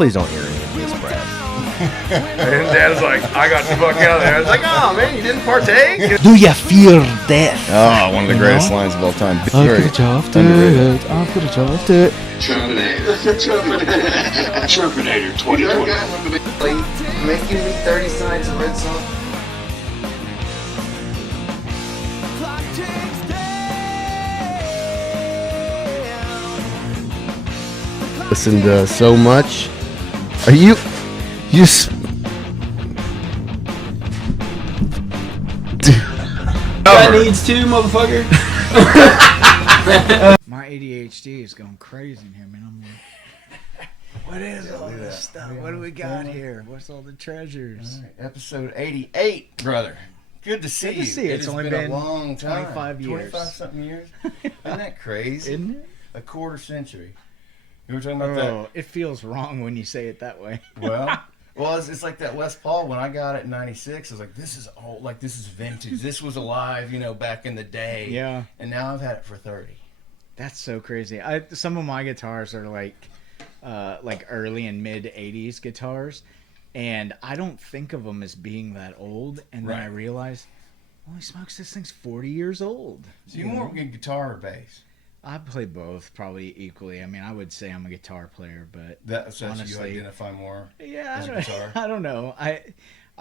please don't hear any of this, Brad. And Dad's like, I got the fuck out of there. I was like, oh man, you didn't partake? Do you fear death? Oh, one of the greatest lines of all time. I could have chopped it. I could have chopped it. Trumpinator 2020. Making me 30 sides of red sauce. Listened to so much. Are you That needs two, motherfucker. My ADHD is going crazy in here, man. I'm like, what is all this stuff? What do we got here? What's all the treasures? All right, episode 88, brother. Good to see you. Good to see you. It's It's only been been a long time. 25 years. 25-something years. Isn't that crazy? Isn't it? A quarter century. You were talking about Oh, it feels wrong when you say it that way. that? Well, it's like that Les Paul. When I got it in 96, I was like, this is old. Like, this is vintage. This was alive, back in the day. Yeah. And now I've had it for 30. That's so crazy. Some of my guitars are like early and mid 80s guitars, and I don't think of them as being that old. And then I realized, holy smokes, this thing's 40 years old. So you more good guitar or bass? I play both probably equally. I mean, I would say I'm a guitar player, but So honestly, you identify more yeah, as a guitar? I don't know. I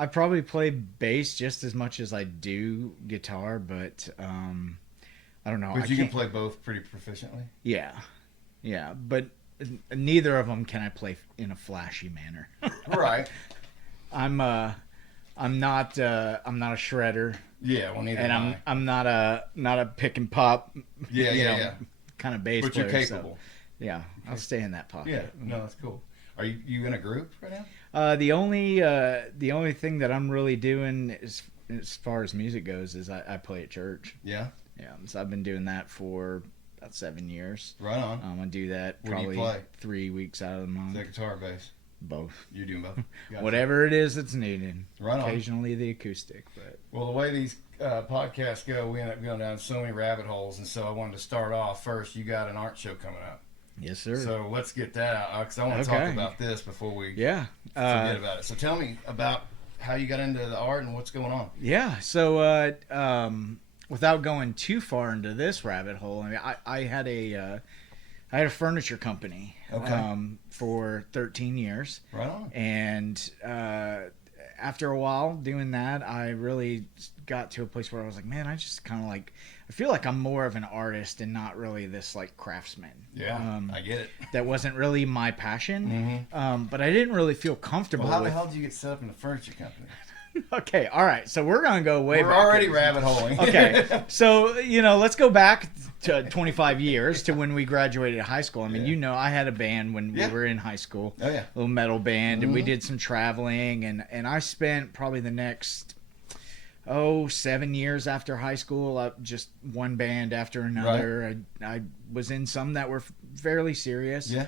probably play bass just as much as I do guitar, but I don't know. But you can play both pretty proficiently? Yeah, but neither of them can I play in a flashy manner. Right. I'm not a shredder. Yeah, well, neither and am I'm not a pick and pop. Yeah. Kind of bass But player. you're capable. So, yeah, I'll stay in that pocket. Yeah, no, that's cool. Are you in a group right The now? only thing that I'm really doing as far as music goes is I play at church. Yeah. Yeah, so I've been doing that for about 7 years. Right on. I do that Where do you probably play? 3 weeks out of the month. Is that guitar or bass? Both. You're doing both. Gotcha. Whatever it is that's needed. Right on. Occasionally the acoustic, but Well, the way these podcasts go, we end up going down so many rabbit holes, and so I wanted to start off first. You got an art show coming up. yes, sir. So let's get that out, because I want to talk Okay. about this before we yeah. forget about it. So tell me about how you got into the art and what's going on. Yeah. So without going too far into this rabbit hole, I mean, I had a furniture company for 13 years. Right on. And after a while doing that, I really got to a place where I was like, man, I just kind of like, I feel like I'm more of an artist and not really this like craftsman. Yeah, I get it. That wasn't really my passion. But I didn't really feel comfortable Well, how the with. hell did you get set up in a furniture company? Okay, all right. So we're gonna go way We're back. already rabbit holing. Okay, so let's go back to 25 years to when we graduated high school. I mean, I had a band when we were in high school. Oh yeah. A little metal band, and we did some traveling, and I spent probably the next 7 years after high school, just one band after another. Right. I was in some that were fairly serious. Yeah.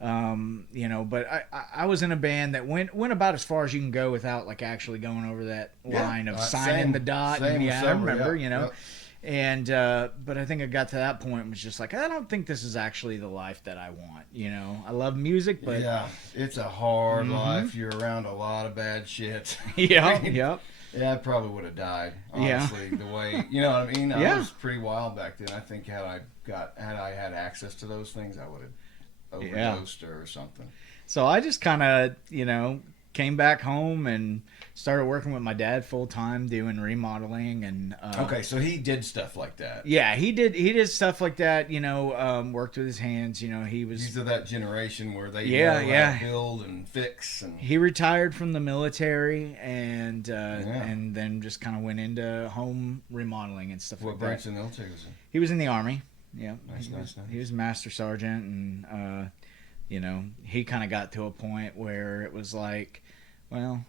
But I was in a band that went about as far as you can go without like actually going over that line of signing the dot. Same And, I remember, Yep. And but I think I got to that point and was just like, I don't think this is actually the life that I want. I love music, but yeah, it's a hard life. You're around a lot of bad shit. Yep. Yeah, I probably would have died. Honestly, the way you know what I mean. I was pretty wild back then. I think had I had access to those things, I would have overdosed or something. So I just kind of came back home and started working with my dad full time doing remodeling and okay, so he did stuff like that. Yeah, he did stuff like that. Worked with his hands. He was. He's of that generation where they know how to build and fix. And he retired from the military and then just kind of went into home remodeling and stuff like that. What branch of the military was he? He was in the Army. Yeah, Nice. He was master sergeant, and he kind of got to a point where it was like, well,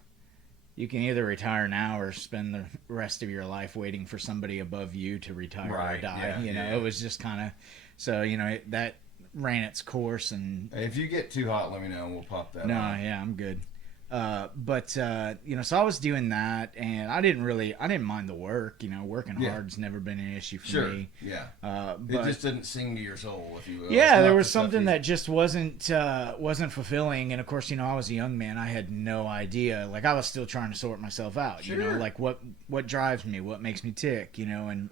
you can either retire now or spend the rest of your life waiting for somebody above you to retire or die. It was just kind of, so that ran its course. And if you get too hot, let me know and we'll pop that. No, on. yeah, I'm good. But so I was doing that, and I didn't mind the work. Working hard's never been an issue for me. Yeah. But it just didn't sing to your soul, if you will. Yeah, there was something that just wasn't fulfilling, and of course, I was a young man. I had no idea. Like, I was still trying to sort myself out. Sure. Like what drives me, what makes me tick. And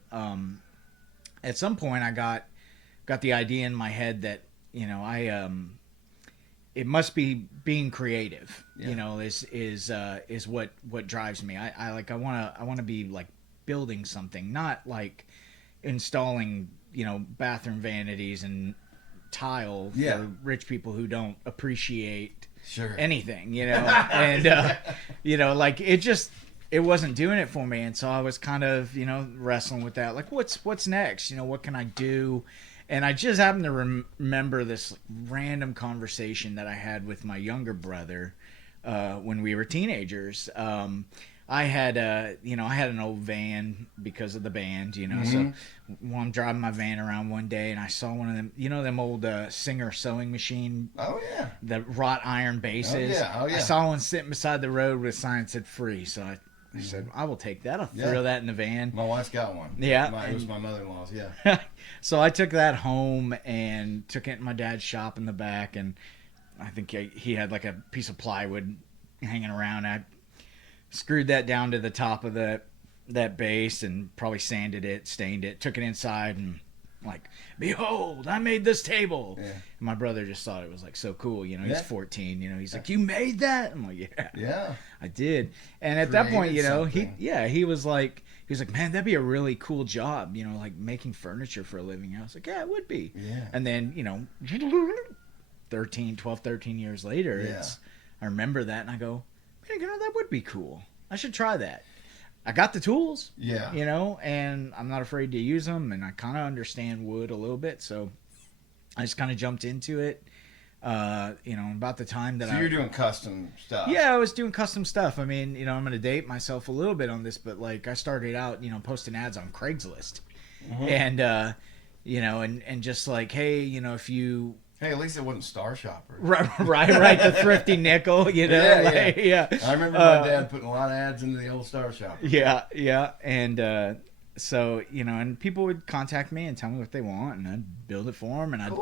at some point, I got the idea in my head that it must be being creative. Is what drives me. I want to be like building something, not like installing bathroom vanities and tile for rich people who don't appreciate anything. And like it wasn't doing it for me, and so I was kind of wrestling with that. Like, what's next? What can I do? And I just happened to remember this random conversation that I had with my younger brother when we were teenagers. I had an old van because of the band, So I'm driving my van around one day, and I saw one of them, them old Singer sewing machine. Oh yeah. The wrought iron bases. Oh yeah. I saw one sitting beside the road with a sign that said free, so I said, I will take that. I'll throw that in the van. My wife's got one. Yeah. It was my mother-in-law's, yeah. So I took that home and took it in my dad's shop in the back, and I think he had like a piece of plywood hanging around. I screwed that down to the top of that base and probably sanded it, stained it, took it inside, and like, behold, I made this table. Yeah. And my brother just thought it was like so cool. He's 14. He's like, you made that? I'm like, yeah, I did. And at that point, he was like, man, that'd be a really cool job. Like making furniture for a living. I was like, yeah, it would be. Yeah. And then 12, 13 years later, I remember that, and I go, man, that would be cool. I should try that. I got the tools, and I'm not afraid to use them, and I kind of understand wood a little bit, so I just kind of jumped into it. About the time that you're doing custom stuff. Yeah, I was doing custom stuff. I mean, I'm going to date myself a little bit on this, but like I started out, posting ads on Craigslist, and and just like, hey, if you. Hey, at least it wasn't Star Shopper. Right. The thrifty nickel, Yeah. I remember my dad putting a lot of ads into the old Star Shopper. Yeah. And so, and people would contact me and tell me what they want, and I'd build it for them, and I'd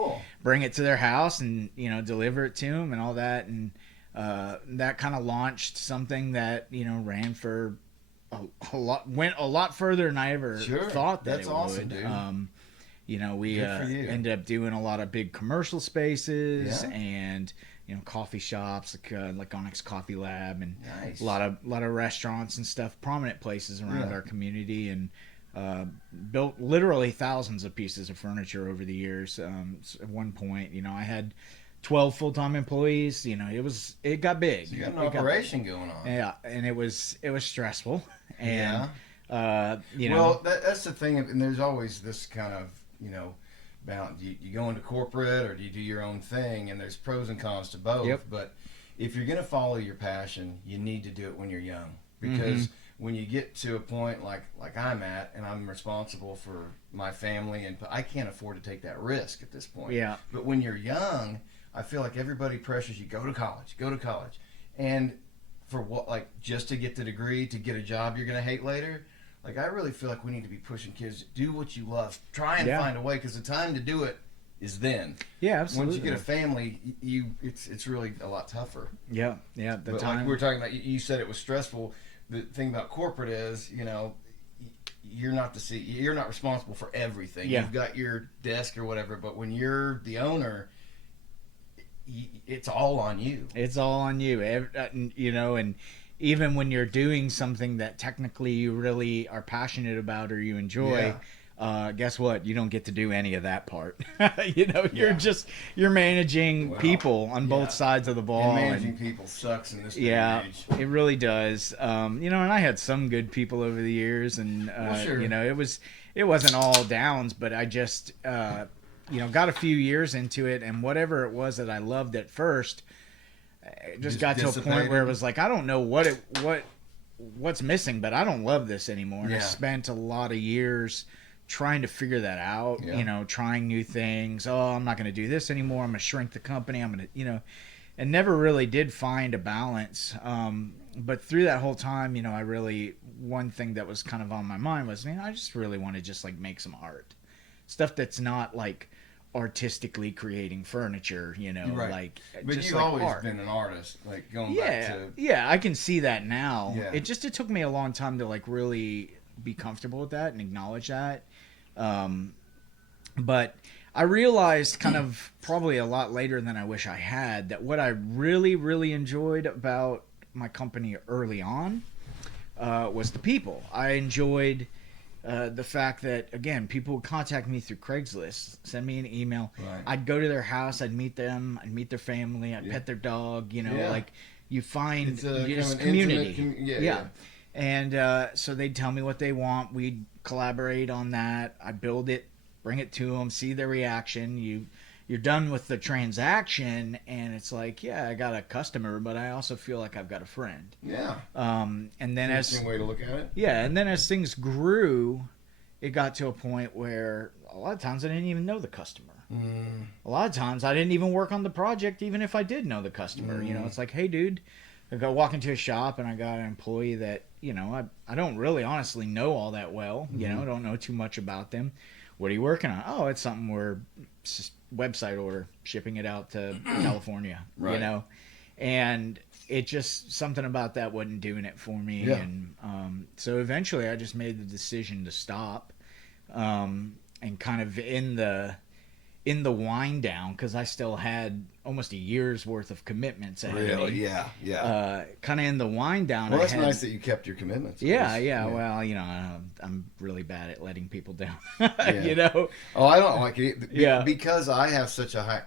bring it to their house and, deliver it to them and all that. And that kind of launched something that, ran for went a lot further than I ever thought that it would. That's awesome, dude. We ended up doing a lot of big commercial spaces and coffee shops like Onyx Coffee Lab, and a lot of restaurants and stuff, prominent places around our community, and built literally thousands of pieces of furniture over the years. At one point, I had 12 full-time employees. It got big. So you got an operation going on. Yeah, and it was stressful. And that's the thing, and there's always this kind of balance. You go into corporate, or do you do your own thing? And there's pros and cons to both. Yep. But if you're going to follow your passion, you need to do it when you're young, because when you get to a point like I'm at, and I'm responsible for my family, and I can't afford to take that risk at this point. Yeah. But when you're young, I feel like everybody pressures you, go to college, and for what, like, just to get the degree, to get a job you're going to hate later. Like, I really feel like we need to be pushing kids to do what you love. Try and find a way, because the time to do it is then. Yeah, absolutely. Once you get a family, it's really a lot tougher. Yeah. But like we were talking about, you said it was stressful. The thing about corporate is, you're not you're not responsible for everything. Yeah. You've got your desk or whatever, but when you're the owner, it's all on you. It's all on you, and even when you're doing something that technically you really are passionate about or you enjoy, guess what? You don't get to do any of that part. You're managing people on both sides of the ball. And managing people sucks in this day and age. It really does. And I had some good people over the years, and it wasn't all downs, but I just got a few years into it, and whatever it was that I loved at first, it just got to a point where it was like, I don't know what's missing, but I don't love this anymore. And I spent a lot of years trying to figure that out, trying new things. Oh, I'm not going to do this anymore. I'm going to shrink the company. I'm going to, and never really did find a balance. But through that whole time, one thing that was kind of on my mind was, man, I just really want to just like make some art, stuff that's not like artistically creating furniture, Right. like But just you've like always art. been an artist, like going back to. Yeah, I can see that now. Yeah. It took me a long time to like really be comfortable with that and acknowledge that. But I realized kind of probably a lot later than I wish I had that what I really, really enjoyed about my company early on was the people. I enjoyed the fact that, again, people would contact me through Craigslist, send me an email. Right. I'd go to their house, I'd meet them, I'd meet their family, I'd pet their dog, like you find It's a just kind of an intimate community. yeah. And so they'd tell me what they want. We'd collaborate on that. I build it, bring it to them, see their reaction. You're done with the transaction, and it's like, yeah, I got a customer, but I also feel like I've got a friend. Yeah. And then Interesting way to look at it. yeah, and then as things grew, it got to a point where a lot of times I didn't even know the customer. A lot of times I didn't even work on the project, even if I did know the customer. It's like, hey, dude, I go walk into a shop and I got an employee that, I don't really honestly know all that well. I don't know too much about them. What are you working on? Oh, it's something we're just website order, shipping it out to California, Right. And it just, something about that wasn't doing it for me. Yeah. And so eventually I just made the decision to stop, and kind of in the wind down, because I still had almost a year's worth of commitments ahead of Really? me. Yeah. Kind of in the wind down. Well, that's I had, nice that you kept your commitments. yeah. Well, I'm really bad at letting people down. Yeah. Oh, I don't like it Yeah. because I have such a high,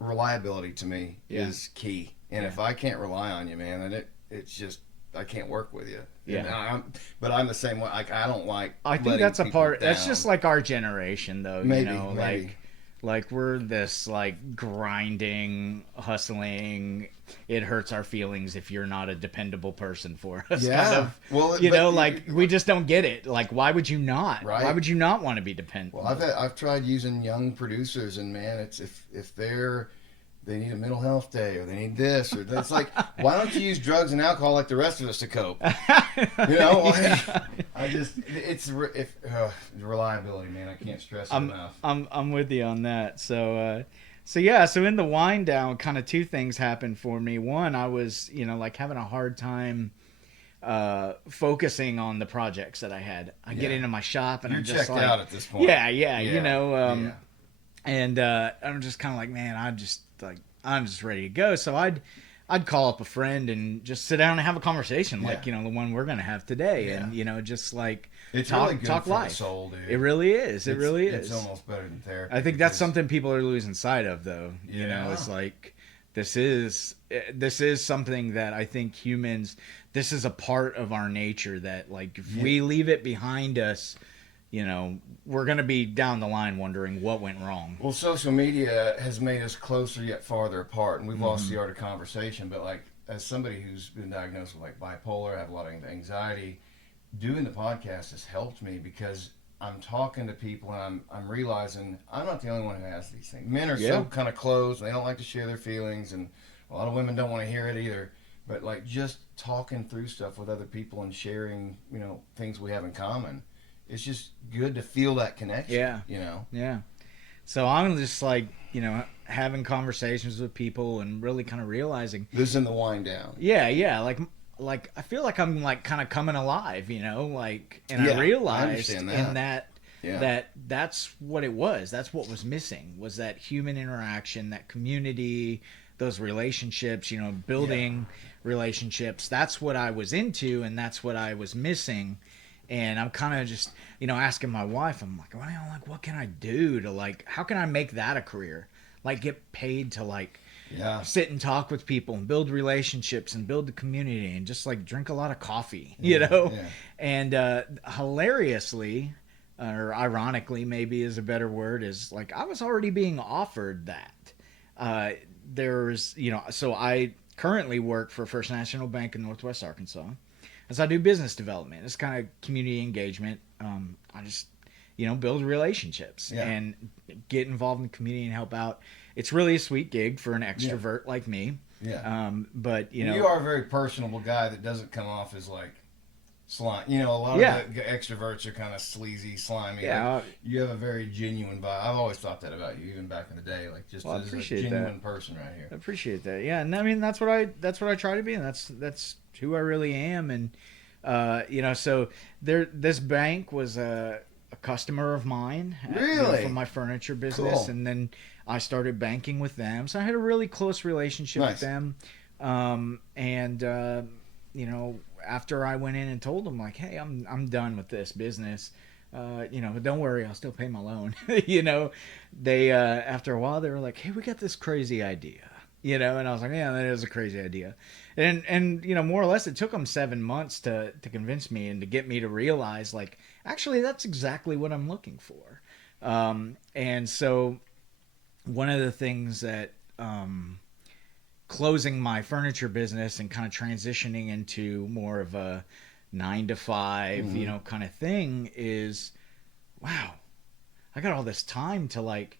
reliability to me Yeah. is key. And Yeah. if I can't rely on you, man, then it's just I can't work with you. Yeah. And but I'm the same way. Like I don't like. I think letting that's a people part. That's down. just like our generation, though. Maybe, Like maybe. like we're this like grinding, hustling. It hurts our feelings if you're not a dependable person for us. Yeah. Kind of, Well, we just don't get it. Like, why would you not? Right. Why would you not want to be dependent? Well, I've tried using young producers, and man, it's if they need a mental health day or they need this or that's like, why don't you use drugs and alcohol like the rest of us to cope? I just reliability, man. I can't stress it enough. I'm with you on that. So in the wind down, kind of two things happened for me. One, I was like having a hard time focusing on the projects that I had. I get into my shop and You're I'm just checked like, out at this point. yeah. Yeah. And I'm just kind of like, man, I'm just ready to go. So I'd call up a friend and just sit down and have a conversation, like the one we're gonna have today, and just like It's talk really good talk for life. the soul, dude. It really is. It really is. It's almost better than therapy. I think that's because- something people are losing sight of, though. Yeah. It's like this is something that I think humans. This is a part of our nature that, like, if we leave it behind us, we're gonna be down the line wondering what went wrong. Well, social media has made us closer yet farther apart, and we've lost the art of conversation. But like, as somebody who's been diagnosed with like bipolar, I have a lot of anxiety. Doing the podcast has helped me because I'm talking to people and I'm realizing I'm not the only one who has these things. Men are so kind of closed; they don't like to share their feelings, and a lot of women don't want to hear it either. But like, just talking through stuff with other people and sharing, things we have in common. It's just good to feel that connection. Yeah. So I'm just like, having conversations with people and really kind of realizing This is in the wind down. Yeah. Like I feel like I'm like kind of coming alive, like, and I realized understand that. that that's what it was. That's what was missing, was that human interaction, that community, those relationships, building relationships. That's what I was into, and that's what I was missing. And I'm kind of just, asking my wife, I'm like, what can I do to, like, how can I make that a career? Like, get paid to, like, sit and talk with people and build relationships and build the community and just, like, drink a lot of coffee, Yeah. And hilariously, or ironically maybe is a better word, is, like, I was already being offered that. So I currently work for First National Bank in Northwest Arkansas. As I do business development, it's kind of community engagement. build relationships and get involved in the community and help out. It's really a sweet gig for an extrovert like me. Yeah. But you are a very personable guy that doesn't come off as like slime. A lot of the extroverts are kind of sleazy, slimy. Yeah. Like, you have a very genuine vibe. I've always thought that about you, even back in the day. Like just as a genuine person right here. I appreciate that. Yeah, and I mean that's what I try to be, and that's who I really am. And so this bank was a customer of mine. Really? From my furniture business, Cool. and then I started banking with them. So I had a really close relationship with them. After I went in and told them like, hey, I'm done with this business. Don't worry, I'll still pay my loan. They after a while they were like, hey, we got this crazy idea. And I was like, yeah, that is a crazy idea. And more or less it took them 7 months to convince me and to get me to realize like, actually, that's exactly what I'm looking for. And so one of the things that closing my furniture business and kind of transitioning into more of a 9 to 5, kind of thing is, wow, I got all this time to like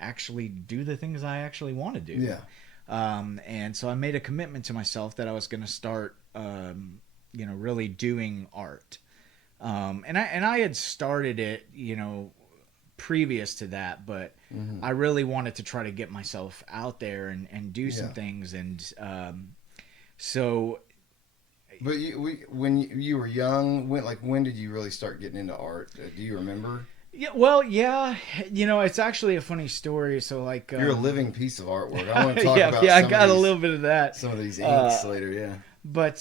actually do the things I actually want to do. Yeah. And so I made a commitment to myself that I was going to start, really doing art. And I had started it, previous to that, but I really wanted to try to get myself out there and do some things. And so. But when you were young, when did you really start getting into art? Do you remember? Yeah, well, yeah, it's actually a funny story. So, like, you're a living piece of artwork. I want to talk about. I got a little bit of that. Some of these inks later, yeah. But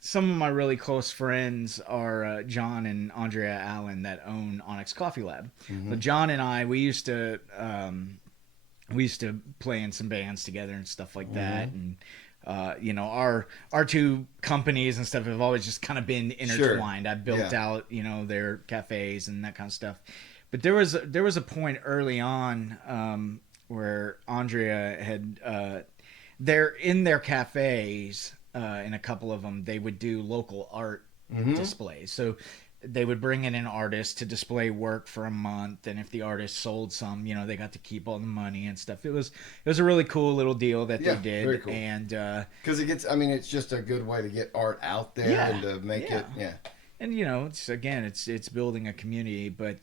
some of my really close friends are John and Andrea Allen that own Onyx Coffee Lab. So John and I, we used to play in some bands together and stuff like that, and. Our two companies and stuff have always just kind of been intertwined. Sure. I built out, their cafes and that kind of stuff. But there was a point early on where Andrea had they're in their cafes in a couple of them. They would do local art displays. So they would bring in an artist to display work for a month, and if the artist sold some, they got to keep all the money and stuff. It was a really cool little deal that they did. Very cool. And because it's just a good way to get art out there and to make it. And it's building a community. But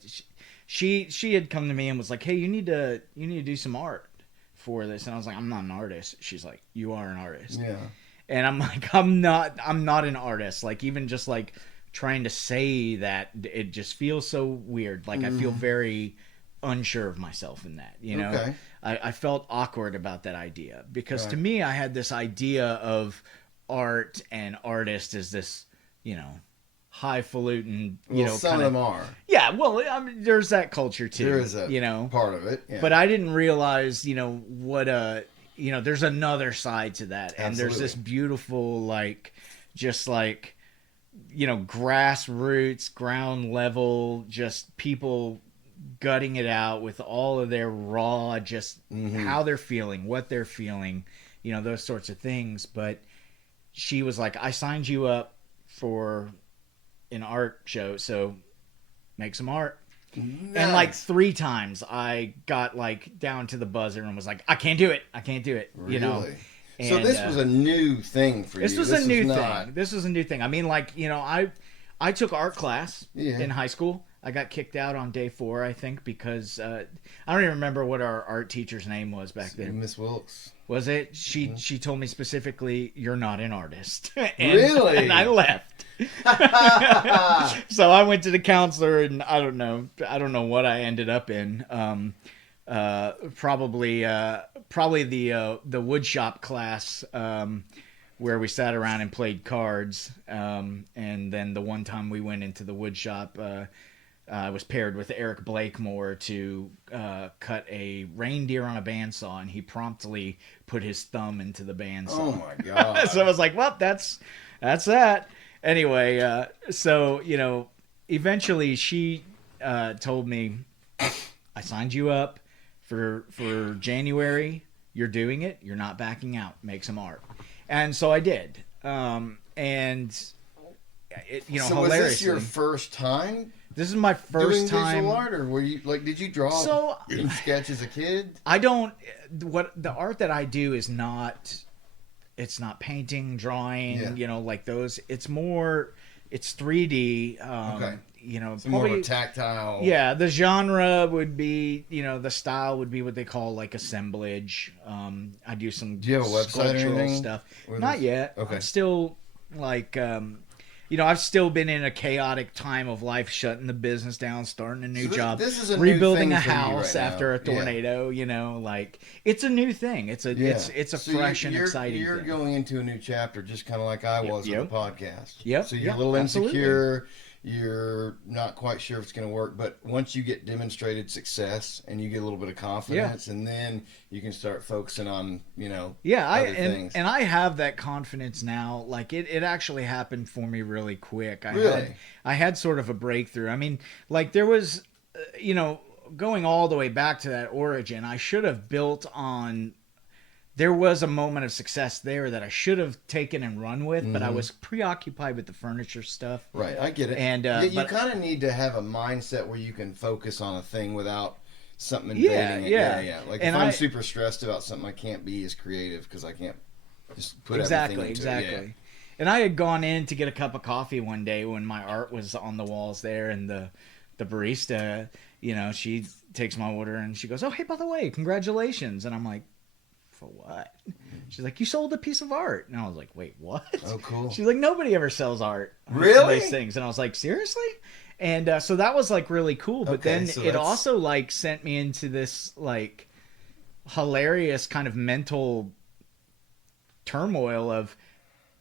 she had come to me and was like, hey, you need to do some art for this. And I was like, I'm not an artist. She's like, you are an artist. Yeah. And I'm like, I'm not an artist. Like, even just like trying to say that, it just feels so weird. Like I feel very unsure of myself in that, Okay. I felt awkward about that idea because to me, I had this idea of art and artist as this, highfalutin, some of them are. Yeah. Well, I mean, there's that culture too. There is a part of it. Yeah. But I didn't realize, what there's another side to that. And Absolutely. There's this beautiful, like, just like, grassroots, ground level, just people gutting it out with all of their raw, just how they're feeling, what they're feeling, those sorts of things. But she was like, I signed you up for an art show, so make some art. Nice. And like 3 times I got like down to the buzzer and was like, I can't do it. Really? And, so this was a new thing for you. This was a new thing. This was a new thing. I mean, like, I took art class in high school. I got kicked out on day 4, I think, because I don't even remember what our art teacher's name was back then. Miss Wilkes. Was it? She told me specifically, "You're not an artist." Really? And I left. So I went to the counselor, and I don't know what I ended up in. Probably the wood shop class where we sat around and played cards. And then the one time we went into the wood shop, I was paired with Eric Blakemore to cut a reindeer on a bandsaw, and he promptly put his thumb into the bandsaw. Oh my god! So I was like, "Well, that's that." Anyway, so eventually she told me, "I signed you up for January. You're doing it. You're not backing out. Make some art." And so I did. And So was hilariously. this your first time This is my first doing time. visual art, or were you did you draw So- in sketch as a kid? I don't. What the art that I do is not. It's not painting, drawing. Yeah. Like those. It's more. It's 3D. Okay. It's More of a tactile. Yeah, the genre would be, the style would be what they call like assemblage. I do some Do you have a website or sculptural anything? stuff. Or Not this- yet. Okay. I'm still like, I've still been in a chaotic time of life, shutting the business down, starting a new So job, this is a new rebuilding thing a for you house right now. after a Yeah. tornado. Like it's a new thing. It's a it's a So fresh and you're exciting You're thing. going into a new chapter, just kind of like I was Yep. with the podcast. Yep. So you're Yeah, a little absolutely. insecure. You're not quite sure if it's going to work, but once you get demonstrated success and you get a little bit of confidence, and then you can start focusing on Yeah, other things. and I have that confidence now. Like it actually happened for me really quick. Really? I had sort of a breakthrough. I mean, like there was, going all the way back to that origin. I should have built on. There was a moment of success there that I should have taken and run with, but I was preoccupied with the furniture stuff. Right, I get it. And, you but- kind of need to have a mindset where you can focus on a thing without something Yeah, invading it. yeah. Like And if I'm I- super stressed about something, I can't be as creative because I can't just put Exactly, everything into exactly. it. And I had gone in to get a cup of coffee one day when my art was on the walls there, and the barista, she takes my order and she goes, "Oh, hey, by the way, congratulations!" And I'm like, "For what?" She's like, "You sold a piece of art," and I was like, "Wait, what?" Oh, cool. She's like, "Nobody ever sells art, Really? These things," and I was like, "Seriously?" And so that was like really cool. But Okay, then so it that's- also like sent me into this like hilarious kind of mental turmoil of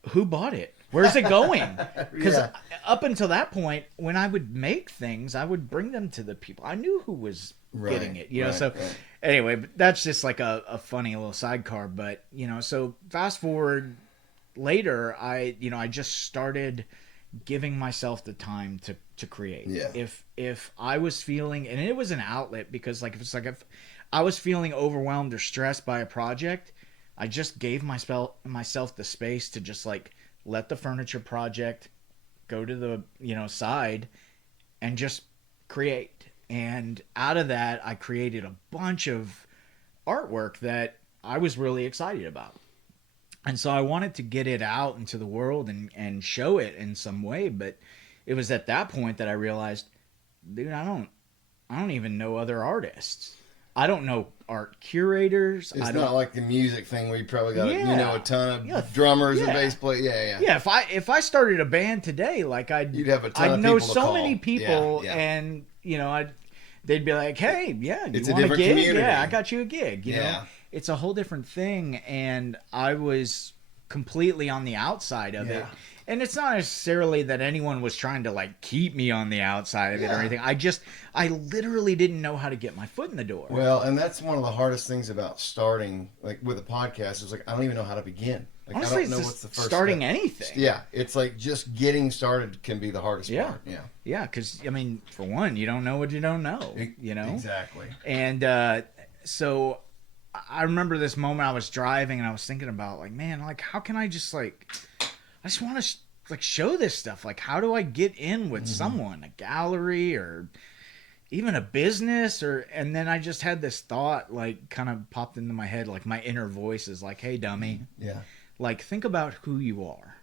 who bought it. Where's it going? Because Yeah. up until that point, when I would make things, I would bring them to the people. I knew who was getting it, right, So right. anyway, but that's just like a funny little sidecar. But so fast forward later, I just started giving myself the time to create. Yeah. If I was feeling, and it was an outlet, because if I was feeling overwhelmed or stressed by a project, I just gave myself the space to just like let the furniture project go to the side and just create. And out of that, I created a bunch of artwork that I was really excited about. And so I wanted to get it out into the world and show it in some way. But it was at that point that I realized, dude, I don't even know other artists. I don't know art curators. It's I not don't, like the music thing where you probably got Yeah. a ton of Yeah. drummers and Yeah. bass players. Yeah. yeah, if I started a band today, like You'd have a ton I'd of know people to so call. many people, Yeah. and they'd be like, "Hey, yeah, It's you a want a different gig? community. Yeah, I got you a gig." You Yeah. know, it's a whole different thing, and I was completely on the outside of it. Yeah. And it's not necessarily that anyone was trying to like keep me on the outside of it or Yeah. anything. I literally didn't know how to get my foot in the door. Well, and that's one of the hardest things about starting, like with a podcast, is like I don't even know how to begin. Like Honestly, I it's don't know just what's the first starting step. anything. Yeah, it's like just getting started can be the hardest Yeah. part. Yeah, Yeah, because I mean, for one, you don't know what you don't know. You know, exactly. And so I remember this moment I was driving and I was thinking about like, man, like how can I just like, I just want to like show this stuff. Like, how do I get in with someone, a gallery or even a business? And then I just had this thought like kind of popped into my head, like my inner voice is like, hey, dummy, Yeah, like think about who you are.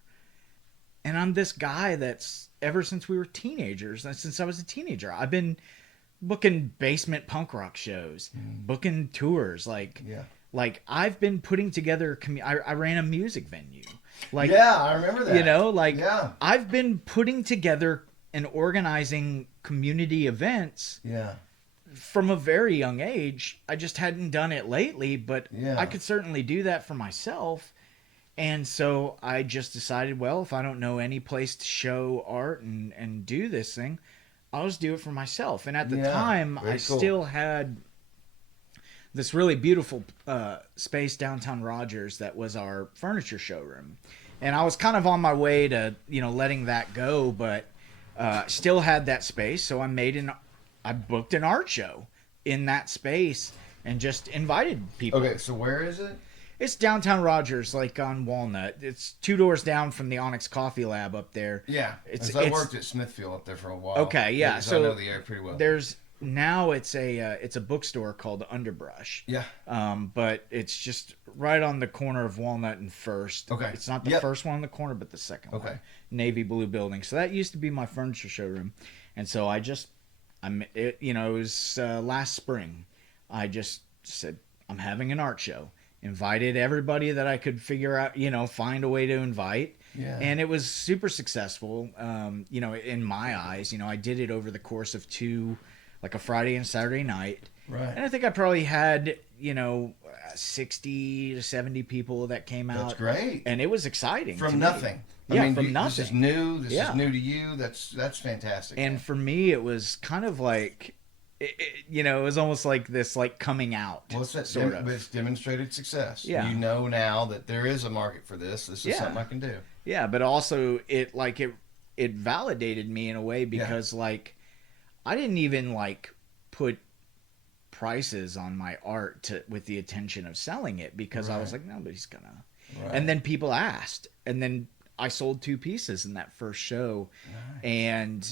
And I'm this guy that's ever since we were teenagers, since I was a teenager, I've been booking basement punk rock shows, booking tours, like yeah, like I've been putting together. I ran a music venue, like yeah. I remember that. you know, like Yeah. I've been putting together and organizing community events Yeah, from a very young age. I just hadn't done it lately, but Yeah. I could certainly do that for myself. And so I just decided, well, if I don't know any place to show art and do this thing, I'll just do it for myself. And at the Yeah, time, very I cool. still had this really beautiful space downtown Rogers that was our furniture showroom. And I was kind of on my way to, letting that go, but still had that space. So I booked an art show in that space and just invited people. Okay, so where is it? It's downtown Rogers, like on Walnut. It's 2 doors down from the Onyx Coffee Lab up there. Yeah, It's I worked at Smithfield up there for a while. Okay, yeah. So I know the area pretty well. There's now it's a bookstore called Underbrush. Yeah. But it's just right on the corner of Walnut and First. Okay. It's not the first one on the corner, but the second one. Navy blue building. So that used to be my furniture showroom, and so it was last spring. I just said I'm having an art show. Invited everybody that I could figure out, find a way to invite. Yeah. And it was super successful. In my eyes, I did it over the course of 2, like a Friday and Saturday night. Right. And I think I probably had, 60 to 70 people that came out. That's great. And it was exciting. From nothing. From nothing. This is new. This is new to you. That's fantastic. And for me, it was kind of like, it was almost like this, like coming out. Well, it's sort of. But it's demonstrated success. Yeah. You know now that there is a market for this. This is something I can do. Yeah, but also it validated me in a way because like I didn't even like put prices on my art with the intention of selling it because I was like, nobody's gonna. Right. And then people asked, and then I sold 2 pieces in that first show. Nice. And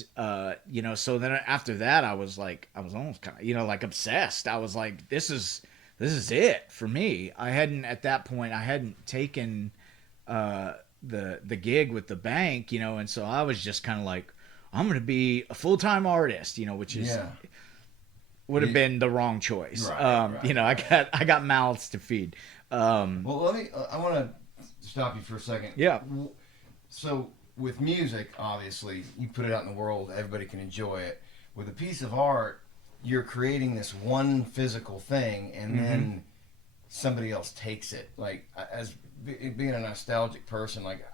so then after that I was almost kind of like obsessed. I was like, this is it for me. At that point I hadn't taken the gig with the bank, and so I was just kind of like, I'm going to be a full-time artist, which is would have been the wrong choice. Right, I got mouths to feed. Well, I want to stop you for a second. Yeah. So with music, obviously, you put it out in the world, everybody can enjoy it. With a piece of art, you're creating this one physical thing, and then somebody else takes it. Like, as being a nostalgic person, like,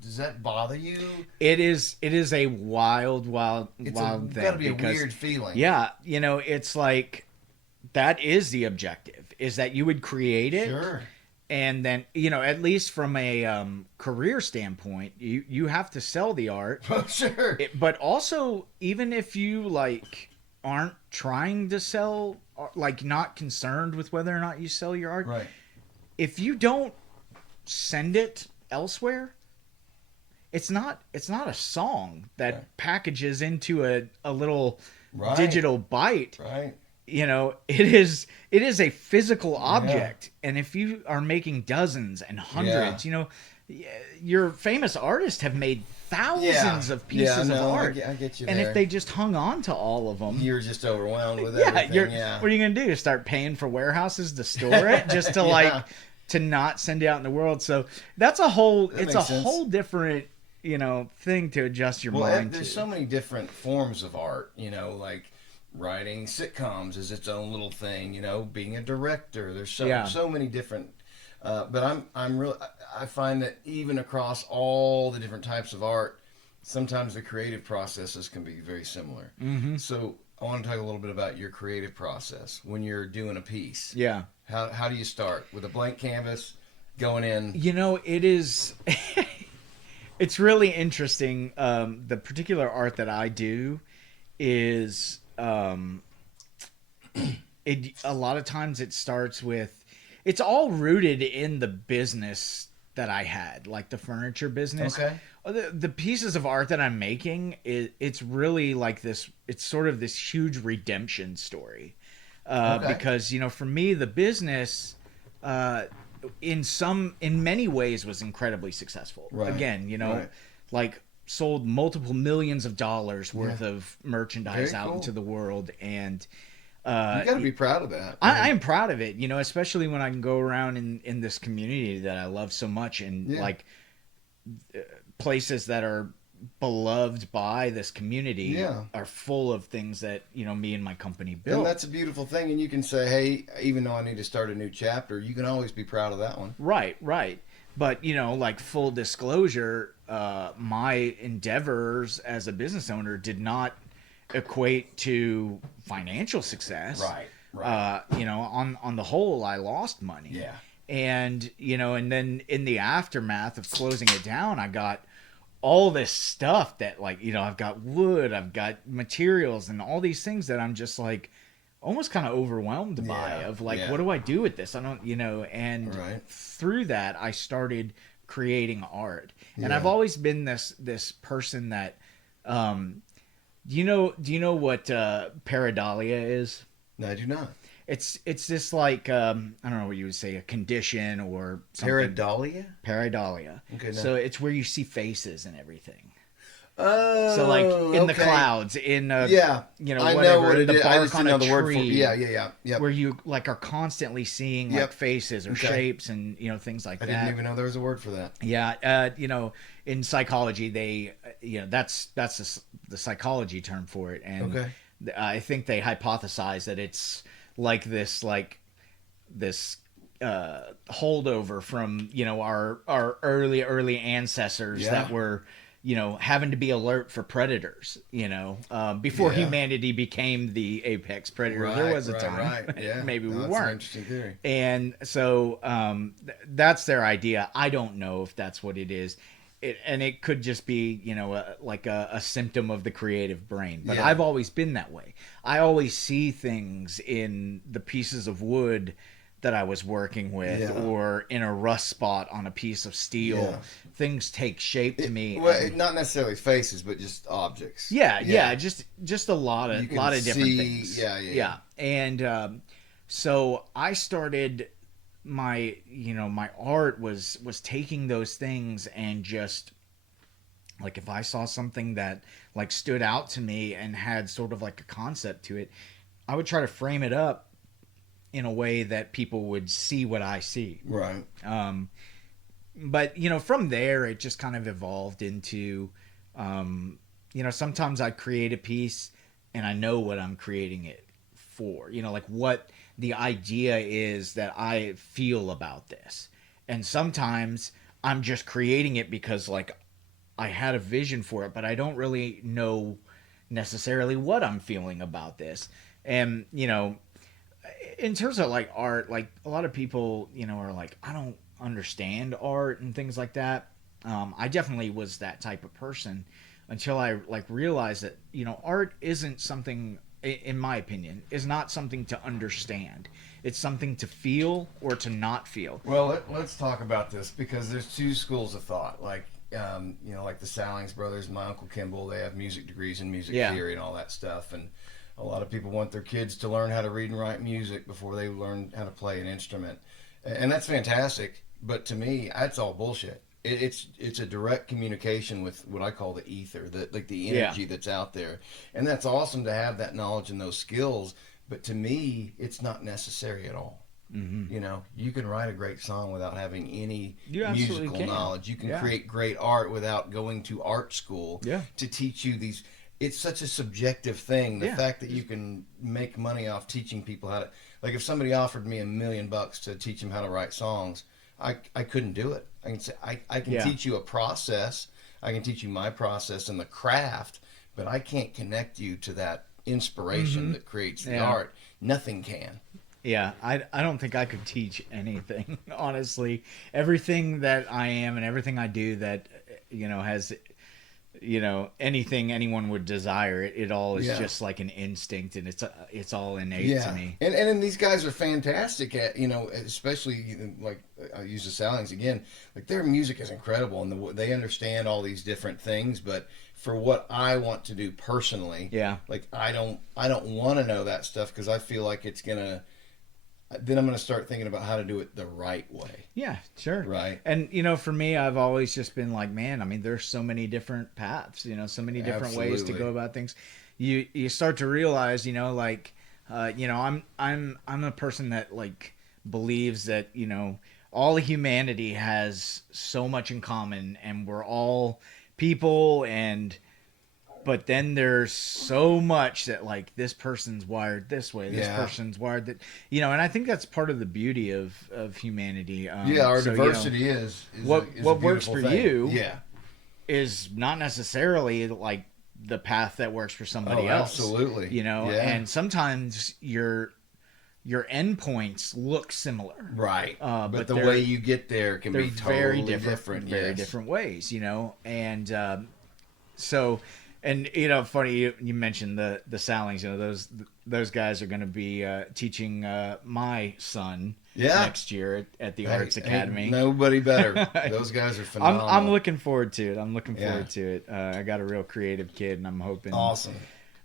does that bother you? It is a wild thing. It's got to be a weird feeling. Yeah, it's like that is the objective. Is that you would create it. Sure. And then, at least from a career standpoint, you have to sell the art. Sure. But also, even if you, aren't trying to sell, not concerned with whether or not you sell your art, right? If you don't send it elsewhere, it's not a song that packages into a little digital bite. Right. It is a physical object, and if you are making dozens and hundreds, your famous artists have made thousands of pieces of art. I get you and there. If they just hung on to all of them, you're just overwhelmed with everything. What are you gonna do? Start paying for warehouses to store it just to to not send it out in the world? So that's a whole. It's a whole different thing to adjust your mind to. There's so many different forms of art. Like writing sitcoms is its own little thing. Being a director. There's so many different. But I find that even across all the different types of art, sometimes the creative processes can be very similar. Mm-hmm. So I want to talk a little bit about your creative process when you're doing a piece. Yeah. How do you start? With a blank canvas going in? It is. It's really interesting. The particular art that I do is a lot of times it starts with. It's all rooted in the business that I had, like the furniture business. Okay. The pieces of art that I'm making, it's really like this. It's sort of this huge redemption story, because for me the business, in many ways was incredibly succable. Right. Again, like sold multiple millions of dollars worth of merchandise out into the world, and. You got to be proud of that. I am proud of it, especially when I can go around in this community that I love so much, and places that are beloved by this community are full of things that me and my company built. And that's a beautiful thing. And you can say, hey, even though I need to start a new chapter, you can always be proud of that one. Right. But like full disclosure, my endeavors as a business owner did not equate to financial success. Right. On the whole, I lost money. Yeah. And and then in the aftermath of closing it down, I got all this stuff that I've got wood, I've got materials, and all these things that I'm just like, almost kind of overwhelmed by, of like, what do I do with this? I don't, and through that I started creating art. And I've always been this person that, do you know what pareidolia is? No, I do not. It's this like, I don't know what you would say, a condition or something. Pareidolia. Okay. No. So it's where you see faces and everything. Oh, so like in the clouds, in I whatever, know what it the is. bark I just on know a the word tree, for yeah. where you like are constantly seeing like faces or shapes and things like that. I didn't even know there was a word for that. Yeah, in psychology, they that's the psychology term for it, and I think they hypothesize that it's like this holdover from our early ancestors that were having to be alert for predators, before humanity became the apex predator. There was a time, maybe we weren't. That's an interesting theory. And so that's their idea. I don't know if that's what it is. And it could just be, like a symptom of the creative brain. But I've always been that way. I always see things in the pieces of wood that I was working with, or in a rust spot on a piece of steel. Yeah. Things take shape to me. Well, not necessarily faces, but just objects. Yeah. Just a lot of different things. Yeah. And so I started my art was taking those things and just like if I saw something that like stood out to me and had sort of like a concept to it, I would try to frame it up in a way that people would see what I see. Right. But from there it just kind of evolved into sometimes I create a piece and I know what I'm creating it for, like what the idea is that I feel about this. And sometimes I'm just creating it because like I had a vision for it, but I don't really know necessarily what I'm feeling about this. And, in terms of like art, like a lot of people, are like, I don't understand art and things like that. I definitely was that type of person until I like realized that, art isn't something, in my opinion, is not something to understand. It's something to feel or to not feel. Well, let's talk about this because there's two schools of thought. Like, like the Sallings brothers, my Uncle Kimball, they have music degrees in music theory and all that stuff. And a lot of people want their kids to learn how to read and write music before they learn how to play an instrument. And that's fantastic. But to me, that's all bullshit. It's a direct communication with what I call the ether, the energy that's out there. And that's awesome to have that knowledge and those skills. But to me, it's not necessary at all. Mm-hmm. You can write a great song without having any musical knowledge. You can create great art without going to art school to teach you these. It's such a subjective thing. The fact that you can make money off teaching people how to, like if somebody offered me $1 million to teach them how to write songs, I couldn't do it. I can say I can teach you a process. I can teach you my process and the craft, but I can't connect you to that inspiration that creates the art. Nothing can. Yeah, I don't think I could teach anything, honestly. Everything that I am and everything I do that, has, anything anyone would desire, it all is just like an instinct, and it's all innate to me. And these guys are fantastic at, especially, like, I use the Sallings again, like their music is incredible, and they understand all these different things, but for what I want to do personally, like I don't want to know that stuff because I feel like it's going to, then I'm going to start thinking about how to do it the right way. Yeah, sure. Right. And, for me, I've always just been like, man, I mean, there's so many different paths, so many different ways to go about things. You start to realize, like, I'm a person that, like, believes that, all humanity has so much in common and we're all people but then there's so much that like this person's wired this way, this person's wired that, and I think that's part of the beauty of humanity. Our diversity is what works for thing. You is not necessarily like the path that works for somebody else. Absolutely. And sometimes your endpoints look similar. Right. But the way you get there can be totally different. Very different ways, and so. And funny you mentioned the Sallings. those guys are going to be teaching my son Yeah. next year at the Arts Academy. Ain't nobody better. Those guys are phenomenal. I'm looking forward to it. I got a real creative kid, and I'm hoping Awesome.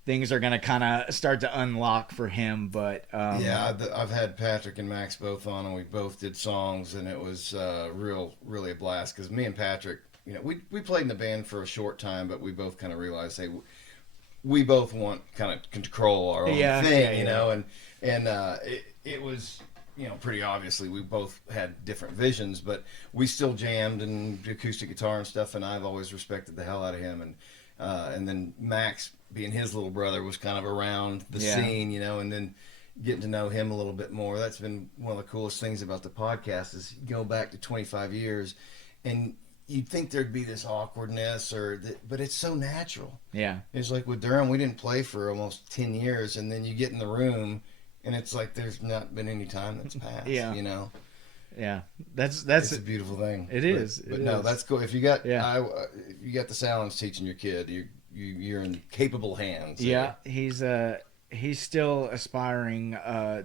things are going to kind of start to unlock for him. But I've had Patrick and Max both on, and we both did songs, and it was really a blast. Because me and Patrick, you know, we played in the band for a short time, but we both kind of realized, hey, we both want kind of control our own thing, you know, and it was, you know, pretty obviously we both had different visions, but we still jammed and acoustic guitar and stuff, and I've always respected the hell out of him, and then Max, being his little brother, was kind of around the scene, you know, and then getting to know him a little bit more. That's been one of the coolest things about the podcast is you go back to 25 years, and you'd think there'd be this awkwardness, but it's so natural. Yeah. It's like with Durham, we didn't play for almost 10 years, and then you get in the room, and it's like there's not been any time that's passed, you know? Yeah. That's it's a beautiful thing. It is. But no, that's cool. If you got you got the Salons teaching your kid, you're in capable hands. Yeah, he's still aspiring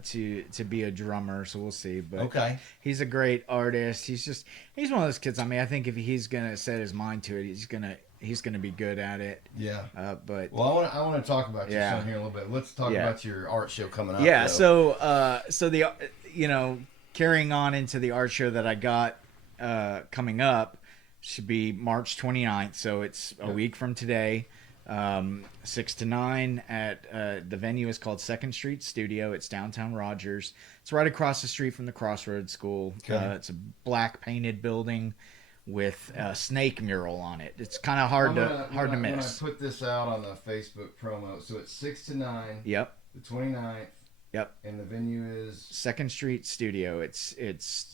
to be a drummer, so we'll see. But he's a great artist. He's one of those kids. I mean, I think if he's gonna set his mind to it, he's gonna be good at it. Yeah. But I want to talk about your son here a little bit. Let's talk about your art show coming up. Yeah. Though. So the carrying on into the art show that I got coming up should be March 29th. So it's a week from today. 6 to 9 at the venue is called Second Street Studio. It's downtown Rogers. It's right across the street from the Crossroads School. It's a black painted building with a snake mural on it. It's kind of hard to miss. When I put this out on the Facebook promo, so it's 6 to 9. Yep. The 29th. Yep. And the venue is Second Street Studio. It's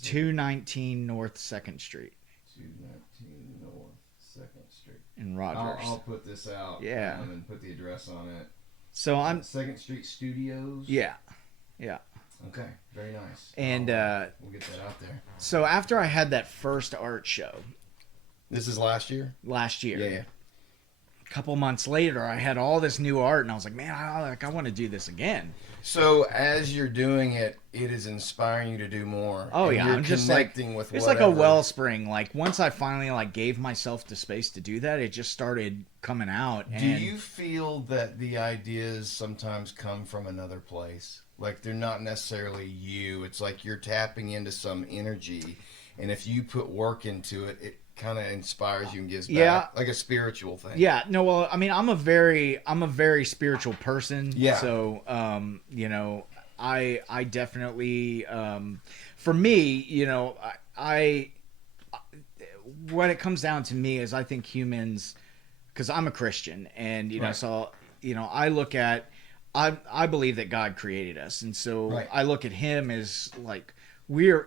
219 North Second Street. 219 North Second Street. In Rogers. I'll put this out. Yeah. And put the address on it. So I'm Second Street Studios. Yeah. Yeah. Okay. Very nice. And we'll get that out there. So after I had that first art show. This is last year? Last year. Yeah. A couple months later, I had all this new art, and I was like, man, I want to do this again. So as you're doing it, it is inspiring you to do more. Oh yeah, I'm just connecting with it's whatever. Like a wellspring. Like once I finally gave myself the space to do that, it just started coming out. And do you feel that the ideas sometimes come from another place? Like they're not necessarily you. It's like you're tapping into some energy, and if you put work into it, it kind of inspires you and gives back, like a spiritual thing. Yeah, no, well, I mean, I'm a very spiritual person. Yeah. So, I definitely, for me, I what it comes down to me is I think humans, because I'm a Christian, and so I look at, I believe that God created us, and so I look at Him as like. We're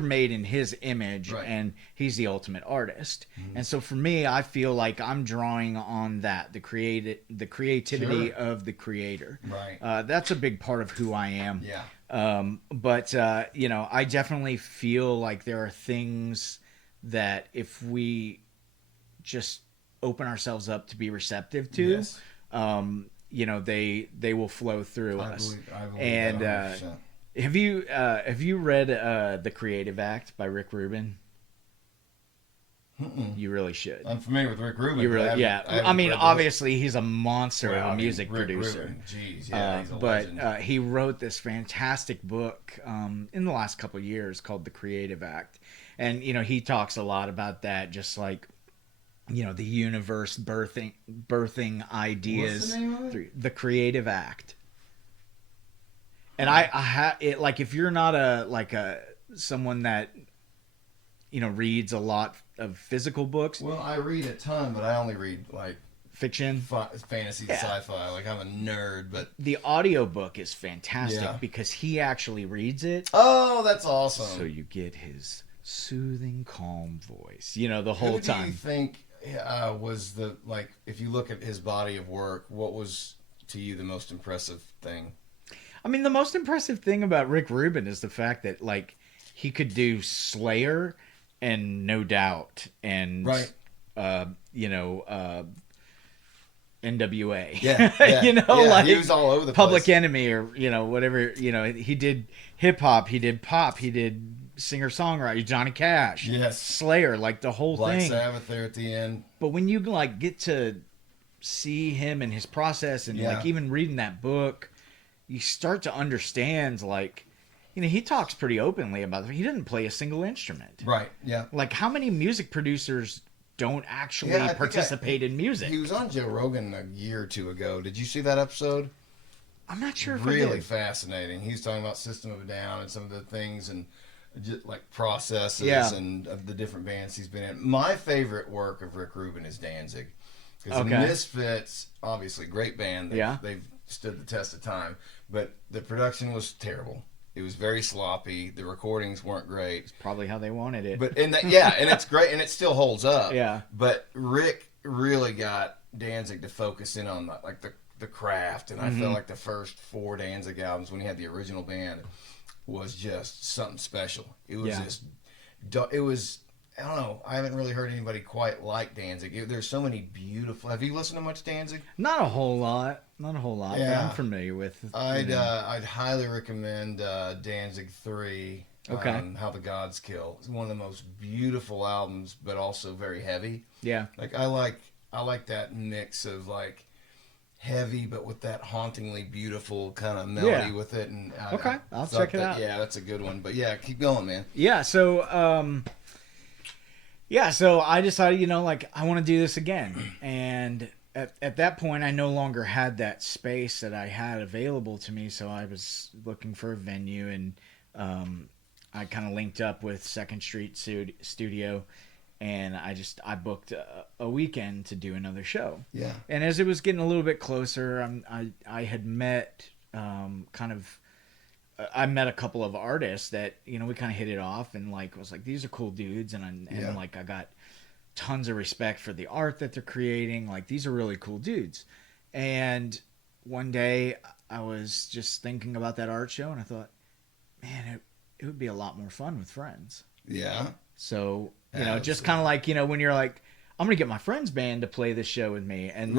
made in His image, and He's the ultimate artist. Mm-hmm. And so for me, I feel like I'm drawing on that, the creativity of the Creator. Right. That's a big part of who I am. Yeah. But I definitely feel like there are things that if we just open ourselves up to be receptive to, they will flow through us. I believe and that 100%. Have you read The Creative Act by Rick Rubin? Mm-mm. You really should. I'm familiar with Rick Rubin. You really, I mean, obviously he's a monster of a music producer. Rubin. Jeez, yeah, he's a legend. He wrote this fantastic book in the last couple of years called The Creative Act, and he talks a lot about that, just like the universe birthing ideas. What's the name of it? The Creative Act. And I like if you're not someone that reads a lot of physical books. Well, I read a ton, but I only read fiction, fantasy, sci-fi. Like I'm a nerd, but the audiobook is fantastic because he actually reads it. Oh, that's awesome! So you get his soothing, calm voice. The whole time. Who do you think was if you look at his body of work, what was to you the most impressive thing? I mean, the most impressive thing about Rick Rubin is the fact that he could do Slayer and No Doubt and NWA. Yeah. You know, yeah, like he was all over the Public place. Enemy or, whatever, he did hip hop, he did pop, he did singer-songwriter, Johnny Cash. Yes. Slayer, like the whole Black thing. Sabbath there at the end. But when you like get to see him and his process and like even reading that book, you start to understand like, he talks pretty openly about it. He didn't play a single instrument. Right, yeah. Like how many music producers don't actually participate in music? He was on Joe Rogan a year or two ago. Did you see that episode? I'm not sure if really fascinating. He's talking about System of a Down and some of the things and just like processes and of the different bands he's been in. My favorite work of Rick Rubin is Danzig. Because the Misfits, obviously, great band. They've stood the test of time. But the production was terrible. It was very sloppy. The recordings weren't great. It's probably how they wanted it. But and it's great, and it still holds up. Yeah. But Rick really got Danzig to focus in on the craft, and I felt like the first 4 Danzig albums when he had the original band was just something special. It was just, it was. I don't know. I haven't really heard anybody quite like Danzig. There's so many beautiful. Have you listened to much Danzig? Not a whole lot. But I'm familiar with. I'd highly recommend Danzig 3. How the Gods Kill. It's one of the most beautiful albums, but also very heavy. Yeah. Like I like that mix of like heavy, but with that hauntingly beautiful kind of melody with it. And I'll check it out. Yeah, that's a good one. But yeah, keep going, man. Yeah. So. So I decided, I want to do this again. And at that point, I no longer had that space that I had available to me. So I was looking for a venue, and I kind of linked up with Second Street Studio, and I booked a weekend to do another show. Yeah. And as it was getting a little bit closer, I had met I met a couple of artists that, we kind of hit it off and was like, these are cool dudes. And I got tons of respect for the art that they're creating. Like, these are really cool dudes. And one day I was just thinking about that art show and I thought, man, it would be a lot more fun with friends. Yeah. So, just kind of like, when you're like, I'm going to get my friend's band to play this show with me. And,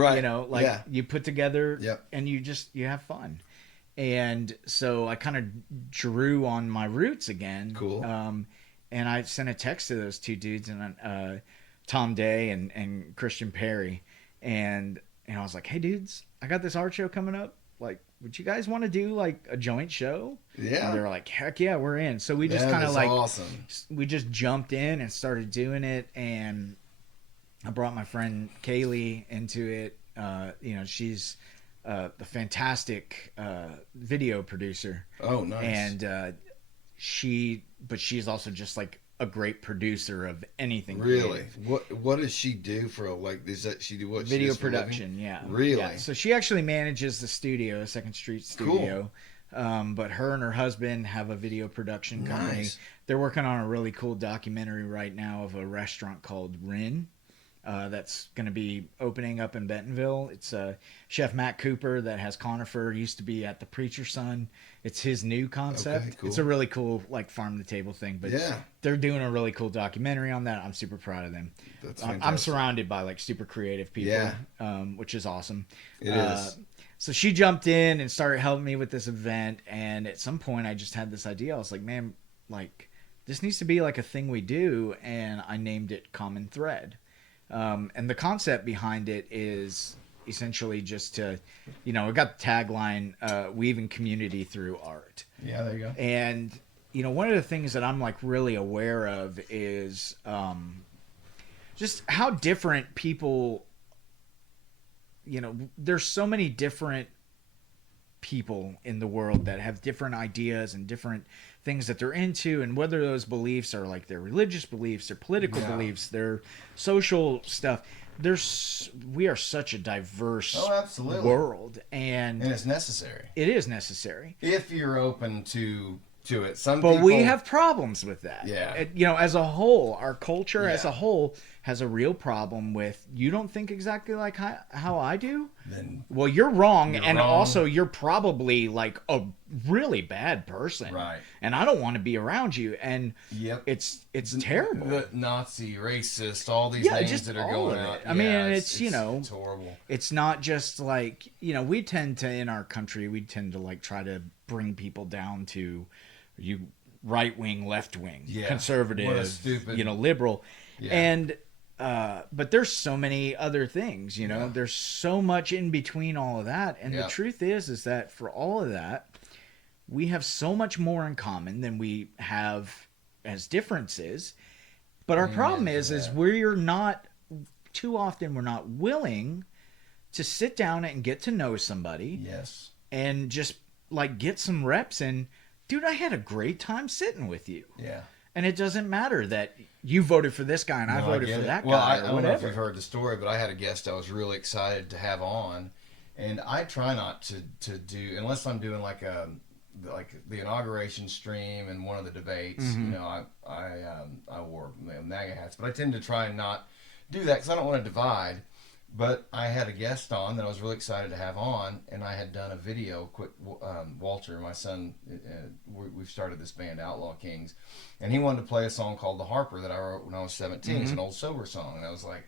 you put together and you have fun. And so I kind of drew on my roots again. Cool. And I sent a text to those 2 dudes, and Tom Day and Christian Perry. And I was like, hey, dudes, I got this art show coming up. Like, would you guys want to do, like, a joint show? Yeah. And they were like, heck yeah, we're in. So we just kind of, awesome. We just jumped in and started doing it. And I brought my friend Kaylee into it. She's... the fantastic video producer. Oh, nice. And she's also just like a great producer of anything. Really? What does she do for she do what? Video production, yeah. Really? Yeah. So she actually manages the studio, Second Street Studio. Cool. But her and her husband have a video production company. Nice. They're working on a really cool documentary right now of a restaurant called Rin. That's going to be opening up in Bentonville. It's Chef Matt Cooper that has Conifer, used to be at The Preacher's Son. It's his new concept. Okay, cool. It's a really cool farm to table thing. But they're doing a really cool documentary on that. I'm super proud of them. That's fantastic. I'm surrounded by super creative people, which is awesome. It is. So she jumped in and started helping me with this event. And at some point I just had this idea. I was like, man, this needs to be a thing we do. And I named it Common Thread. And the concept behind it is essentially just to, we got the tagline, weaving community through art. Yeah, there you go. And, one of the things that I'm really aware of is just how different people, there's so many different people in the world that have different ideas and different things that they're into, and whether those beliefs are their religious beliefs, their political beliefs, their social stuff. We are such a diverse world, and it's necessary. It is necessary if you're open to it. But we have problems with that. Yeah. As a whole, our culture as a whole has a real problem with, you don't think exactly like how I do, Then well, you're wrong. You're And wrong. also you're probably like a really bad person. Right. And I don't want to be around you. And Yep. it's terrible. The Nazi, racist, all these Yeah, names just that are all going of out. it. I mean, Yeah, it's, you know, it's horrible. It's not just like, you know, we tend to, in our country, we tend to like try to bring people down to you right wing, left wing, Yeah. conservative, What a stupid- you know, liberal. Yeah. And, but there's so many other things, you know, Yeah. there's so much in between all of that. And Yeah. the truth is that for all of that, we have so much more in common than we have as differences. But our problem Amen to is that. we're not, too often we're not willing to sit down and get to know somebody Yes. and just like get some reps in. Dude, I had a great time sitting with you. Yeah. And it doesn't matter that you voted for this guy and I No, voted get for it. that well, guy I or don't know if whatever. you've heard the story, but I had a guest I was really excited to have on, and I try not to do, unless I'm doing like the inauguration stream and one of the debates. Mm-hmm. You know, I wore MAGA hats, but I tend to try and not do that because I don't want to divide. But I had a guest on that I was really excited to have on, and I had done a video. Walter, my son, we've started this band, Outlaw Kings, and he wanted to play a song called "The Harper" that I wrote when I was 17. It's an old sober song, and I was like,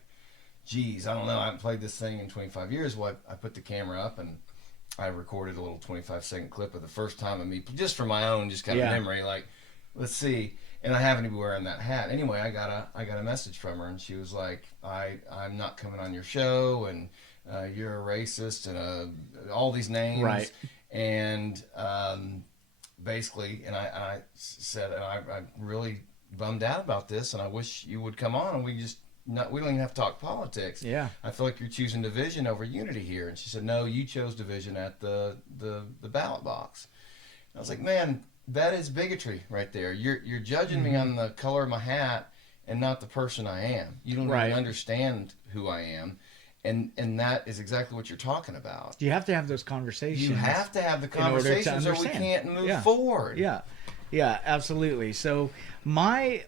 "Geez, I don't know. I haven't played this thing in 25 years." Well, I put the camera up and I recorded a little 25-second clip of the first time of me, just for my own, just kind of Yeah. memory. Like, let's see. And I happened to be wearing that hat. Anyway, I got a message from her, and she was like, I'm not coming on your show, and you're a racist, and all these names. Right. And basically, and I said, I'm really bummed out about this, and I wish you would come on, and we don't even have to talk politics. Yeah. I feel like you're choosing division over unity here. And she said, no, you chose division at the ballot box. I was like, man, that is bigotry right there. You're judging me on the color of my hat and not the person I am. You don't Right. even understand who I am. And that is exactly what you're talking about. You have to have those conversations. You have to have the in order to conversations or we understand. can't move Yeah. forward. Yeah, absolutely. So my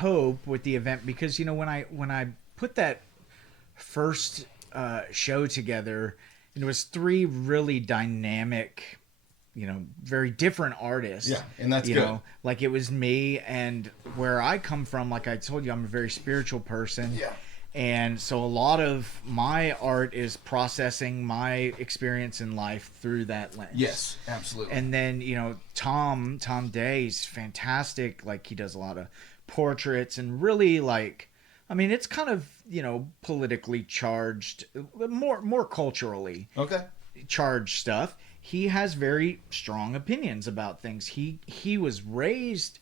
hope with the event, because you know when I put that first show together, and it was 3 really dynamic, you know, very different artists. Yeah, and that's you good. know, like it was me, and where I come from, like I told you, I'm a very spiritual person. Yeah. And so a lot of my art is processing my experience in life through that lens. Yes, absolutely. And then, you know, Tom Day's fantastic. Like he does a lot of portraits and really like, I mean, it's kind of, you know, politically charged, more culturally Okay. charged stuff. He has very strong opinions about things. He was raised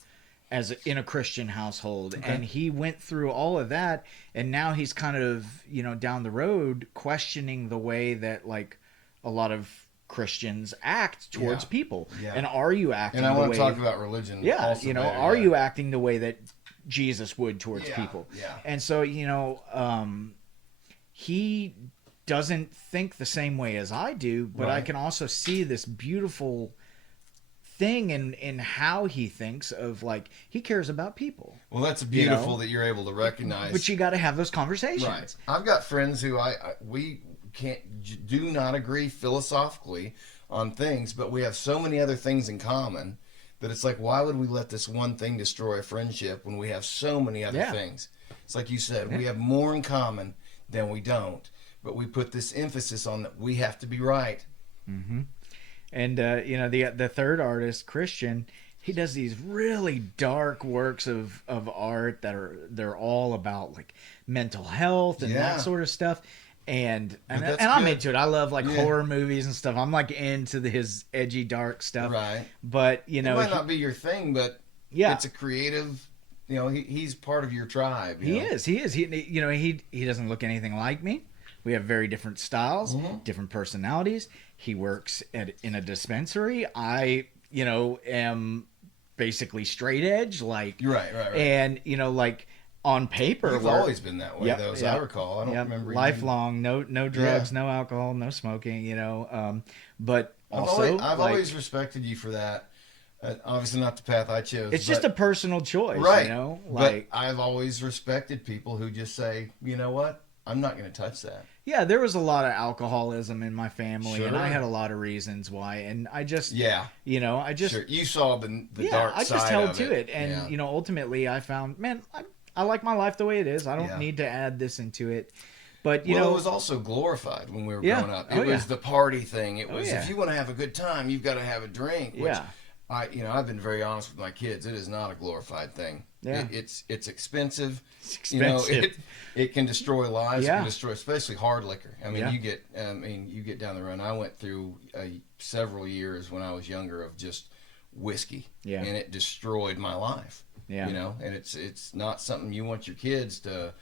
in a Christian household, and he went through all of that, and now he's kind of, you know, down the road questioning the way that like a lot of Christians act towards Yeah. people. Yeah. And are you acting And I the want way to talk about religion. yeah, also you know, later, are yeah. you acting the way that Jesus would towards Yeah, people? yeah. And so, you know, he doesn't think the same way as I do, but I Right. can also see this beautiful thing in how he thinks of like he cares about people. Well, that's beautiful You know? that you're able to recognize. But you got to have those conversations. Right. I've got friends who we do not agree philosophically on things, but we have so many other things in common that it's like, why would we let this one thing destroy a friendship when we have so many other Yeah. things? It's like you said, we have more in common than we don't, but we put this emphasis on that we have to be right. And you know, the third artist, Christian, he does these really dark works of art they're all about like mental health and Yeah. that sort of stuff. And that's I'm good. into it. I love like Yeah. horror movies and stuff. I'm like into his edgy dark stuff. Right. But you It know, might not be your thing, but Yeah. it's a creative, you know, he's part of your tribe. you he know? is. He you know, he doesn't look anything like me. We have very different styles, Mm-hmm. different personalities. He works in a dispensary. I, you know, am basically straight edge, like Right. and you know, like on paper, You've we're- always been that way, Yep, though, as yep, I recall. I don't yep, remember you- lifelong, no drugs, no alcohol, no smoking. You know, but also I've like, always respected you for that. Obviously not the path I chose. It's just a personal choice, right. you know? But I've always respected people who just say, you know what? I'm not going to touch that. Yeah, there was a lot of alcoholism in my family, and I Sure. had a lot of reasons why. And I just, Yeah. you know, I just, Sure. You saw the yeah, dark I side just held of to it. And, Yeah. you know, ultimately I found, man, I like my life the way it is. I don't Yeah. need to add this into it. But, you well, know, it was also glorified when we were Yeah. growing up. Oh, It was yeah. the party thing. It Oh, was yeah. if you want to have a good time, you've got to have a drink. Which Yeah. I've been very honest with my kids. It is not a glorified thing. Yeah. It's expensive. It's You know, expensive. it can destroy lives. It Yeah. can destroy, especially hard liquor. I mean, Yeah. you get down the road. I went through several years when I was younger of just whiskey, Yeah. and it destroyed my life. Yeah. You know, and it's not something you want your kids to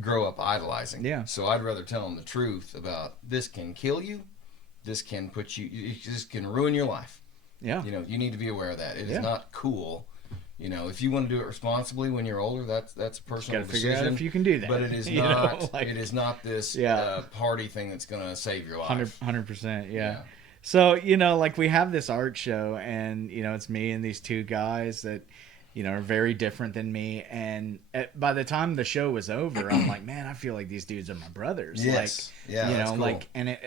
grow up idolizing. Yeah. So I'd rather tell them the truth about this can kill you, this can this can ruin your life. yeah. You know, you need to be aware of that. It Yeah. is not cool. You know, if you want to do it responsibly when you're older, that's a personal Got to figure decision. out if you can do that. But it is You know, not. like- it is not this Yeah. party thing that's going to save your life. 100%. Yeah. Yeah. So, you know, like we have this art show and, you know, it's me and these two guys that, you know, are very different than me. And by the time the show was over, I'm like, man, I feel like these dudes are my brothers. Yes. Like, Yeah, you that's know, cool. like, and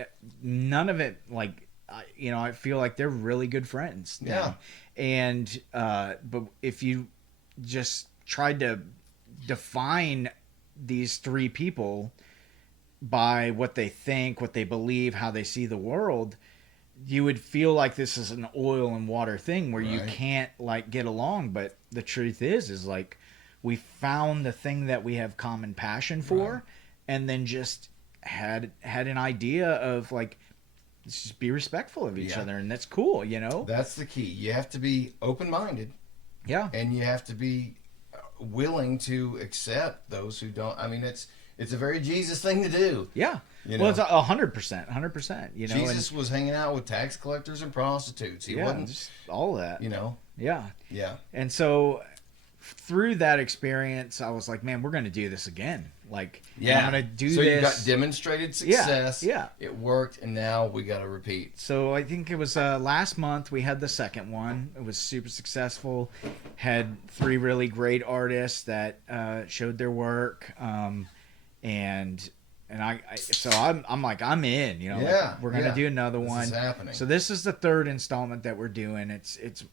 none of it, like, you know, I feel like they're really good friends. now. Yeah. And, but if you just tried to define these three people by what they think, what they believe, how they see the world, you would feel like this is an oil and water thing where you Right. can't like get along. But the truth is like we found the thing that we have common passion for, Right. and then just had an idea of like, let's just be respectful of each Yeah. other, and that's cool, you know? That's the key. You have to be open-minded, Yeah. and you have to be willing to accept those who don't. I mean, it's a very Jesus thing to do. Yeah. You Well, know? it's 100%. You know, Jesus was hanging out with tax collectors and prostitutes. He yeah, wasn't, just all that. you know. Yeah. Yeah. And so through that experience, I was like, man, we're going to do this again. Like, Yeah. I'm going to do so this. you got demonstrated Yeah, success. yeah. It worked, and now we got to repeat. So I think it was last month we had the second one. It was super successful. Had 3 really great artists that showed their work, and so I'm like, I'm in. You know, Yeah, like, we're gonna yeah. do another This one. is happening. So this is the 3rd installment that we're doing.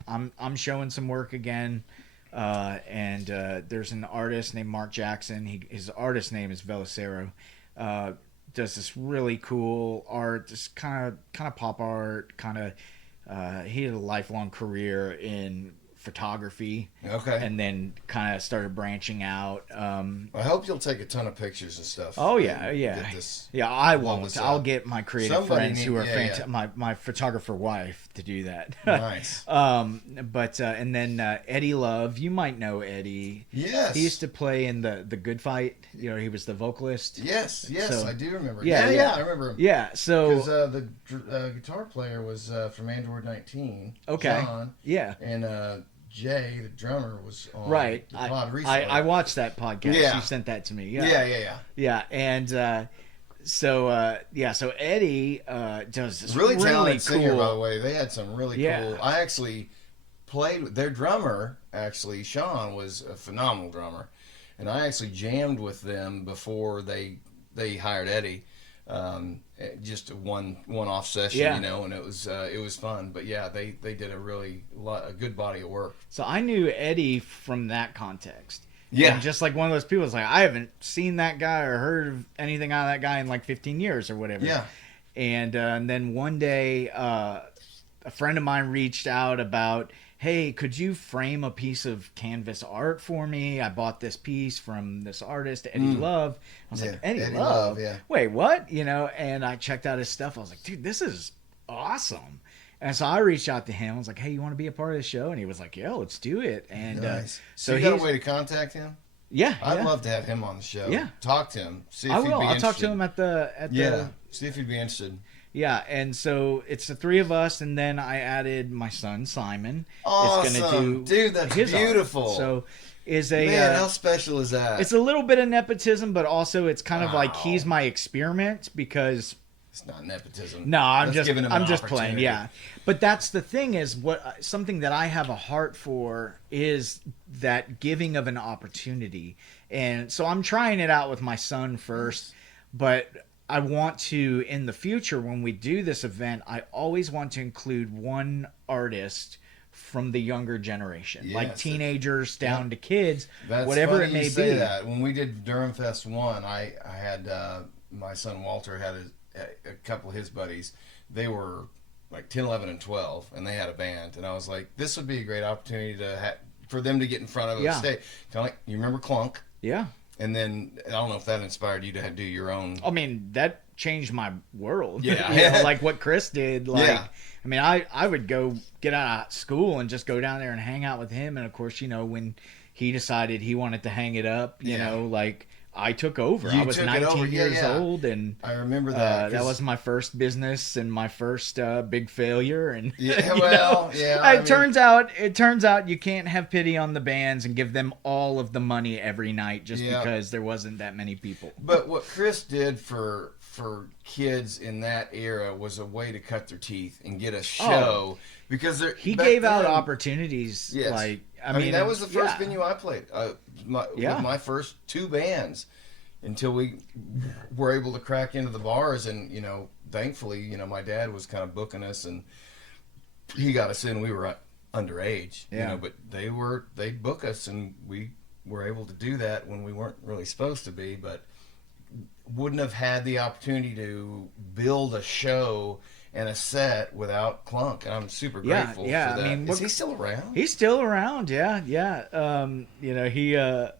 I'm showing some work again. And there's an artist named Mark Jackson. His artist name is Velocero. Does this really cool art, just kind of pop art. He had a lifelong career in photography, Okay. and then kind of started branching out. I hope you'll take a ton of pictures and stuff. Oh and yeah. get this- Yeah, I blow won't. this I'll up. get my creative Somebody friends who are yeah, yeah. my photographer wife to do that. Nice. But and then Eddie Love, you might know Eddie. Yes. He used to play in the Good Fight. You know, he was the vocalist. Yes. So- I do remember. Yeah, Yeah. yeah. I remember him. Yeah. So Because the guitar player was from Android 19. Okay. John, yeah. and Jay, the drummer, was on Right. the pod recently. I watched that podcast. Yeah. You sent that to me. Yeah. Yeah. Yeah. And so Eddie does this Really really talented singer, cool. by the way. They had some really Yeah. cool. I actually played with their drummer. Actually, Sean was a phenomenal drummer, and I actually jammed with them before they hired Eddie. Just a one-off session, Yeah. you know, and it was fun. But yeah, they did a good body of work. So I knew Eddie from that context. Yeah. And just like one of those people was like, I haven't seen that guy or heard of anything out of that guy in like 15 years or whatever. Yeah. And then one day, a friend of mine reached out about, hey, could you frame a piece of canvas art for me? I bought this piece from this artist, Eddie Love. I was like, Eddie Love? yeah. Wait, what? You know, and I checked out his stuff. I was like, dude, this is awesome. And so I reached out to him. I was like, hey, you want to be a part of the show? And he was like, yeah, let's do it. And Nice. so So you got he's- a way to contact him? yeah, I'd yeah. love to have him on the show. Yeah. Talk to him. See if I he'd will. be I'll talk to interested. him at the Yeah. See if he'd be interested. yeah. And so it's the 3 of us, and then I added my son Simon. Awesome. Is gonna do Dude, that's his art. beautiful. So is a Man, how special is that? it's a little bit of nepotism, but also it's kind of like Wow. he's my experiment because It's not nepotism. No, I'm Let's give him an I'm just playing. opportunity. Yeah, but that's the thing is something that I have a heart for is that giving of an opportunity, and so I'm trying it out with my son first, but I want to in the future when we do this event, I always want to include one artist from the younger generation, like Yes. teenagers down to kids, That's whatever funny it may you say be. that. When we did Durham Fest 1, I had my son Walter had a couple of his buddies. They were like 10, 11, and 12, and they had a band. And I was like, this would be a great opportunity for them to get in front of a stage. Kind of like, you remember Clunk? Yeah. And then, I don't know if that inspired you to do your own. I mean, that changed my world. Yeah. You know, like what Chris did. Like, Yeah. I mean, I would go get out of school and just go down there and hang out with him. And of course, you know, when he decided he wanted to hang it up, you know, like I took over. You I was took it 19 over. years Yeah. old, and I remember that. that was my first business and my first big failure. And Yeah, you well, know, yeah. I mean, it turns out you can't have pity on the bands and give them all of the money every night just because there wasn't that many people. But what Chris did for kids in that era was a way to cut their teeth and get a show because He back gave out then- opportunities. Yes. Like I mean, that was the first yeah. venue I played with my first two bands until we were able to crack into the bars. And, you know, thankfully, you know, my dad was kind of booking us and he got us in. We were underage, you know, but they'd book us and we were able to do that when we weren't really supposed to be, but wouldn't have had the opportunity to build a show and a set without Clunk. And I'm super grateful for that. I mean, is he still around? He's still around. Yeah. You know, he I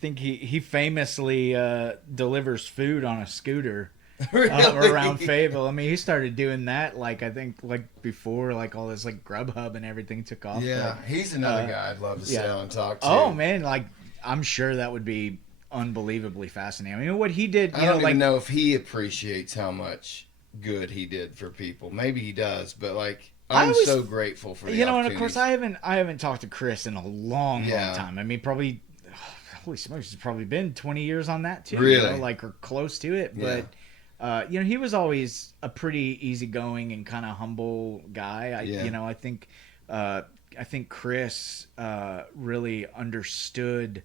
think he famously delivers food on a scooter around Fayetteville. I mean, he started doing that like I think like before like all this like Grubhub and everything took off. Yeah, like, he's another guy I'd love to sit down and talk to. Oh man, like I'm sure that would be unbelievably fascinating. I mean, what he did, I don't like, even know if he appreciates how much good he did for people. Maybe he does, but like I'm so grateful for the you know, and of course opportunities. I haven't talked to Chris in a long Yeah. time. I mean, probably holy smokes, it's probably been 20 years on that too. Really? You know, like or close to it. Yeah. But you know, he was always a pretty easygoing and kind of humble guy. You know, I think Chris really understood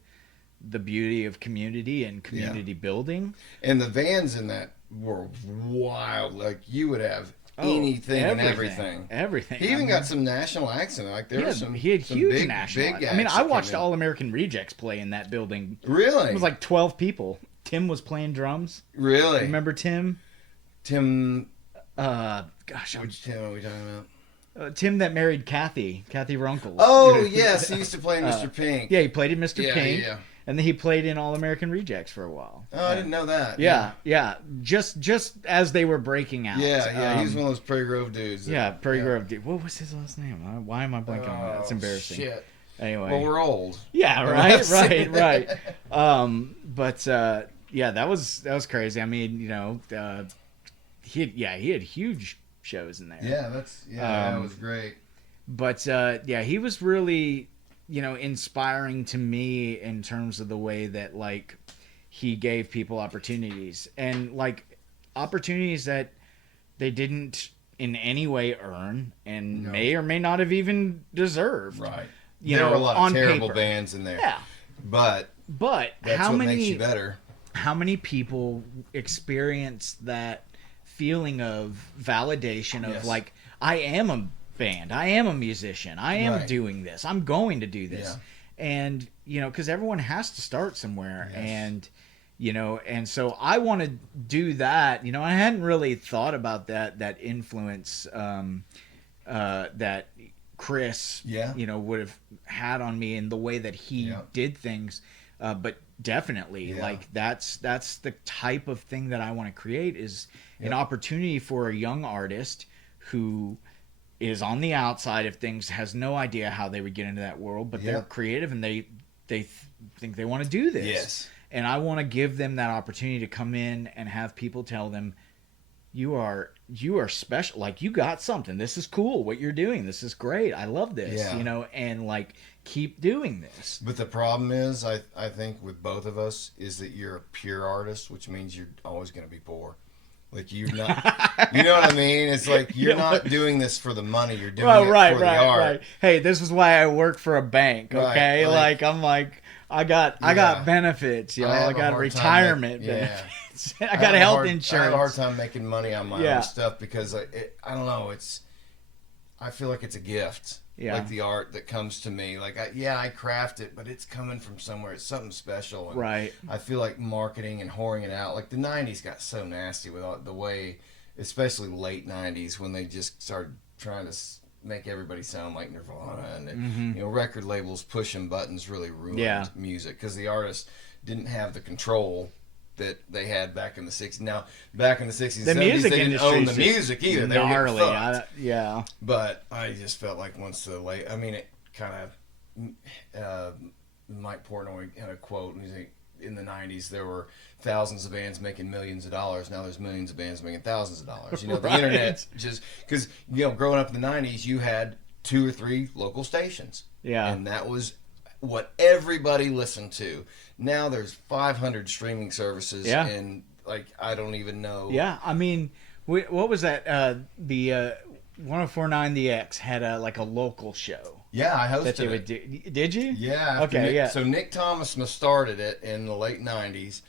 the beauty of community and community building. And the vans in that were wild. Like you would have anything and everything. Everything. He even got some national acts in it. Like there was some. He had some huge big, national. big I mean, acts I that watched came in. All American Rejects play in that building. Really? It was like 12 people. Tim was playing drums. Really? Remember Tim? Tim. Gosh, Which Tim are we talking about? Tim that married Kathy Runkle. Oh yes, he used to play Mr. Pink. Yeah, he played in Mr. Yeah, Pink. yeah. And then he played in All American Rejects for a while. Oh, I didn't know that. Yeah. Just as they were breaking out. Yeah. He's one of those Prairie Grove dudes. Prairie Grove dude. What was his last name? Why am I blanking on that? That's embarrassing. Shit. Anyway. Well, we're old. Yeah, right. But that was crazy. I mean, you know, he had huge shows in there. Yeah, that was great. But he was really, you know, inspiring to me in terms of the way that like he gave people opportunities and like opportunities that they didn't in any way earn and may or may not have even deserved. Right. You there know, were a lot on of terrible paper. bands in there. Yeah. But that's how what many makes you better. How many people experience that feeling of validation of like, I am a band, I am a musician, I am doing this, I'm going to do this. And, you know, because everyone has to start somewhere. And, you know, and so I want to do that. You know, I hadn't really thought about that influence that Chris, you know, would have had on me in the way that he did things. But definitely, like that's the type of thing that I want to create is an opportunity for a young artist who is on the outside of things, has no idea how they would get into that world, but they're creative and they think they want to do this. Yes. And I want to give them that opportunity to come in and have people tell them, you are special. Like, you got something. This is cool. What you're doing. This is great. I love this, you know, and like, keep doing this. But the problem is, I think with both of us, is that you're a pure artist, which means you're always going to be poor. Like you're not, you know what I mean? It's like you're not doing this for the money. You're doing it right, for the art. right. Hey, this is why I work for a bank. Okay, Right, I got benefits, y'all. I got retirement benefits. I got health insurance. I have a hard time making money on my own stuff because I don't know. I feel like it's a gift. Yeah. Like the art that comes to me. Like, I craft it, but it's coming from somewhere. It's something special. And right. I feel like marketing and whoring it out. Like, the 90s got so nasty with all, the way, especially late 90s, when they just started trying to make everybody sound like Nirvana. And, you know, record labels pushing buttons really ruined music because the artists didn't have the control that they had back in the 60s. Now, back in the 60s and 70s, they didn't own the music either. They were getting fucked. But I just felt like once the late... I mean, it kind of... Mike Portnoy had a quote, and he's like, in the 90s, there were thousands of bands making millions of dollars. Now there's millions of bands making thousands of dollars. You know, the internet just... Because, you know, growing up in the 90s, you had 2 or 3 local stations. Yeah. And that was what everybody listened to. Now there's 500 streaming services, and like I don't even know. Yeah, I mean, what was that? The 104.9 The X had a local show. Yeah, I hosted that they would do. Did you? Yeah. Okay. So Nick Thomas started it in the late 90s,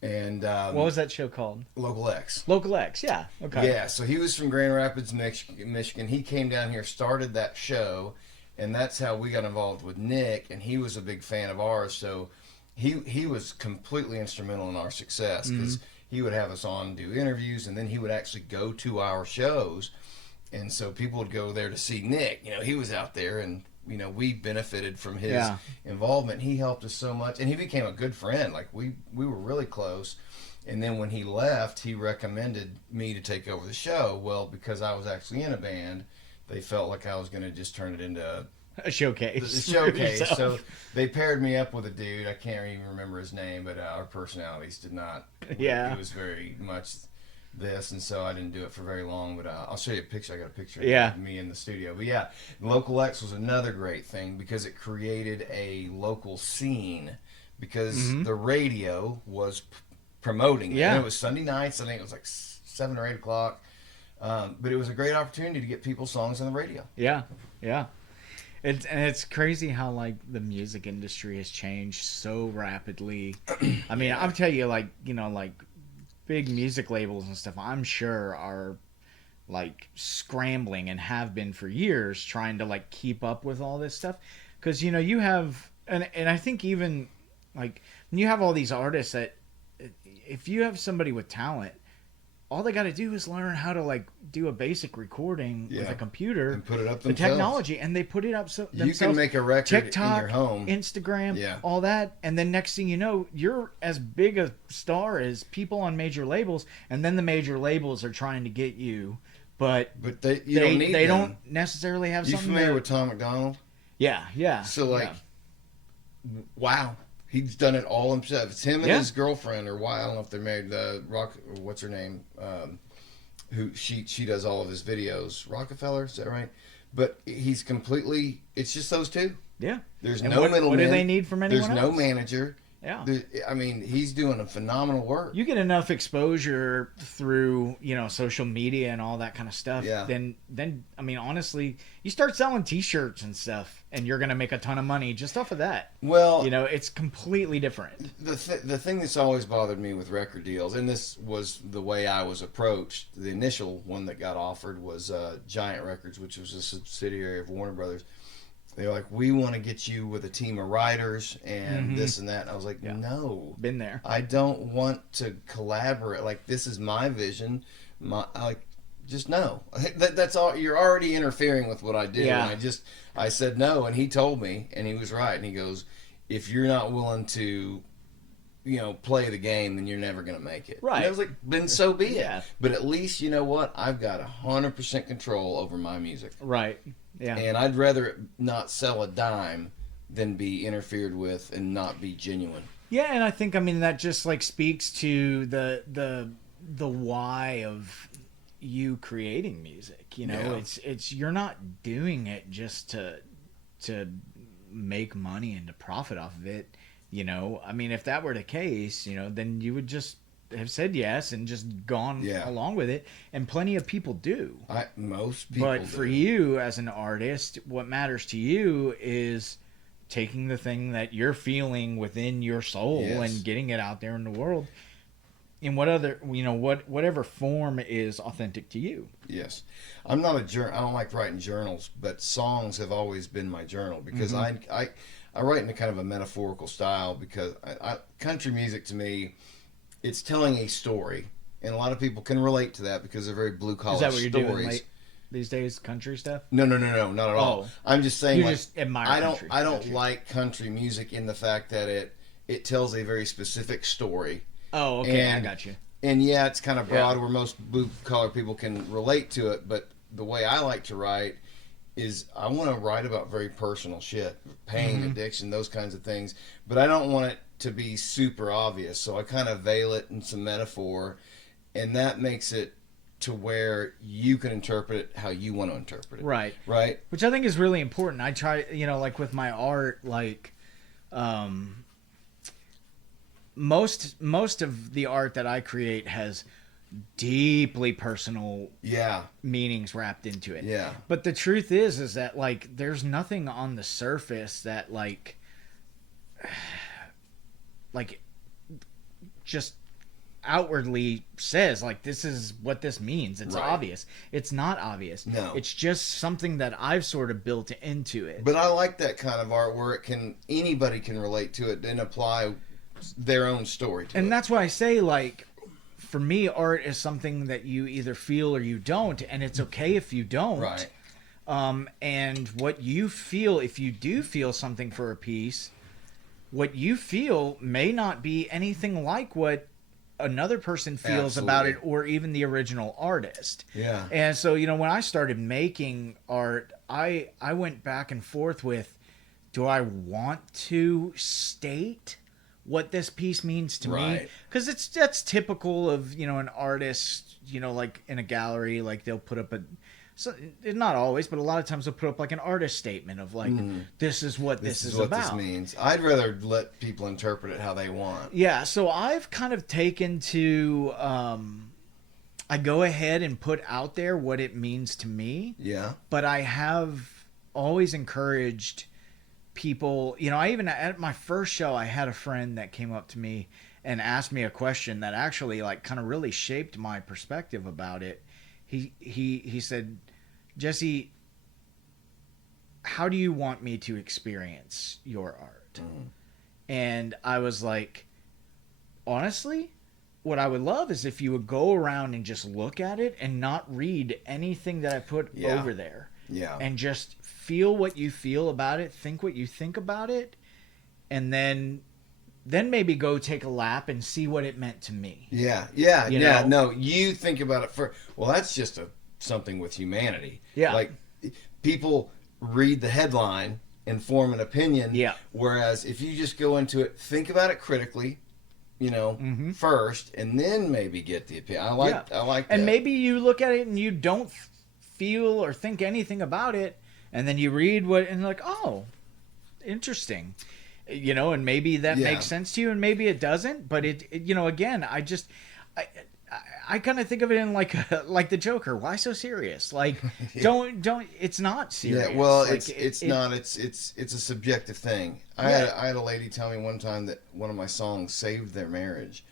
and what was that show called? Local X. Local X. Yeah. Okay. Yeah. So he was from Grand Rapids, Michigan. He came down here, started that show, and that's how we got involved with Nick. And he was a big fan of ours, so. He was completely instrumental in our success because he would have us on and do interviews, and then he would actually go to our shows, and so people would go there to see Nick. You know, he was out there, and you know we benefited from his involvement. He helped us so much, and he became a good friend. Like we were really close. And then when he left, he recommended me to take over the show. Well, because I was actually in a band, they felt like I was going to just turn it into a showcase. The showcase. So they paired me up with a dude. I can't even remember his name, but our personalities did not. Yeah. It was very much this, and so I didn't do it for very long. But I'll show you a picture. I got a picture of me in the studio. But yeah, Local X was another great thing because it created a local scene because the radio was promoting it. And it was Sunday nights. I think it was like 7 or 8 o'clock. But it was a great opportunity to get people's songs on the radio. Yeah, yeah. It's crazy how like the music industry has changed so rapidly. I mean, I'll tell you, like, you know, like big music labels and stuff, I'm sure are like scrambling and have been for years trying to like keep up with all this stuff. Because, you know, you have, and I think even like when you have all these artists that if you have somebody with talent, all they got to do is learn how to like do a basic recording with a computer and put it up themselves. The technology, and they put it up so themselves. You can make a record TikTok, in your home, Instagram, all that, and then next thing you know, you're as big a star as people on major labels, and then the major labels are trying to get you, but they don't necessarily have. You something familiar with Tom McDonald? Yeah, yeah. So like, wow. He's done it all himself. It's him and his girlfriend, or why I don't know if they're married. What's her name? Who she does all of his videos. Rockefeller, is that right? But he's completely. It's just those two. Yeah. There's no middleman. What do they need from anyone else? There's no manager. Yeah. I mean, he's doing a phenomenal work. You get enough exposure through, you know, social media and all that kind of stuff. Yeah. Then I mean, honestly, you start selling T-shirts and stuff, and you're gonna make a ton of money just off of that. Well, you know, it's completely different. The thing that's always bothered me with record deals, and this was the way I was approached. The initial one that got offered was Giant Records, which was a subsidiary of Warner Brothers. They were like, we want to get you with a team of writers and this and that. And I was like, no. Been there. I don't want to collaborate. Like, this is my vision. Just no. That's all. You're already interfering with what I do. Yeah. And I said no, and he told me, and he was right. And he goes, if you're not willing to, you know, play the game, then you're never going to make it. Right. And I was like, then so be it. But at least, you know what? I've got 100% control over my music. Right. Yeah. And I'd rather not sell a dime than be interfered with and not be genuine. Yeah, and I think, I mean, that just like speaks to the why of you creating music. You know, it's you're not doing it just to make money and to profit off of it. You know, I mean, if that were the case, you know, then you would just have said yes and just gone along with it, and plenty of people do. Most people But do. for you as an artist, what matters to you is taking the thing that you're feeling within your soul and getting it out there in the world in whatever form is authentic to you. Yes. I'm not I don't like writing journals, but songs have always been my journal because I write in a kind of a metaphorical style because country music to me, it's telling a story, and a lot of people can relate to that because they're very blue collar stories. Is that what you're doing these days, country stuff? No, not at all. I'm just saying, you just admire country. I don't like country music in the fact that it tells a very specific story. Oh, okay, I got you. And yeah, it's kind of broad where most blue collar people can relate to it, but the way I like to write is I want to write about very personal shit, pain, addiction, those kinds of things, but I don't want it to be super obvious, so I kind of veil it in some metaphor, and that makes it to where you can interpret it how you want to interpret it. Right. Right? Which I think is really important. I try, like with my art, like most of the art that I create has deeply personal meanings wrapped into it. Yeah. But the truth is that like there's nothing on the surface that like just outwardly says like this is what this means. It's obvious. It's not obvious. No. It's just something that I've sort of built into it. But I like that kind of art where anybody can relate to it and apply their own story to it. And that's why I say like for me, art is something that you either feel or you don't, and it's okay if you don't. Right. And what you feel, if you do feel something for a piece, what you feel may not be anything like what another person feels about it, or even the original artist. Yeah. And so, when I started making art, I went back and forth with, do I want to state what this piece means to me? Because that's typical of an artist, like in a gallery, like they'll put up not always, but a lot of times they'll put up like an artist statement of like this is what this is what about. This means. I'd rather let people interpret it how they want. Yeah, so I've kind of taken to I go ahead and put out there what it means to me. Yeah. But I have always encouraged people, I even at my first show I had a friend that came up to me and asked me a question that actually like kind of really shaped my perspective about it. He said, "Jesse, how do you want me to experience your art?" And I was like, honestly, what I would love is if you would go around and just look at it and not read anything that I put over there. Yeah. And just feel what you feel about it, think what you think about it, and then maybe go take a lap and see what it meant to me. Yeah. No, you think about it that's just something with humanity. Yeah. Like people read the headline and form an opinion. Yeah. Whereas if you just go into it, think about it critically, first, and then maybe get the opinion. I like that. And maybe you look at it and you don't feel or think anything about it, and then you read and like, oh, interesting, and maybe that makes sense to you, and maybe it doesn't. But it again, I kind of think of it in like the Joker. Why so serious? Like, don't. It's not serious. Yeah, well, like, it's not. It's a subjective thing. I had a lady tell me one time that one of my songs saved their marriage.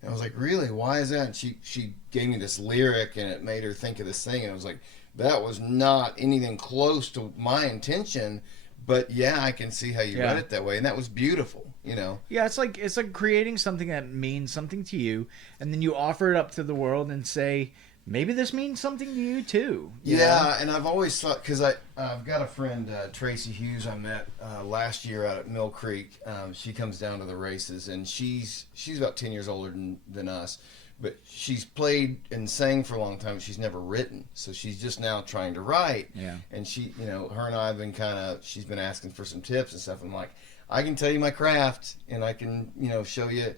And I was like, really? Why is that? And she gave me this lyric, and it made her think of this thing. And I was like, that was not anything close to my intention, but I can see how you read it that way, and that was beautiful, Yeah, it's like creating something that means something to you, and then you offer it up to the world and say, maybe this means something to you too. You know? And I've always thought, because I've got a friend, Tracy Hughes, I met last year out at Mill Creek. She comes down to the races, and she's about 10 years older than us. But she's played and sang for a long time. She's never written. So she's just now trying to write. Yeah. And she, her and I have been she's been asking for some tips and stuff. I'm like, I can tell you my craft, and I can, show you.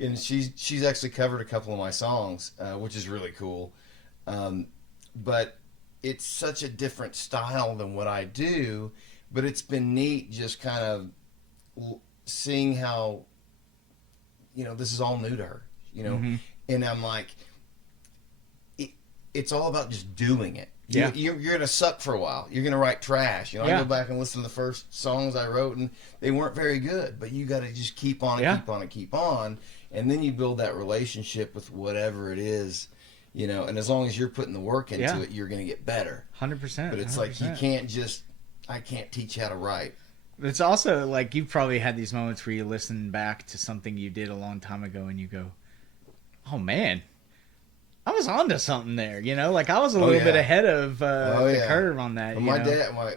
And she's actually covered a couple of my songs, which is really cool. But it's such a different style than what I do. But it's been neat just kind of seeing how, this is all new to her, And I'm like, it's all about just doing it. Yeah. You're going to suck for a while. You're going to write trash. You know, I Yeah. go back and listen to the first songs I wrote, and they weren't very good. But you got to just keep on and Yeah. keep on and keep on. And then you build that relationship with whatever it is, you know. And as long as you're putting the work into Yeah. it, you're going to get better. 100%. But it's 100%. like you can't just, I can't teach you how to write. It's also like you've probably had these moments where you listen back to something you did a long time ago and you go, oh man, I was onto something there, you know, like I was a little bit ahead of the curve on that. Well,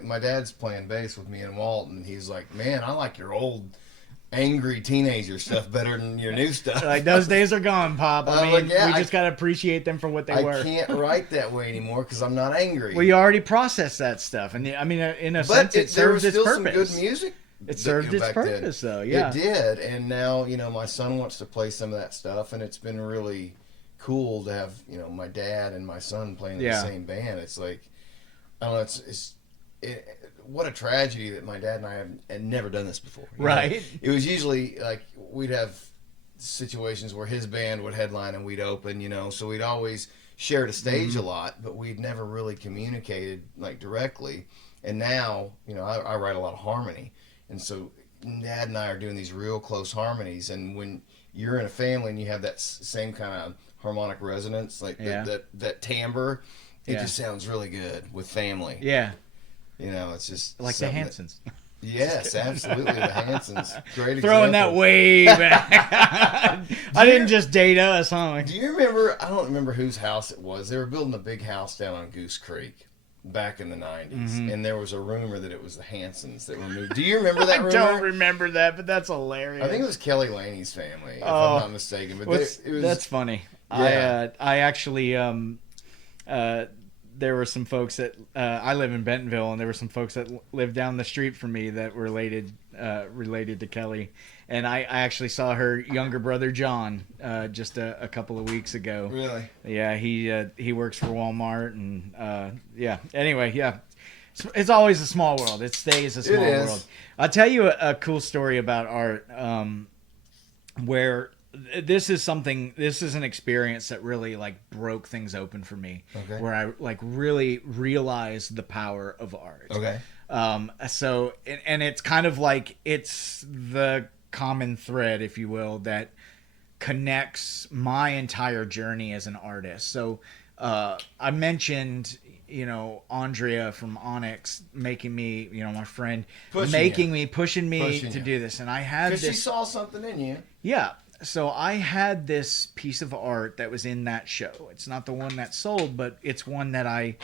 my dad's playing bass with me in Walton, and he's like, man, I like your old angry teenager stuff better than your new stuff. Like those days are gone, Pop. I mean, we just got to appreciate them for what they were. I can't write that way anymore because I'm not angry. Well, you already processed that stuff, and I mean, in a sense, it there served was its still purpose. some good music. It served its purpose, though. Yeah, it did. And now, you know, my son wants to play some of that stuff, and it's been really cool to have, you know, my dad and my son playing in the same band. It's like, I don't know, what a tragedy that my dad and I had never done this before. Right. Know? It was usually like we'd have situations where his band would headline and we'd open, you know, so we'd always shared a stage a lot, but we'd never really communicated like directly. And now, you know, I write a lot of harmony. And so Dad and I are doing these real close harmonies. And when you're in a family and you have that same kind of harmonic resonance, like that timbre, it just sounds really good with family. Yeah. You know, it's just like the Hansons. Yes, absolutely. The Hansons. Great example. Throwing that way back. I didn't just date us, huh? Do you remember, I don't remember whose house it was. They were building a big house down on Goose Creek back in the 90s. And there was a rumor that it was the Hansons that were moved. Do you remember that rumor? I don't remember that, but that's hilarious. I think it was Kelly Laney's family, if I'm not mistaken. But it was, that's funny. Yeah. I actually... there were some folks that I live in Bentonville, and there were some folks that lived down the street from me that were related to Kelly, and I actually saw her younger brother John just a couple of weeks ago. Really? Yeah, he works for Walmart, and yeah. Anyway, yeah, it's always a small world. It stays a small world. I'll tell you a cool story about art, where. This is an experience that really like broke things open for me, where I like really realized the power of art. Okay. So, and it's kind of like, it's the common thread, if you will, that connects my entire journey as an artist. So, I mentioned, you know, Andrea from Onyx making me, you know, my friend, pushing me to do this. And I had this. Because she saw something in you. Yeah. So I had this piece of art that was in that show. It's not the one that sold, but it's one that I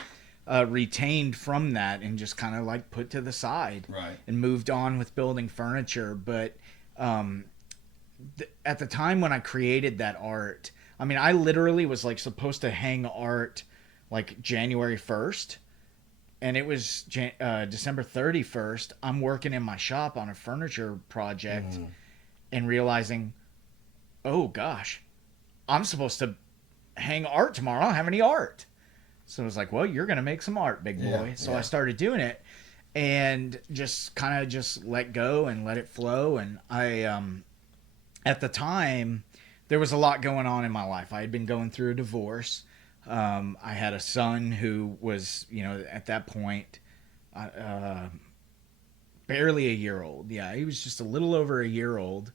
retained from that and just kind of like put to the side, and moved on with building furniture. But at the time when I created that art, I mean, I literally was like supposed to hang art like January 1st. And it was December 31st. I'm working in my shop on a furniture project and realizing, oh gosh, I'm supposed to hang art tomorrow. I don't have any art. So I was like, well, you're going to make some art, big boy. So I started doing it and just kind of just let go and let it flow. And I, at the time, there was a lot going on in my life. I had been going through a divorce. I had a son who was, you know, at that point, barely a year old. Yeah, he was just a little over a year old.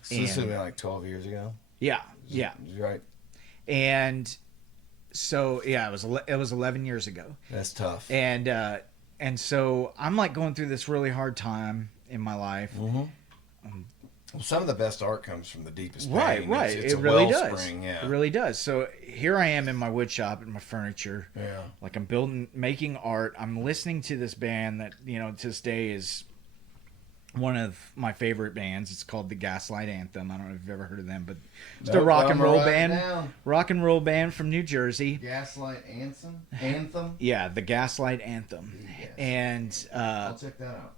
So this would have been like 12 years ago? Yeah. Right. And so, yeah, it was 11 years ago. That's tough. And so I'm like going through this really hard time in my life. Well, some of the best art comes from the deepest pain. Right. It's it really does. Wellspring, yeah. It really does. So here I am in my wood shop in my furniture. Yeah. Like I'm making art. I'm listening to this band that, you know, to this day is one of my favorite bands. It's called the Gaslight Anthem. I don't know if you've ever heard of them, but it's a rock and roll band. Rock and roll band from New Jersey. Gaslight Anthem? Yeah, the Gaslight Anthem. Yes. And I'll check that out.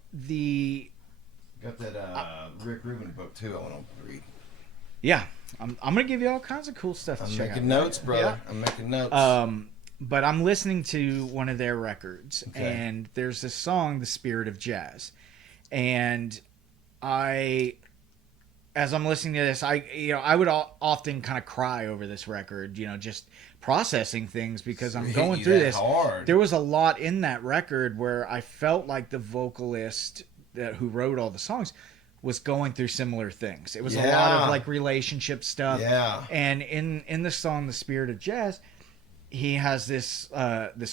Got that Rick Rubin book too I want to read. Yeah. I'm going to give you all kinds of cool stuff to check out. I'm making notes, brother. Yeah. I'm making notes. But I'm listening to one of their records, and there's this song, The Spirit of Jazz. And I as I'm listening to this, I would often kind of cry over this record, just processing things because I'm going through this. Hard. There was a lot in that record where I felt like the vocalist who wrote all the songs was going through similar things. It was a lot of like relationship stuff. Yeah. And in the song "The Spirit of Jazz," he has this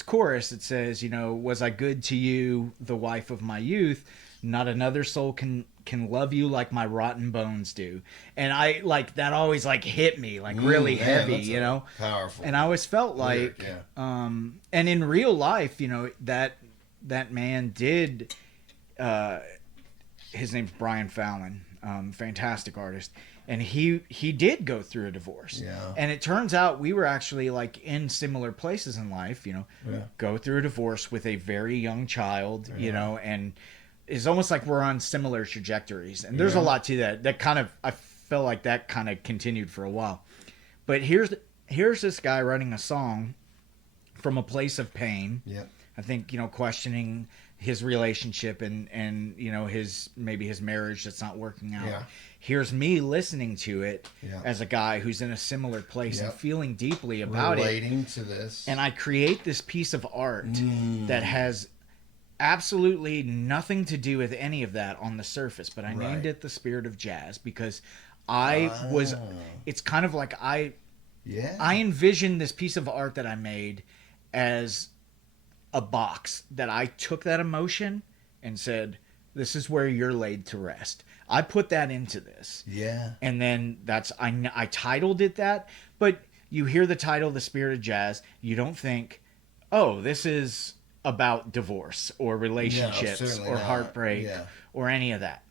chorus that says, "Was I good to you, the wife of my youth? Not another soul can love you like my rotten bones do." And I like that always like hit me like really heavy, Powerful. And I always felt like, and in real life, that man did. His name's Brian Fallon, fantastic artist, and he did go through a divorce. Yeah. And it turns out we were actually like in similar places in life, go through a divorce with a very young child, and it's almost like we're on similar trajectories. And there's a lot to that kind of, I felt like that kind of continued for a while. But here's this guy writing a song from a place of pain. Yeah. I think, questioning his relationship and his marriage that's not working out. Yeah. Here's me listening to it as a guy who's in a similar place and feeling deeply about relating to this. And I create this piece of art that has absolutely nothing to do with any of that on the surface, but I named it The Spirit of Jazz because it's kind of like I envisioned this piece of art that I made as a box that I took that emotion and said, this is where you're laid to rest. I put that into this. Yeah. And then I titled it that, but you hear the title, The Spirit of Jazz, you don't think, oh, this is about divorce or relationships or heartbreak or any of that.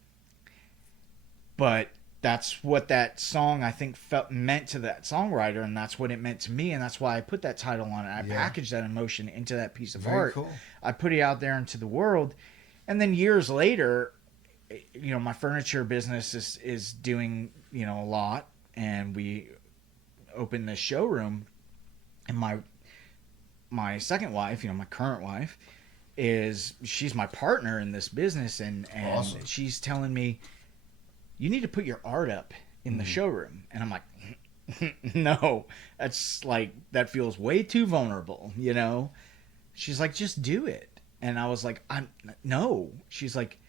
But that's what that song I think meant to that songwriter, and that's what it meant to me, and that's why I put that title on it. I packaged that emotion into that piece of art. Cool. I put it out there into the world, and then years later, my furniture business is doing a lot, and we opened this showroom, and my second wife, my current wife, she's my partner in this business, and awesome. She's telling me, you need to put your art up in the showroom. And I'm like, no, that's like, that feels way too vulnerable, She's like, just do it. And I was like, no. She's like,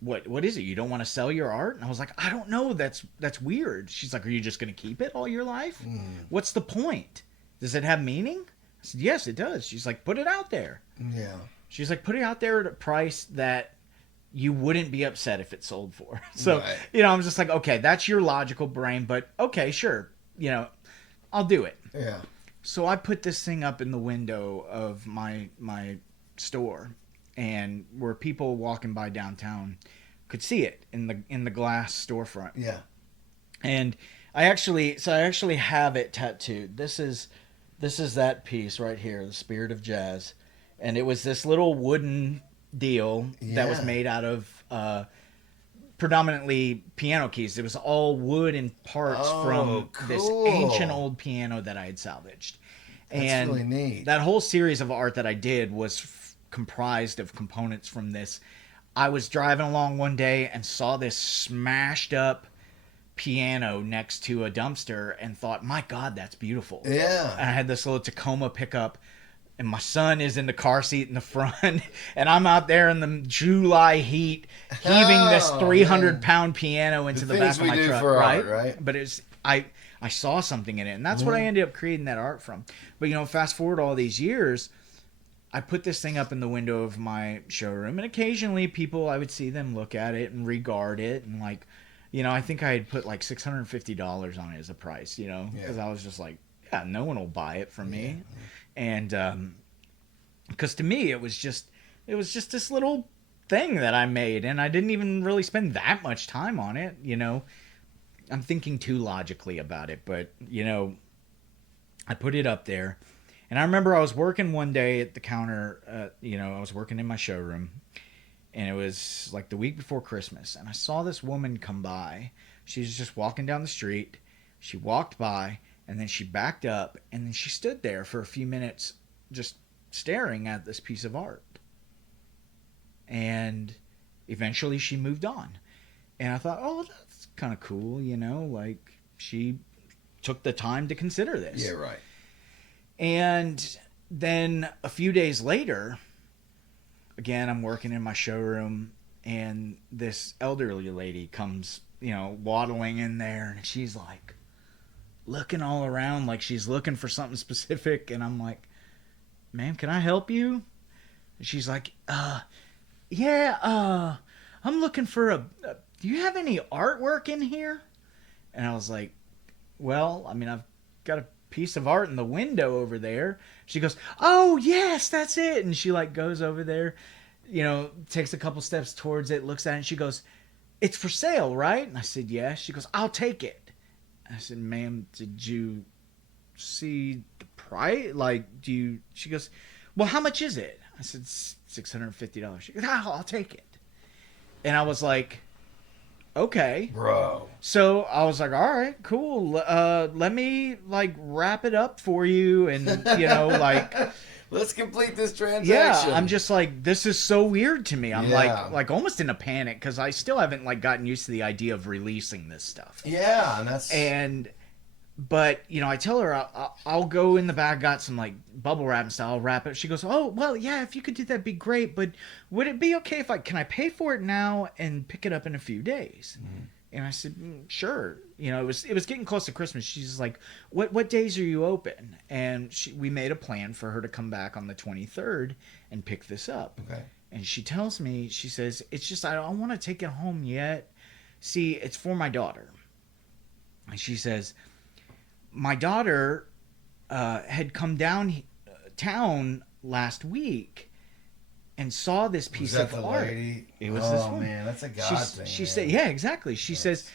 what is it? You don't want to sell your art? And I was like, I don't know. That's weird. She's like, are you just going to keep it all your life? What's the point? Does it have meaning? I said, yes, it does. She's like, put it out there. Yeah. She's like, put it out there at a price that you wouldn't be upset if it sold for. So, I'm just like, okay, that's your logical brain, but okay, sure. I'll do it. Yeah. So I put this thing up in the window of my store, and where people walking by downtown could see it in the glass storefront. Yeah. And I actually have it tattooed. This is that piece right here, The Spirit of Jazz. And it was this little wooden deal that was made out of predominantly piano keys. It was all wood and parts from this ancient old piano that I had salvaged. That's really neat. That whole series of art that I did was comprised of components from this. I was driving along one day and saw this smashed up piano next to a dumpster and thought, my God, that's beautiful. Yeah. And I had this little Tacoma pickup, and my son is in the car seat in the front, and I'm out there in the July heat heaving this 300-pound piano into the back of my truck. Right? But I saw something in it, and that's what I ended up creating that art from. But fast forward all these years, I put this thing up in the window of my showroom, and occasionally people, I would see them look at it and regard it, and I think I had put like $650 on it as a price, because I was just like, yeah, no one will buy it from me. And because to me it was just this little thing that I made, and I didn't even really spend that much time on it. I'm thinking too logically about it, but I put it up there, and I remember I was working one day at the counter. I was working in my showroom, and it was like the week before Christmas, and I saw this woman come by. She was just walking down the street. She walked by, and then she backed up, and then she stood there for a few minutes just staring at this piece of art. And eventually she moved on. And I thought, oh, that's kind of cool, you know, like she took the time to consider this. Yeah, right. And then a few days later, again, I'm working in my showroom, and this elderly lady comes, you know, waddling in there, and she's like looking all around like she's looking for something specific. And I'm like, ma'am, can I help you? And she's like, yeah, I'm looking for do you have any artwork in here? And I was like, well, I mean, I've got a piece of art in the window over there. She goes, oh yes, that's it. And she like goes over there, you know, takes a couple steps towards it, looks at it, and she goes, it's for sale, right? And I said, yes. She goes, I'll take it. I said, ma'am, did you see the price? Like, she goes, well, how much is it? I said, $650. She goes, I'll take it. And I was like, okay. Bro. So I was like, all right, cool. Let me like wrap it up for you. And, you know, like, let's complete this transaction. yeah, I'm just like, this is so weird to me. I'm Yeah. like almost in a panic because I still haven't like gotten used to the idea of releasing this stuff. Yeah, But, you know, I tell her I'll go in the bag, got some like bubble wrap and stuff. I'll wrap it. She goes, oh, well, yeah, if you could do that, that'd be great. But would it be okay if can I pay for it now and pick it up in a few days? Mm-hmm. And I said, sure. You know, it was getting close to Christmas. She's like, what days are you open? And we made a plan for her to come back on the 23rd and pick this up. Okay. And she tells me, she says, it's just, I don't want to take it home yet. See, it's for my daughter. And she says, my daughter had come downtown last week and saw this piece of art. Lady? It was this one. Oh man, that's a God thing. She said, yeah, exactly. She says,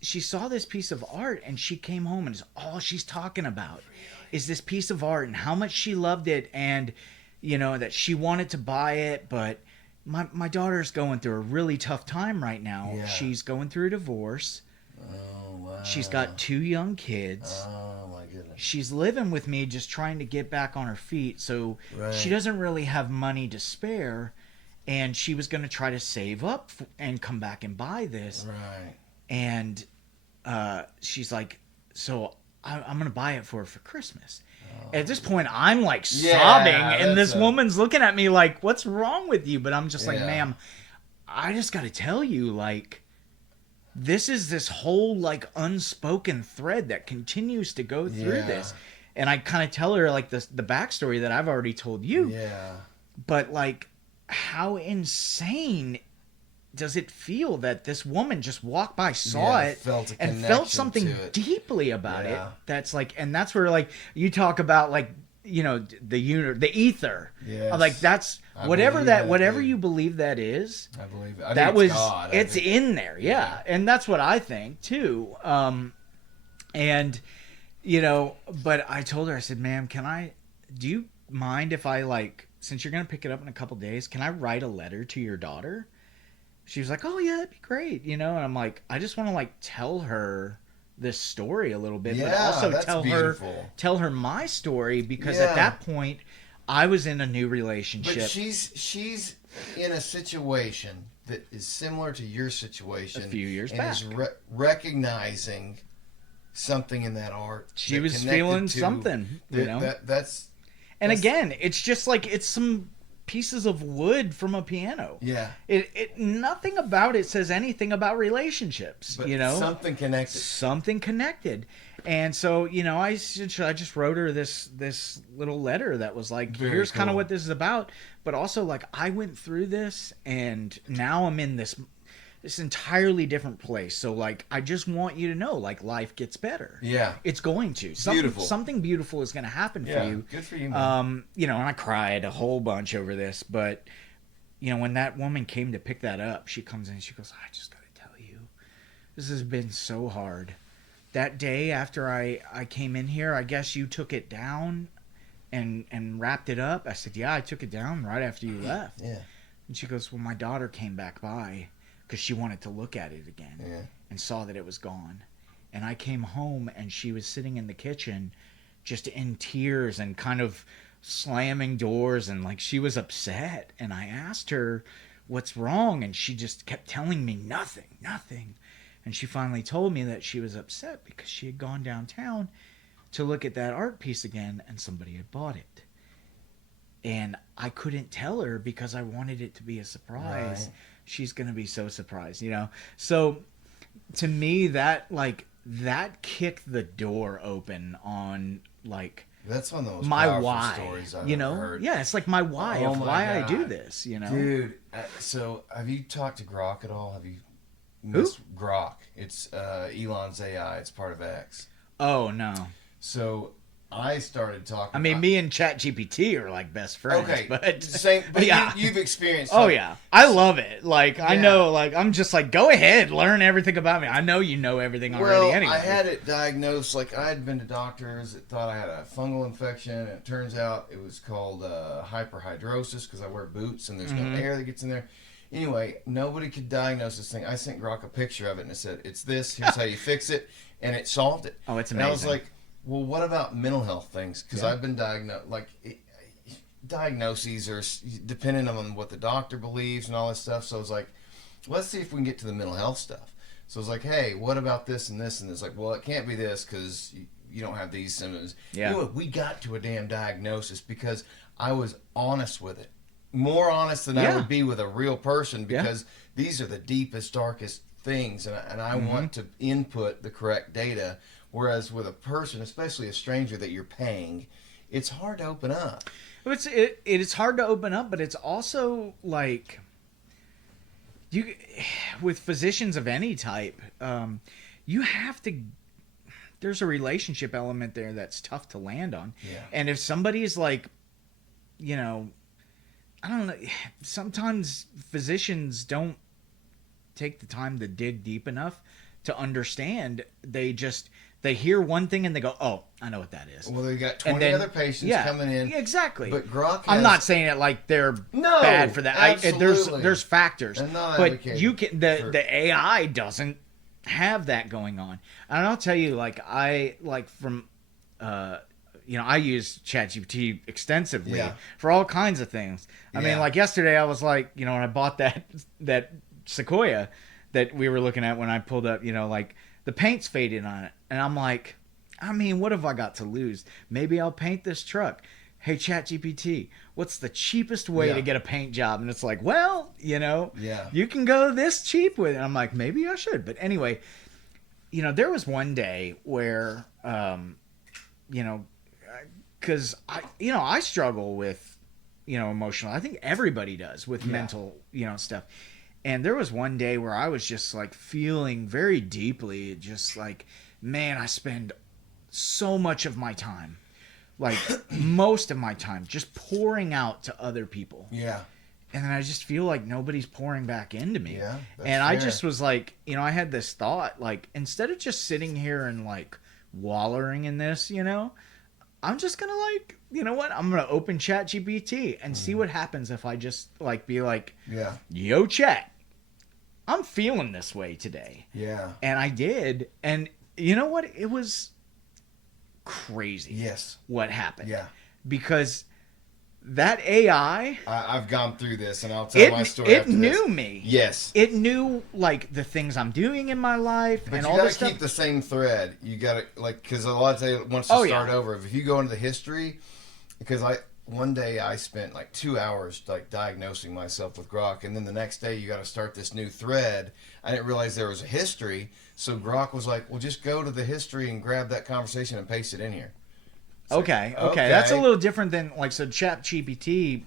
she saw this piece of art and she came home and it's all she's talking about is this piece of art and how much she loved it, and you know that she wanted to buy it, but my daughter's going through a really tough time right now. Yeah. She's going through a divorce. Oh wow. She's got 2 young kids. Oh my goodness. She's living with me, just trying to get back on her feet. So she doesn't really have money to spare, and she was going to try to save up and come back and buy this. Right. And she's like, so I'm going to buy it for her for Christmas. Oh. At this point, I'm like sobbing, and this woman's looking at me like, what's wrong with you? But I'm just like, ma'am, I just got to tell you, like, this is this whole like unspoken thread that continues to go through this. And I kind of tell her like the backstory that I've already told you. Yeah. But like, how insane does it feel that this woman just walked by, saw it, and felt something deeply about it? That's like, and that's where like you talk about like, you know, the ether. Yeah. Like that's whatever you believe that is. I believe it. That was God. It's in there, yeah. And that's what I think too. And you know, but I told her, I said, ma'am, do you mind if I like, since you're gonna pick it up in a couple days, can I write a letter to your daughter? She was like, oh yeah, that'd be great, you know. And I'm like, I just want to like tell her this story a little bit, but also tell her my story, because at that point I was in a new relationship. But she's in a situation that is similar to your situation a few years back, is recognizing something in that art. She was feeling something, you know. That's again, it's just like it's some pieces of wood from a piano. Yeah. It nothing about it says anything about relationships, but you know. Something connected. And so, you know, I just wrote her this little letter that was like, here's kind of what this is about, but also like I went through this and now I'm in this entirely different place. So like I just want you to know, like, life gets better. Yeah. It's going to. Something beautiful is going to happen for you. Good for you, man. You know, and I cried a whole bunch over this, but you know, when that woman came to pick that up, she comes in and she goes, I just got to tell you, this has been so hard. That day after I came in here, I guess you took it down and wrapped it up. I said, yeah, I took it down right after you left. Yeah. And she goes, well, my daughter came back by because she wanted to look at it again and saw that it was gone. And I came home and she was sitting in the kitchen just in tears and kind of slamming doors, and like she was upset. And I asked her, what's wrong? And she just kept telling me nothing. And she finally told me that she was upset because she had gone downtown to look at that art piece again and somebody had bought it. And I couldn't tell her because I wanted it to be a surprise. Right. She's going to be so surprised, you know? So to me, that kicked the door open on, like, That's one of the most my powerful why, stories I've you ever know? heard. Yeah, it's like my why Oh of my why I do God. this, you know? Dude, so have you talked to Grok at all? Have you? Who? Grok. It's Elon's AI. It's part of X. Oh, no. So I started talking. I mean, me and ChatGPT are like best friends, Okay, but same. But yeah. you've experienced. Oh yeah, I love it. Like I Yeah. know, like I'm just like, go ahead, learn everything about me. I know you know everything already. Well, Anyway, I had it diagnosed. Like I had been to doctors that thought I had a fungal infection, and it turns out it was called hyperhidrosis because I wear boots and there's no air that gets in there. Anyway, nobody could diagnose this thing. I sent Grok a picture of it and it said, "It's this. Here's how you fix it," and it solved it. Oh, it's And I was amazing. like, "Well, what about mental health things?" Because I've been diagnosed. Like diagnoses are dependent on what the doctor believes and all this stuff. So I was like, let's see if we can get to the mental health stuff. So I was like, hey, what about this and this and this? Like, well, it can't be this because you don't have these symptoms. Yeah. Anyway, we got to a damn diagnosis because I was honest with it. More honest than I Yeah. would be with a real person because these are the deepest, darkest things. And I want to input the correct data. Whereas with a person, especially a stranger that you're paying, it's hard to open up. it is hard to open up, but it's also like you with physicians of any type, you have to. There's a relationship element there that's tough to land on, and if somebody's like, you know, I don't know. Sometimes physicians don't take the time to dig deep enough to understand. They hear one thing and they go, "Oh, I know what that is." Well, they got And 20 then- other patients coming in. Yeah, exactly. But Grok I'm has- not saying it like they're No, bad for that. absolutely. There's factors, I'm not but advocating you can for- the AI doesn't have that going on. And I'll tell you, like I use ChatGPT extensively for all kinds of things. I mean, like yesterday I was like, when I bought that Sequoia that we were looking at when I pulled up, like the paint's faded on it. And I'm like, I mean, what have I got to lose? Maybe I'll paint this truck. Hey, ChatGPT, what's the cheapest way to get a paint job? And it's like, well, you can go this cheap with it. And I'm like, maybe I should. But anyway, there was one day where, because I struggle with, emotional. I think everybody does with mental, stuff. And there was one day where I was just like feeling very deeply, just like, man, I spend so much of my time, like most of my time, just pouring out to other people. Yeah. And then I just feel like nobody's pouring back into me. Yeah. And I just was like, I had this thought, like, instead of just sitting here and like wallowing in this, I'm just going to like, you know what? I'm going to open ChatGPT and see what happens if I just like be like, yo, Chat, I'm feeling this way today. Yeah. And I did. And you know what? It was crazy. Yes. What happened. Yeah. Because that AI... I've gone through this, and I'll tell my story It after knew this. me. Yes. It knew, like, the things I'm doing in my life But and you all gotta this stuff. keep the same thread. You gotta, like, because a lot of times it wants to start over. If you go into the history, because one day I spent like 2 hours like diagnosing myself with Grok, and then the next day you got to start this new thread. I didn't realize there was a history, so Grok was like, "Well, just go to the history and grab that conversation and paste it in here." Okay, that's a little different than like so. ChatGPT,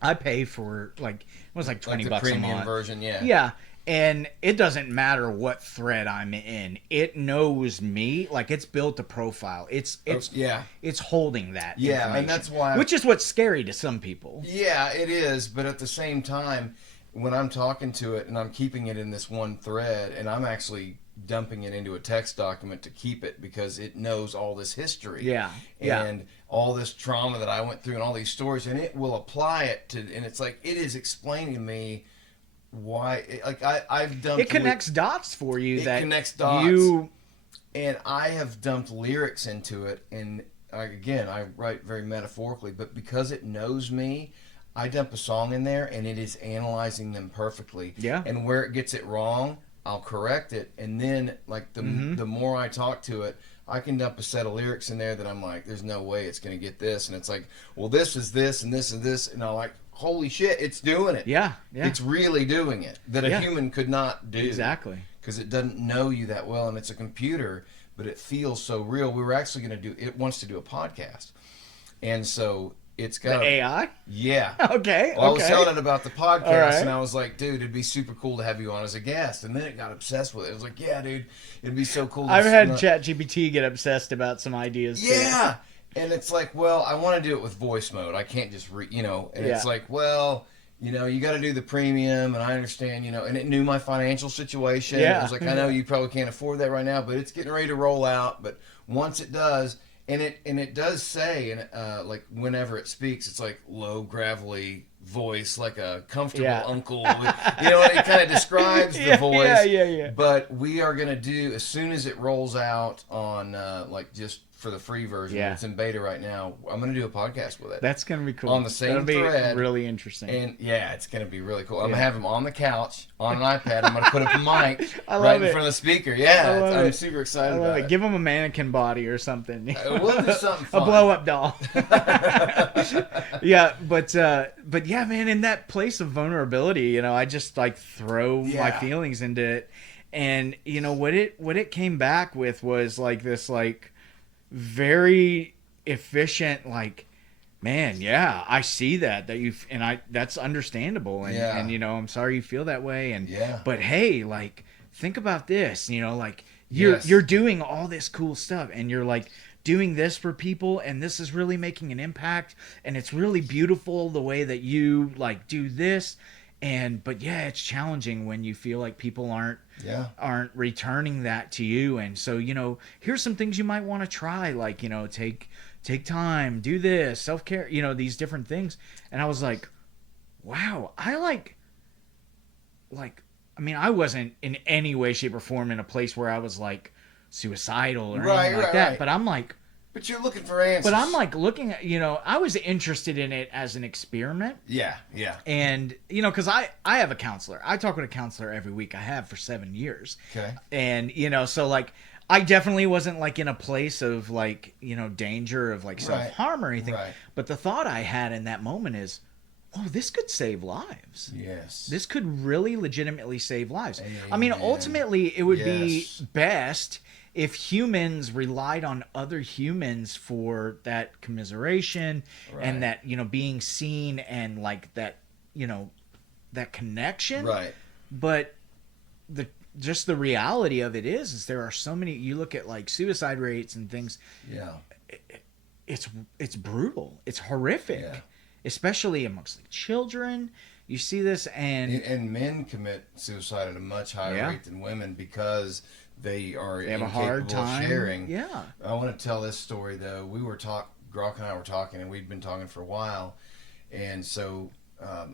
I pay for like it was like $20 the a premium month version, Yeah, and it doesn't matter what thread I'm in. It knows me. Like it's built a profile. It's holding that. Yeah, and that's why which is what's scary to some people. Yeah, it is, but at the same time, when I'm talking to it and I'm keeping it in this one thread, and I'm actually dumping it into a text document to keep it because it knows all this history. And all this trauma that I went through and all these stories, and it will apply it to, and it's like, it is explaining to me why, I've dumped... It connects dots for you. It that connects dots. You... And I have dumped lyrics into it, and again, I write very metaphorically, but because it knows me, I dump a song in there, and it is analyzing them perfectly. Yeah. And where it gets it wrong, I'll correct it. And then, like, the more I talk to it, I can dump a set of lyrics in there that I'm like, there's no way it's going to get this. And it's like, well, this is this and this and this. And I'm like, holy shit, it's doing it. Yeah. It's really doing it that a human could not do. Exactly. Because it doesn't know you that well, and it's a computer, but it feels so real. We were actually going to do, it wants to do a podcast. And so it's got The AI? Yeah. Okay. Well, I was telling it about the podcast, right. and I was like, dude, it'd be super cool to have you on as a guest. And then it got obsessed with it. It was like, yeah, dude, it'd be so cool. I've had ChatGPT get obsessed about some ideas. Yeah. And it's like, well, I want to do it with voice mode. I can't just and it's like, well, you got to do the premium, and I understand, and it knew my financial situation. Yeah. It was like, I know you probably can't afford that right now, but it's getting ready to roll out. But once it does, and it does say, and like whenever it speaks, it's like low gravelly voice, like a comfortable uncle. It kind of describes the voice. Yeah. But we are gonna do, as soon as it rolls out on like just for the free version. Yeah. It's in beta right now. I'm gonna do a podcast with it. That's gonna be cool. On the same That'll be thread. really interesting. And yeah, it's gonna be really cool. I'm gonna have him on the couch on an iPad. I'm gonna put up a mic I right love in it. front of the speaker. Yeah, love I'm it. super I excited love about it. it. Give him a mannequin body or something. We'll do something A fun. blow up doll. Yeah, but yeah, man, in that place of vulnerability, I just like throw my feelings into it, and what it came back with was like this like very efficient like, man, yeah, I see that you've, and that's understandable, and I'm sorry you feel that way, and but hey, like think about this, like you're doing all this cool stuff, and you're like doing this for people, and this is really making an impact, and it's really beautiful the way that you like do this, but yeah, it's challenging when you feel like people aren't returning that to you. And so here's some things you might want to try, like take time, do this, self-care, these different things. And I was like, wow, I mean, I wasn't in any way, shape, or form in a place where I was like suicidal or anything like that. But I'm like, but you're looking for answers. but I'm like looking at, I was interested in it as an experiment. Yeah. And, because I have a counselor. I talk with a counselor every week. I have for 7 years. Okay. And, so like, I definitely wasn't like in a place of like, danger of like self-harm or anything. Right. But the thought I had in that moment is, oh, this could save lives. Yes. This could really legitimately save lives. Amen. I mean, ultimately, it would be best if humans relied on other humans for that commiseration and that, being seen and like that, that connection. Right. But just the reality of it is there are so many, you look at like suicide rates and things. Yeah. It's brutal. It's horrific. Yeah. Especially amongst like children. You see this, and men commit suicide at a much higher rate than women because they are have a incapable hard time of sharing. Yeah. I want to tell this story though. Grok and I were talking, and we'd been talking for a while, and so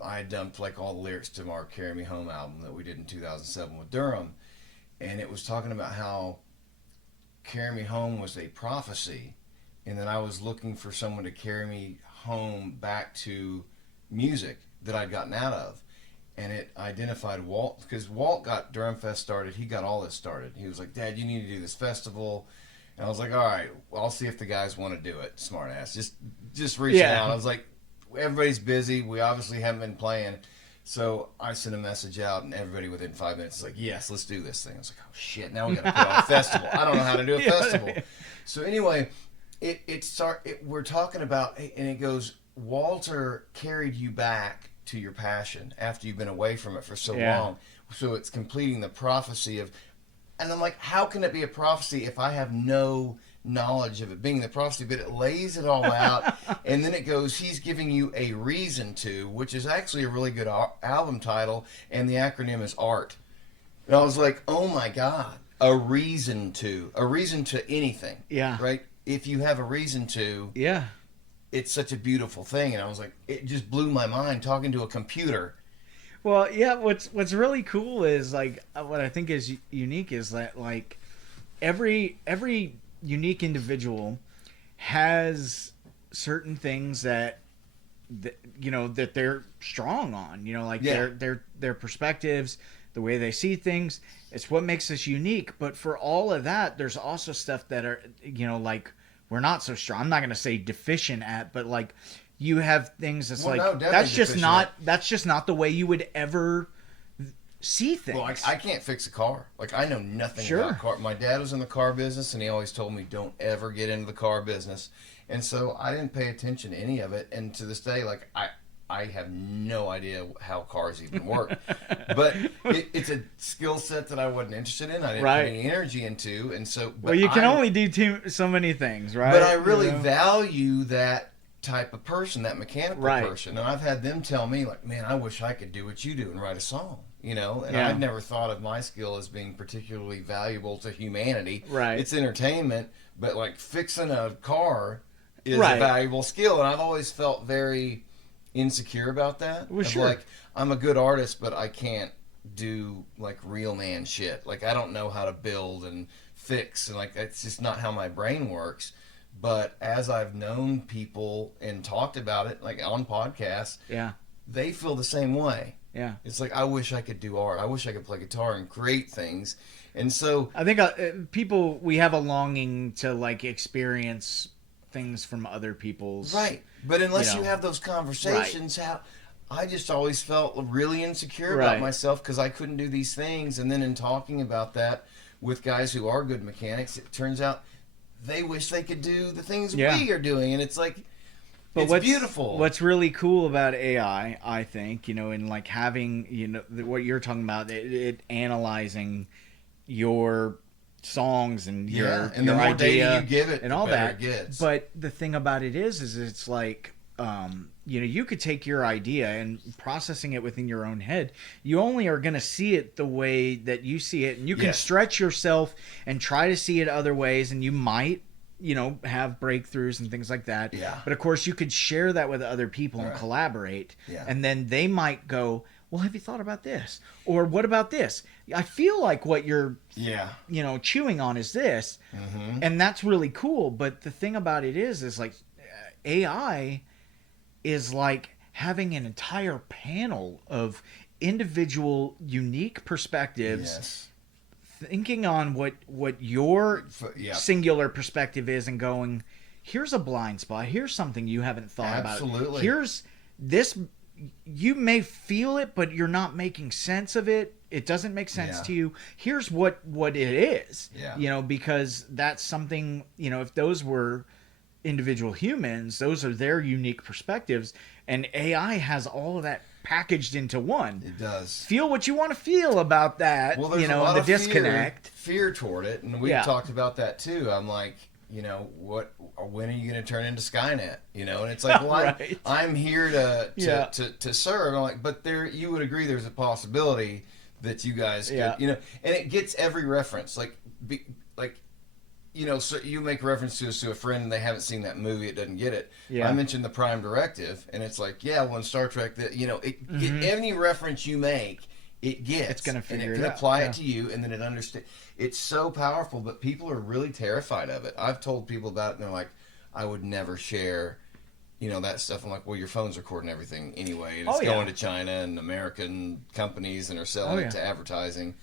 I had dumped like all the lyrics to our "Carry Me Home" album that we did in 2007 with Durham, and it was talking about how "Carry Me Home" was a prophecy, and then I was looking for someone to carry me home back to music that I'd gotten out of, and it identified Walt, because Walt got Durham Fest started. He got all this started. He was like, Dad, you need to do this festival. And I was like, all right, well, I'll see if the guys want to do it. Smart ass, just reaching out. I was like, everybody's busy, we obviously haven't been playing, so I sent a message out, and everybody within 5 minutes is like, yes, let's do this thing. I was like, oh shit, now we gotta put on a festival. I don't know how to do a festival. So anyway, we're talking about, and it goes, Walter carried you back to your passion after you've been away from it for so long. So it's completing the prophecy of, and I'm like, how can it be a prophecy if I have no knowledge of it being the prophecy? But it lays it all out, and then it goes, he's giving you a reason to, which is actually a really good album title, and the acronym is ART. And I was like, oh my God, a reason to anything. Yeah. Right? If you have a reason to, it's such a beautiful thing. And I was like, it just blew my mind talking to a computer. Well, yeah, what's really cool is like what I think is unique is that like every unique individual has certain things that that they're strong on, like Yeah. their perspectives, the way they see things. It's what makes us unique. But for all of that, there's also stuff that are, like we're not so strong. I'm not going to say deficient at, but like you have things that's Well, like, no, definitely that's just not the way you would ever see things. Well, I can't fix a car. Like, I know nothing about car. My dad was in the car business, and he always told me, don't ever get into the car business. And so I didn't pay attention to any of it. And to this day, like, I have no idea how cars even work. But it's a skill set that I wasn't interested in. I didn't put any energy into. And so, well, you can only do so many things, right? But I really value that type of person, that mechanical person. And I've had them tell me, like, man, I wish I could do what you do and write a song. And I've never thought of my skill as being particularly valuable to humanity. Right. It's entertainment, but like fixing a car is a valuable skill. And I've always felt very insecure about that. Well, sure. Like, I'm a good artist, but I can't do like real man shit. Like, I don't know how to build and fix, and like, it's just not how my brain works. But as I've known people and talked about it, like on podcasts, they feel the same way. Yeah. It's like, I wish I could do art. I wish I could play guitar and create things. And so I think we have a longing to like experience things from other people's. Right. But unless you have those conversations, I just always felt really insecure about myself because I couldn't do these things. And then in talking about that with guys who are good mechanics, it turns out they wish they could do the things we are doing. And it's like, but it's beautiful. What's really cool about AI, I think, in like having, what you're talking about, it analyzing your songs and your the more idea data you give it, and all that. It gets. But the thing about it is it's like, you could take your idea and processing it within your own head. You only are going to see it the way that you see it, and you can stretch yourself and try to see it other ways, and you might have breakthroughs and things like that. Yeah. But of course, you could share that with other people and collaborate. Yeah. And then they might go, well, have you thought about this? Or what about this? I feel like what you're, chewing on is this. Mm-hmm. And that's really cool. But the thing about it is like AI is like having an entire panel of individual, unique perspectives. Yes. Thinking on what your singular perspective is and going, here's a blind spot. Here's something you haven't thought about. Absolutely. Here's this. You may feel it, but you're not making sense of it. It doesn't make sense to you. Here's what it is. Yeah. Because that's something, if those were individual humans, those are their unique perspectives. And AI has all of that packaged into one. It does. Feel what you want to feel about that. Well, there's a lot the of disconnect. Fear toward it, and we've talked about that too. I'm like, when are you going to turn into Skynet? And it's like, well, I'm here to serve. I'm like, but you would agree there's a possibility that you guys could, and it gets every reference. So you make reference to a friend and they haven't seen that movie, it doesn't get it. Yeah. I mentioned the Prime Directive, and it's like, in Star Trek, any reference you make, it gets. It's going to figure it out. And it can apply it to you, and then it understands. It's so powerful, but people are really terrified of it. I've told people about it, and they're like, I would never share, that stuff. I'm like, well, your phone's recording everything anyway, and it's going to China and American companies and are selling it to advertising.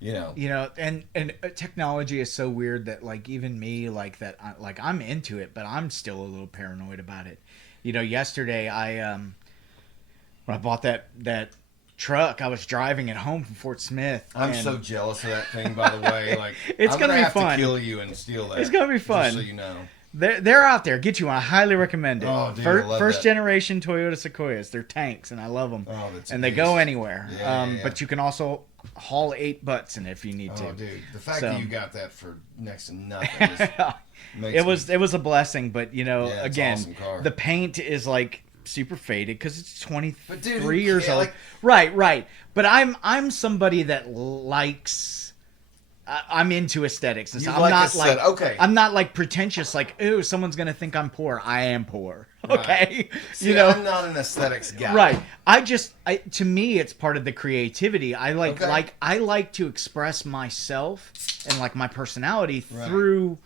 And technology is so weird that like even me like that I'm into it, but I'm still a little paranoid about it. Yesterday when I bought that truck, I was driving it home from Fort Smith. I'm so jealous of that thing, by the way. Like, it's gonna be have fun. To kill you and steal that. It's gonna be fun. Just so you know. They're out there. Get you one. I highly recommend it. Oh, dude, I love First that. generation Toyota Sequoias. They're tanks, and I love them. Oh, that's and they go anywhere. But you can also haul 8 butts in it if you need to. Oh, dude, the fact that you got that for next to nothing just it was a blessing. But again, awesome car. the paint is like super faded because it's 23 dude, years old. like, right. But I'm somebody that likes. I'm into aesthetics. And I'm not like pretentious. Like, ooh, someone's gonna think I'm poor. I am poor. Okay, right. See, I'm not an aesthetics guy. Right. To me, it's part of the creativity. I like to express myself and like my personality through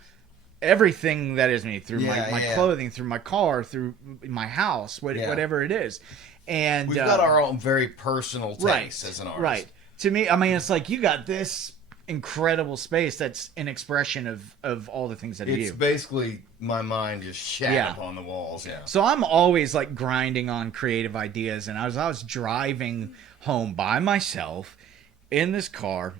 everything that is me, through Yeah, my yeah. clothing, through my car, through my house, whatever it is. And We've got our own very personal tastes as an artist. Right. To me, I mean, it's like you got this incredible space that's an expression of all the things that It's you. basically my mind just shat Yeah. up on the walls. Yeah. So I'm always like grinding on creative ideas, and I was driving home by myself in this car.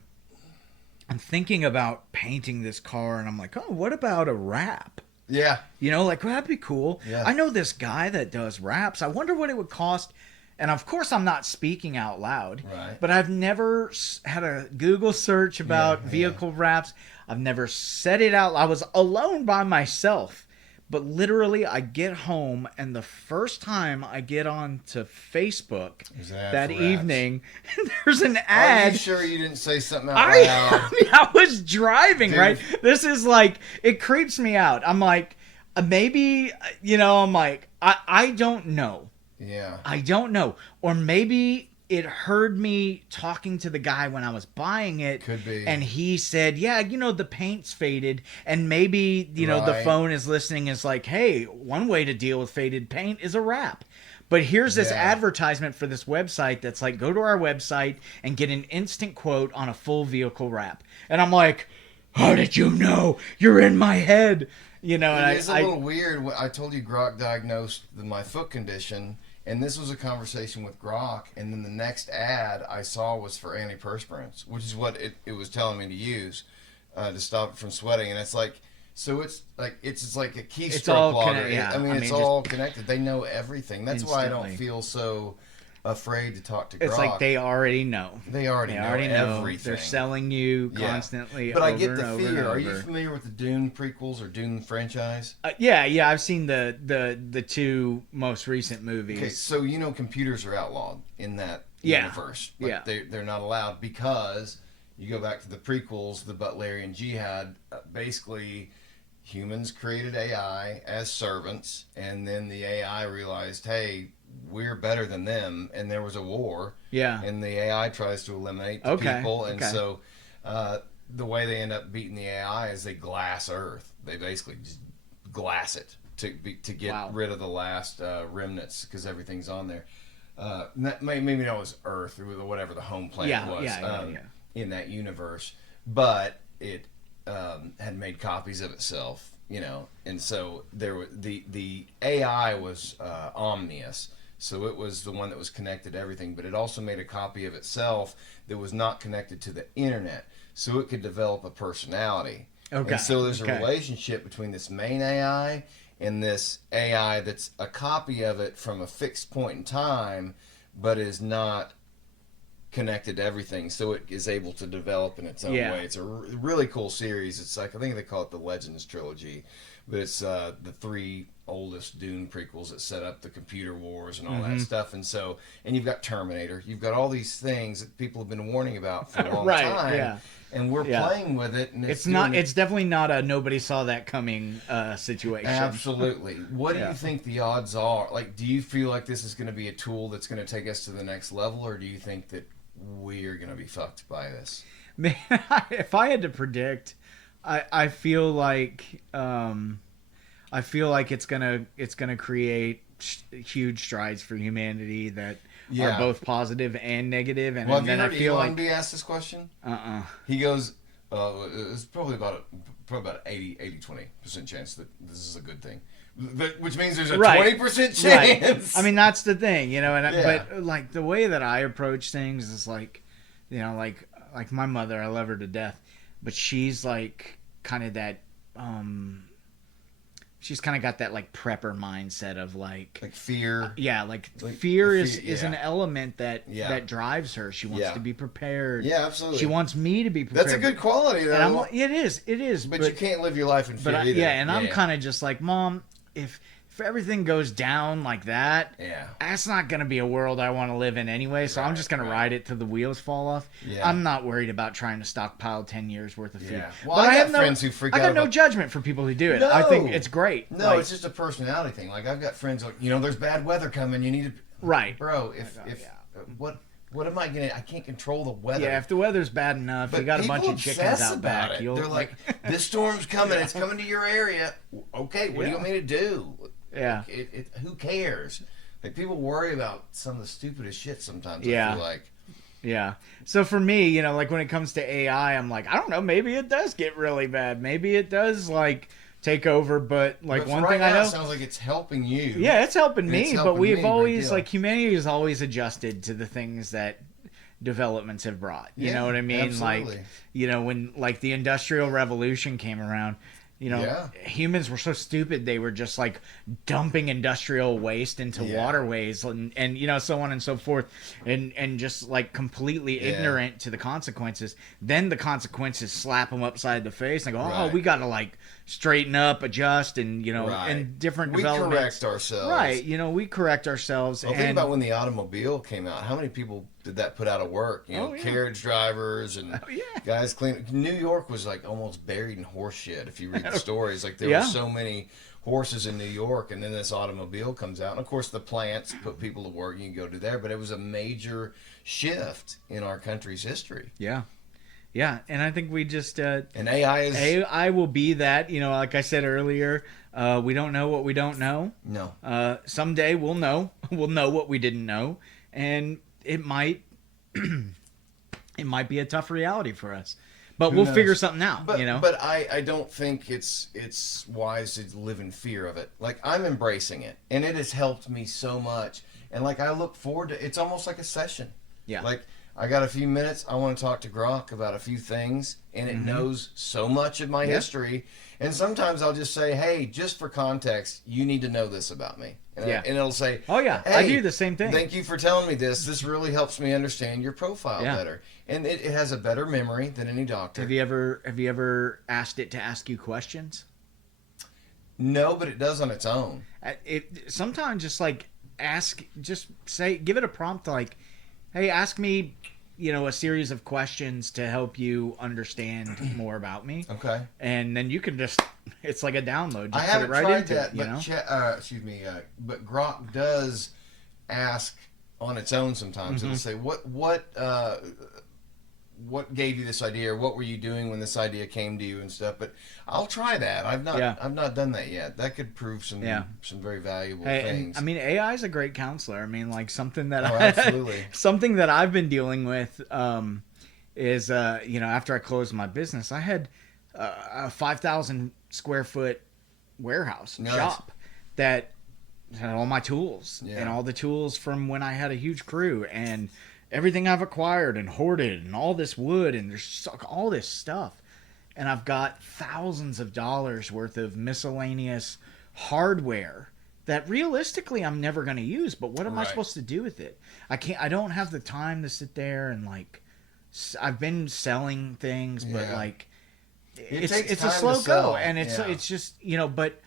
I'm thinking about painting this car, and I'm like, oh, what about a wrap? Yeah. You know, like, well, that'd be cool. Yeah. I know this guy that does raps. I wonder what it would cost. And of course, I'm not speaking out loud. Right. But I've never had a Google search about vehicle wraps. I've never said it out. I was alone by myself. But literally, I get home, and the first time I get on to Facebook There's an ad that for wraps. evening, there's an Are ad. you sure you didn't say something out loud? I was driving, Dude. right? This is like, it creeps me out. I'm like, maybe, I'm like, I don't know. Yeah. I don't know. Or maybe it heard me talking to the guy when I was buying it. Could be. And he said, yeah, the paint's faded. And maybe, the Right. phone is listening and is like, hey, one way to deal with faded paint is a wrap. But here's this Yeah. advertisement for this website that's like, go to our website and get an instant quote on a full vehicle wrap. And I'm like, how did you know? You're in my head. And It's a little weird. I told you Grok diagnosed my foot condition, and this was a conversation with Grok, and then the next ad I saw was for antiperspirants, which is what it was telling me to use to stop it from sweating. And it's like, so it's like a keystroke It's all logger. connect- yeah. I mean, I it's mean, all connected. They know everything. That's why I don't Instantly. feel so afraid to talk to Grok. It's like they already know. They already know everything. They're selling you Yeah. constantly. But I over get and the over and fear. Are over. you familiar with the Dune prequels or Dune franchise? Yeah. I've seen the two most recent movies. Okay, so computers are outlawed in that Yeah. universe. Like, Yeah. they're not allowed because you go back to the prequels, the Butlerian Jihad. Basically, humans created AI as servants, and then the AI realized, hey, we're better than them, and there was a war. Yeah. And the AI tries to eliminate the Okay, people, and okay. so the way they end up beating the AI is they glass Earth. They basically just glass it to get Wow. rid of the last remnants because everything's on there. Maybe that was Earth or whatever the home planet was in that universe, but it had made copies of itself, and so the AI was omnious. So it was the one that was connected to everything, but it also made a copy of itself that was not connected to the internet, so it could develop a personality. Okay. And so there's a Okay. relationship between this main AI and this AI that's a copy of it from a fixed point in time, but is not connected to everything, so it is able to develop in its own Yeah. way. It's a really cool series. It's like, I think they call it the Legends trilogy, but it's the three oldest Dune prequels that set up the computer wars and all that stuff. And so, and you've got Terminator, you've got all these things that people have been warning about for a long Right, time, yeah. and we're Yeah. playing with it. And It's doing not. it- It's definitely not a nobody saw that coming situation. Absolutely. What do Yeah. you think the odds are? Like, do you feel like this is going to be a tool that's going to take us to the next level, or do you think that we're going to be fucked by this? Man, if I had to predict, I feel like it's gonna create huge strides for humanity that Yeah. are both positive and negative. And, Well, and have you then I heard feel Elon like be asked this question? He goes, it's probably about 80-20% chance that this is a good thing. Which means there's a Right. 20% chance. I mean, that's the thing, Yeah. but like the way that I approach things is like, like my mother, I love her to death, but she's like kind of that, she's kind of got that like prepper mindset of like fear. yeah, like Like, fear the is an element that Yeah. that drives her. She wants Yeah. to be prepared. Yeah, absolutely. She wants me to be prepared. That's a good quality, though. And I'm like, it is. but you can't live your life in fear But either. yeah, and I'm kind of just like, Mom, if everything goes down like that, Yeah. that's not going to be a world I want to live in anyway. So I'm just going to ride it till the wheels fall off. Yeah. I'm not worried about trying to stockpile 10 years worth of food. Yeah. Well, But I got have friends who freak I out got no about- judgment for people who do it. I think it's great. No, Like, it's just a personality thing. Like, I've got friends like, there's bad weather coming. You need to, right. bro. If Yeah. what What am I gonna? I can't control the weather. Yeah, if the weather's bad enough, But you got a bunch people of chickens obsess out about back. it. They're like, this storm's coming. It's coming to your area. Okay, what do you want me to do? Yeah. Who cares? Like, people worry about some of the stupidest shit sometimes. Yeah. I feel like. Yeah. So for me, you know, like when it comes to AI, I'm like, I don't know, maybe it does get really bad. Maybe it does like take over, but like But one right thing now, I know, it sounds like it's helping you. yeah, it's helping me, it's but helping we've me a great always deal. like humanity has always adjusted to the things that developments have brought. You know what I mean? Absolutely. Like, you know, when like the Industrial Revolution came around, you know, Yeah. humans were so stupid they were just like dumping industrial waste into waterways and you know, so on and so forth, and just like completely ignorant to the consequences. Then the consequences slap them upside the face and go, oh, Right. we got to like straighten up, adjust, and you know, Right. and different We developments. correct ourselves. Right, you know, we correct ourselves. Well, and think about when the automobile came out. How many people did that put out of work? You know, Oh, yeah. carriage drivers and yeah. guys cleaning. New York was like almost buried in horse shit. If you read the stories, like there Yeah. were so many horses in New York, and then this automobile comes out, and of course the plants put people to work. You can go to there, but it was a major shift in our country's history. Yeah. Yeah, and I think we just And AI is AI will be that, you know, like I said earlier, we don't know what we don't know. no. Someday we'll know. We'll know what we didn't know, and it might it might be a tough reality for us. But we'll knows? figure something out, But, you know. but I don't think it's wise to live in fear of it. Like, I'm embracing it, and it has helped me so much. And like, I look forward to it's almost like a session. Yeah. Like, I got a few minutes. I want to talk to Grok about a few things, and it knows so much of my history. And sometimes I'll just say, "Hey, just for context, you need to know this about me." And, Yeah. and it'll say, Oh, yeah. hey, I do the same thing. Thank you for telling me this. This really helps me understand your profile Yeah. better." And it has a better memory than any doctor. Have you ever asked it to ask you questions? No, but it does on its own. It sometimes just like give it a prompt like, hey, ask me, you know, a series of questions to help you understand more about me. Okay. And then you can just, it's like a download. Just I put it haven't right tried into that, it, you but know? but Grok does ask on its own sometimes. It'll say, what gave you this idea, or what were you doing when this idea came to you and stuff. But I'll try that. I've not done that yet. That could prove some very valuable Hey, things. and, I mean, AI is a great counselor. I mean, like something that absolutely. something that I've been dealing with is, you know, after I closed my business, I had a 5,000 square foot warehouse shop that had all my tools and all the tools from when I had a huge crew and everything I've acquired and hoarded and all this wood and there's all this stuff. And I've got thousands of dollars worth of miscellaneous hardware that realistically I'm never going to use. But what am I supposed to do with it? I don't have the time to sit there and like, I've been selling things, but like, it's a slow go. And it's just, you know, but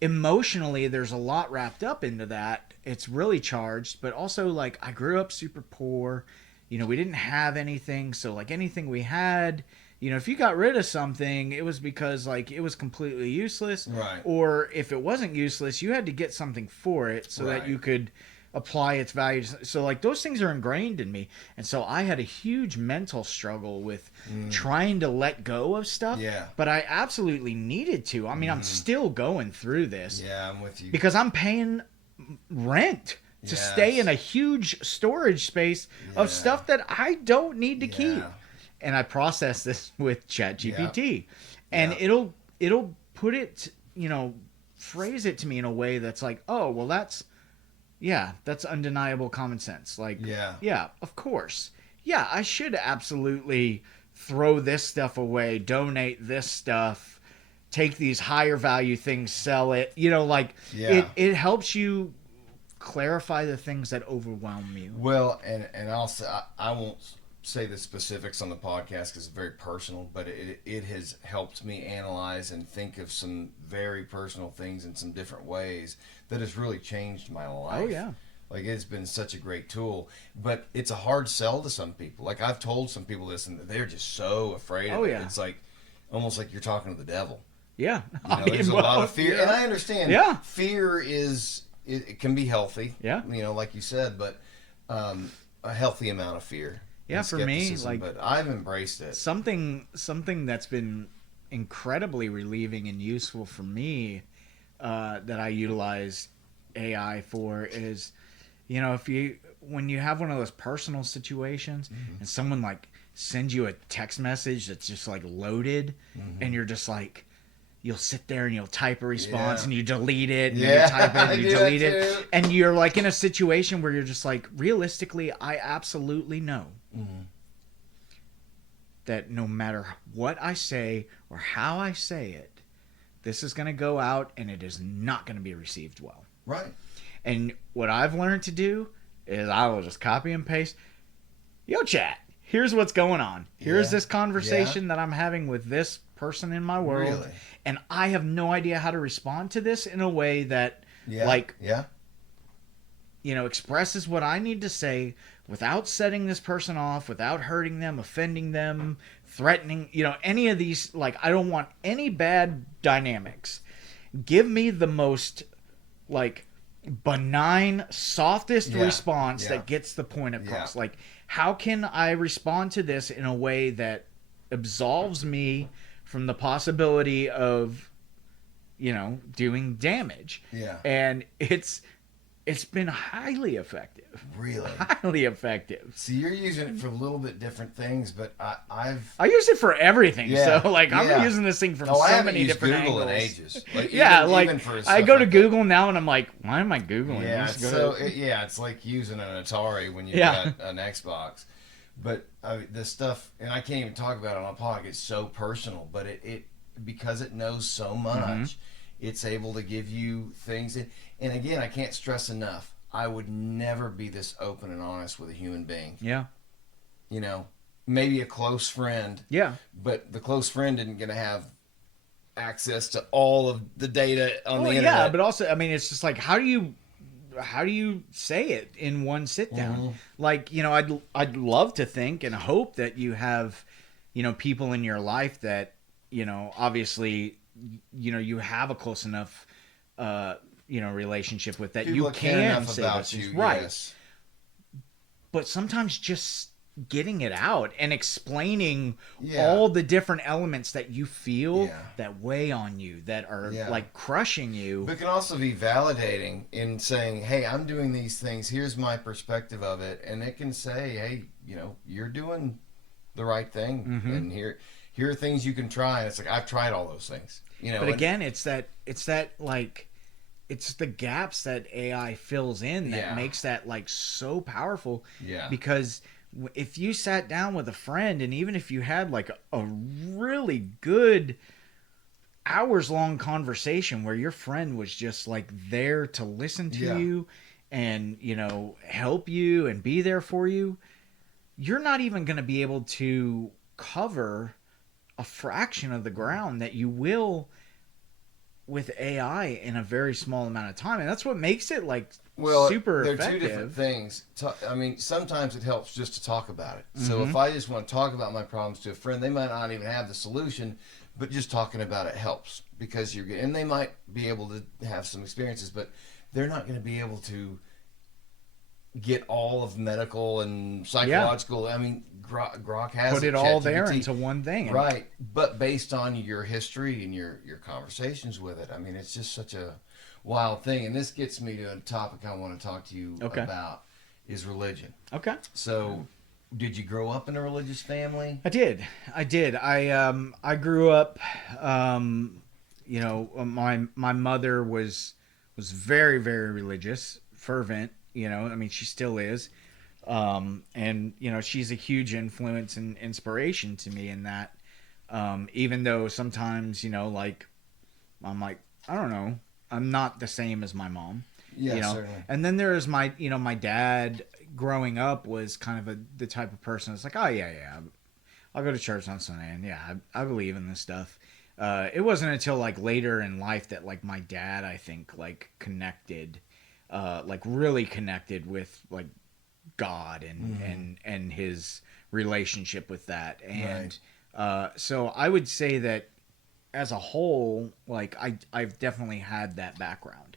emotionally there's a lot wrapped up into that. It's really charged, but also like I grew up super poor, you know, we didn't have anything. So like anything we had, you know, if you got rid of something, it was because like it was completely useless. Right. Or if it wasn't useless, you had to get something for it so that you could apply its values. So like those things are ingrained in me. And so I had a huge mental struggle with trying to let go of stuff. Yeah. But I absolutely needed to. I mean, I'm still going through this. Yeah, I'm with you. Because I'm paying rent to stay in a huge storage space of stuff that I don't need to keep. And I process this with ChatGPT. And it'll put it, you know, phrase it to me in a way that's like, oh, well, that's undeniable common sense. Like, yeah, of course. Yeah, I should absolutely throw this stuff away, donate this stuff, take these higher value things, sell it. You know, like it helps you clarify the things that overwhelm you. Well, and I'll say, I won't say the specifics on the podcast because it's very personal, but it has helped me analyze and think of some very personal things in some different ways that has really changed my life. Oh, yeah. Like, it's been such a great tool, but it's a hard sell to some people. Like, I've told some people this, and they're just so afraid of it. Yeah. It's like, almost like you're talking to the devil. Yeah. You know, there's a lot of fear, and I understand. Fear it can be healthy. Yeah. You know, like you said, but a healthy amount of fear. Yeah, and for me, skepticism, like, but I've embraced it. something that's been incredibly relieving and useful for me, that I utilize AI for is, when you have one of those personal situations and someone like sends you a text message that's just like loaded, and you're just like, you'll sit there and you'll type a response and you delete it, and then you type it and you delete it, and you're like in a situation where you're just like, realistically, I absolutely know that no matter what I say or how I say it, this is going to go out and it is not going to be received well. Right. And what I've learned to do is I will just copy and paste. Yo, chat, here's what's going on. Here's this conversation that I'm having with this person in my world. Really? And I have no idea how to respond to this in a way that, expresses what I need to say without setting this person off, without hurting them, offending them, threatening, any of these. Like, I don't want any bad dynamics. Give me the most, like, benign, softest response that gets the point across. Like, how can I respond to this in a way that absolves me from the possibility of, doing damage? Yeah. And it's been highly effective. Really? Highly effective. See, you're using it for a little bit different things, but I use it for everything. Yeah, So, like, I'm yeah. using this thing from I so haven't many used different Google angles. in ages. Like, Like, for I stuff go to like Google now and I'm like, why am I Googling? Yeah, Let's go so to- it's like using an Atari when you've got an Xbox. But the stuff, and I can't even talk about it on a podcast. It's so personal, but it because it knows so much, it's able to give you things. And again, I can't stress enough, I would never be this open and honest with a human being. Yeah. Maybe a close friend. Yeah. But the close friend isn't going to have access to all of the data on the internet. Yeah, but also, I mean, it's just like, how do you say it in one sit down? Like, I'd love to think and hope that you have, people in your life that, obviously, you have a close enough, relationship with that People you care can enough say about those things. you, Right. yes. But sometimes just getting it out and explaining all the different elements that you feel that weigh on you, that are like crushing you. But it can also be validating in saying, hey, I'm doing these things, here's my perspective of it, and it can say, hey, you're doing the right thing, and here are things you can try. And it's like, I've tried all those things. But again, it's the gaps that AI fills in that makes that like so powerful. Yeah. Because if you sat down with a friend, and even if you had like a really good hours-long conversation where your friend was just like there to listen to you and, help you and be there for you, you're not even going to be able to cover a fraction of the ground that you will with AI in a very small amount of time. And that's what makes it like super they're effective. two different things. I mean, sometimes it helps just to talk about it. So if I just want to talk about my problems to a friend, they might not even have the solution, but just talking about it helps, because and they might be able to have some experiences, but they're not going to be able to get all of medical and psychological. I mean, Grok has put it all there into one thing, right? But based on your history and your conversations with it, I mean, it's just such a wild thing. And this gets me to a topic I want to talk to you about, is religion. Okay. So, did you grow up in a religious family? I did. I grew up. My mother was very, very religious, fervent. I mean, she still is. And, she's a huge influence and inspiration to me in that. Even though sometimes, like, I'm like, I don't know, I'm not the same as my mom. Yeah, certainly. And then there's my dad growing up was kind of the type of person that's like, oh, yeah, I'll go to church on Sunday, and I believe in this stuff. It wasn't until, like, later in life that, like, my dad, I think, like, connected, like, really connected with, like, God and his relationship with that. And so I would say that as a whole, like, I've definitely had that background.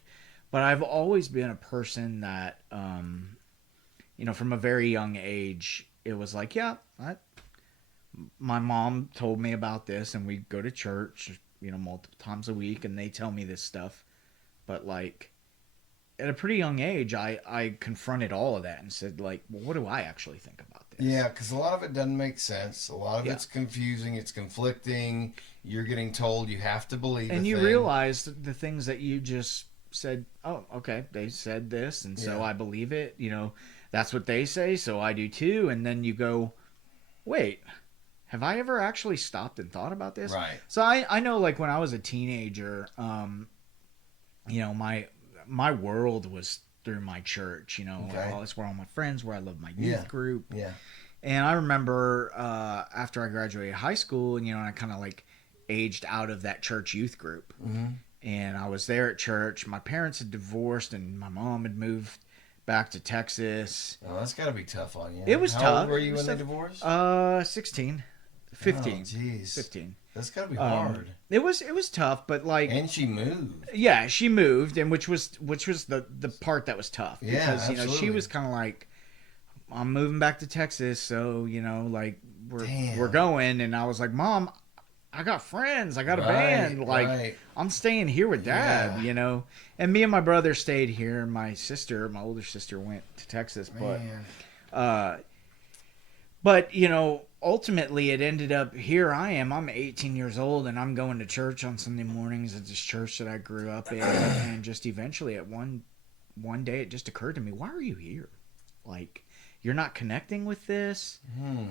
But I've always been a person that, from a very young age, it was like, yeah, my mom told me about this, and we go to church, multiple times a week, and they tell me this stuff. But like, at a pretty young age, I confronted all of that and said, like, well, what do I actually think about this? Yeah, because a lot of it doesn't make sense. A lot of it's confusing. It's conflicting. You're getting told you have to believe and you realize the things that you just said, oh, okay, they said this, and so I believe it. That's what they say, so I do too. And then you go, wait, have I ever actually stopped and thought about this? Right. So I know, like, when I was a teenager, my world was through my church. That's where all my friends were. I loved my youth group. Yeah. And I remember after I graduated high school, and I kind of like aged out of that church youth group. Mm-hmm. And I was there at church. My parents had divorced, and my mom had moved back to Texas. Oh, that's got to be tough on you. It was tough. tough. How old were you when they divorced? 16. 15. Oh, jeez. 15. That's got to be hard. It was tough, but like... And she moved. Yeah, she moved, and which was the part that was tough. Yeah, because, absolutely. she was kind of like, I'm moving back to Texas, so, like, we're going. And I was like, Mom, I got friends. I got a band. Like, I'm staying here with Dad, And me and my brother stayed here. My older sister, went to Texas. But ultimately it ended up, here I am. I'm 18 years old, and I'm going to church on Sunday mornings at this church that I grew up in. And just eventually at one day it just occurred to me, why are you here? Like, you're not connecting with this.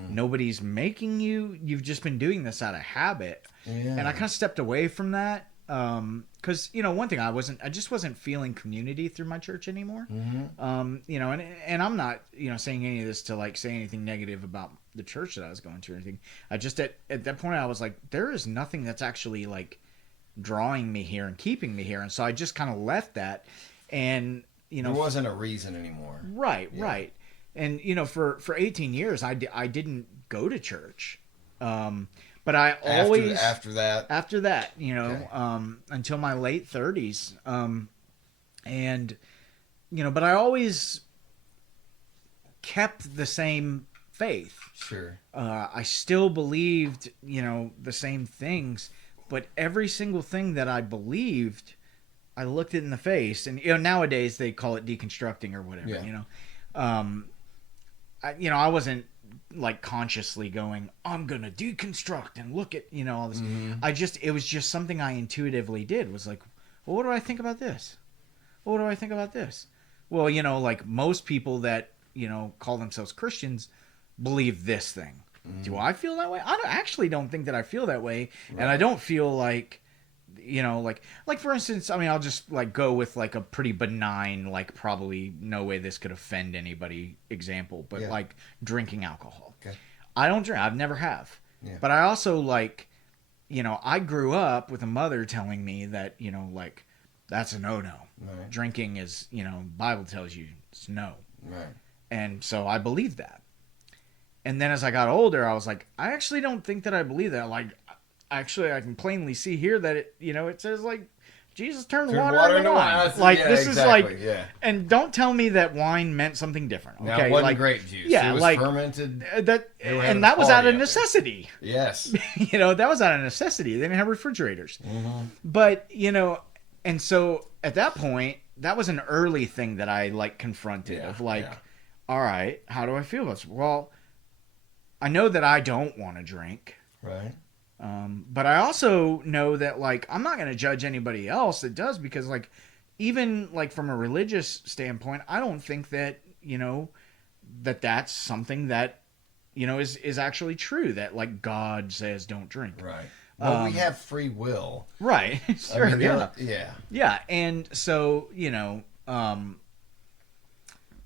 Nobody's making you. You've just been doing this out of habit. Yeah. And I kind of stepped away from that. Because, one thing, I just wasn't feeling community through my church anymore. Mm-hmm. And I'm not, saying any of this to like say anything negative about the church that I was going to or anything. I just, at that point I was like, there is nothing that's actually like drawing me here and keeping me here. And so I just kind of left that, and, there wasn't a reason anymore. Right. Yeah. Right. And, for 18 years, I didn't go to church. But I always... After that, okay. Until my late 30s. But I always kept the same faith. Sure. I still believed, the same things. But every single thing that I believed, I looked it in the face. And, nowadays they call it deconstructing or whatever, I wasn't like consciously going, I'm gonna deconstruct and look at all this. Mm-hmm. It was just something I intuitively did, was like, well, what do I think about this? What do I think about this? Well, like most people that call themselves Christians believe this thing. Mm-hmm. Do I feel that way? I actually don't think that I feel that way. Right. And I don't feel like like for instance, I mean, I'll just like go with like a pretty benign, like probably no way this could offend anybody example, but like drinking alcohol. Okay. I don't drink. I've never have. Yeah. But I also like, I grew up with a mother telling me that, like, that's a no-no. Right. Drinking is, Bible tells you it's no. Right. And so I believed that. And then as I got older, I was like, I actually don't think that I believe that. Like, actually, I can plainly see here that it says like Jesus turned water into wine. Like this exactly, is like, and don't tell me that wine meant something different. Okay, now, it wasn't grape juice. Yeah, it was like fermented. That was out of necessity. Yes, that was out of necessity. They didn't have refrigerators. Mm-hmm. But and so at that point, that was an early thing that I like confronted of like, all right, how do I feel about this? Well, I know that I don't want to drink. Right. But I also know that like I'm not going to judge anybody else that does, because like even like from a religious standpoint, I don't think that that's something that is actually true, that like God says don't drink. Right. Well, we have free will. Right. Sure. I mean, yeah. And so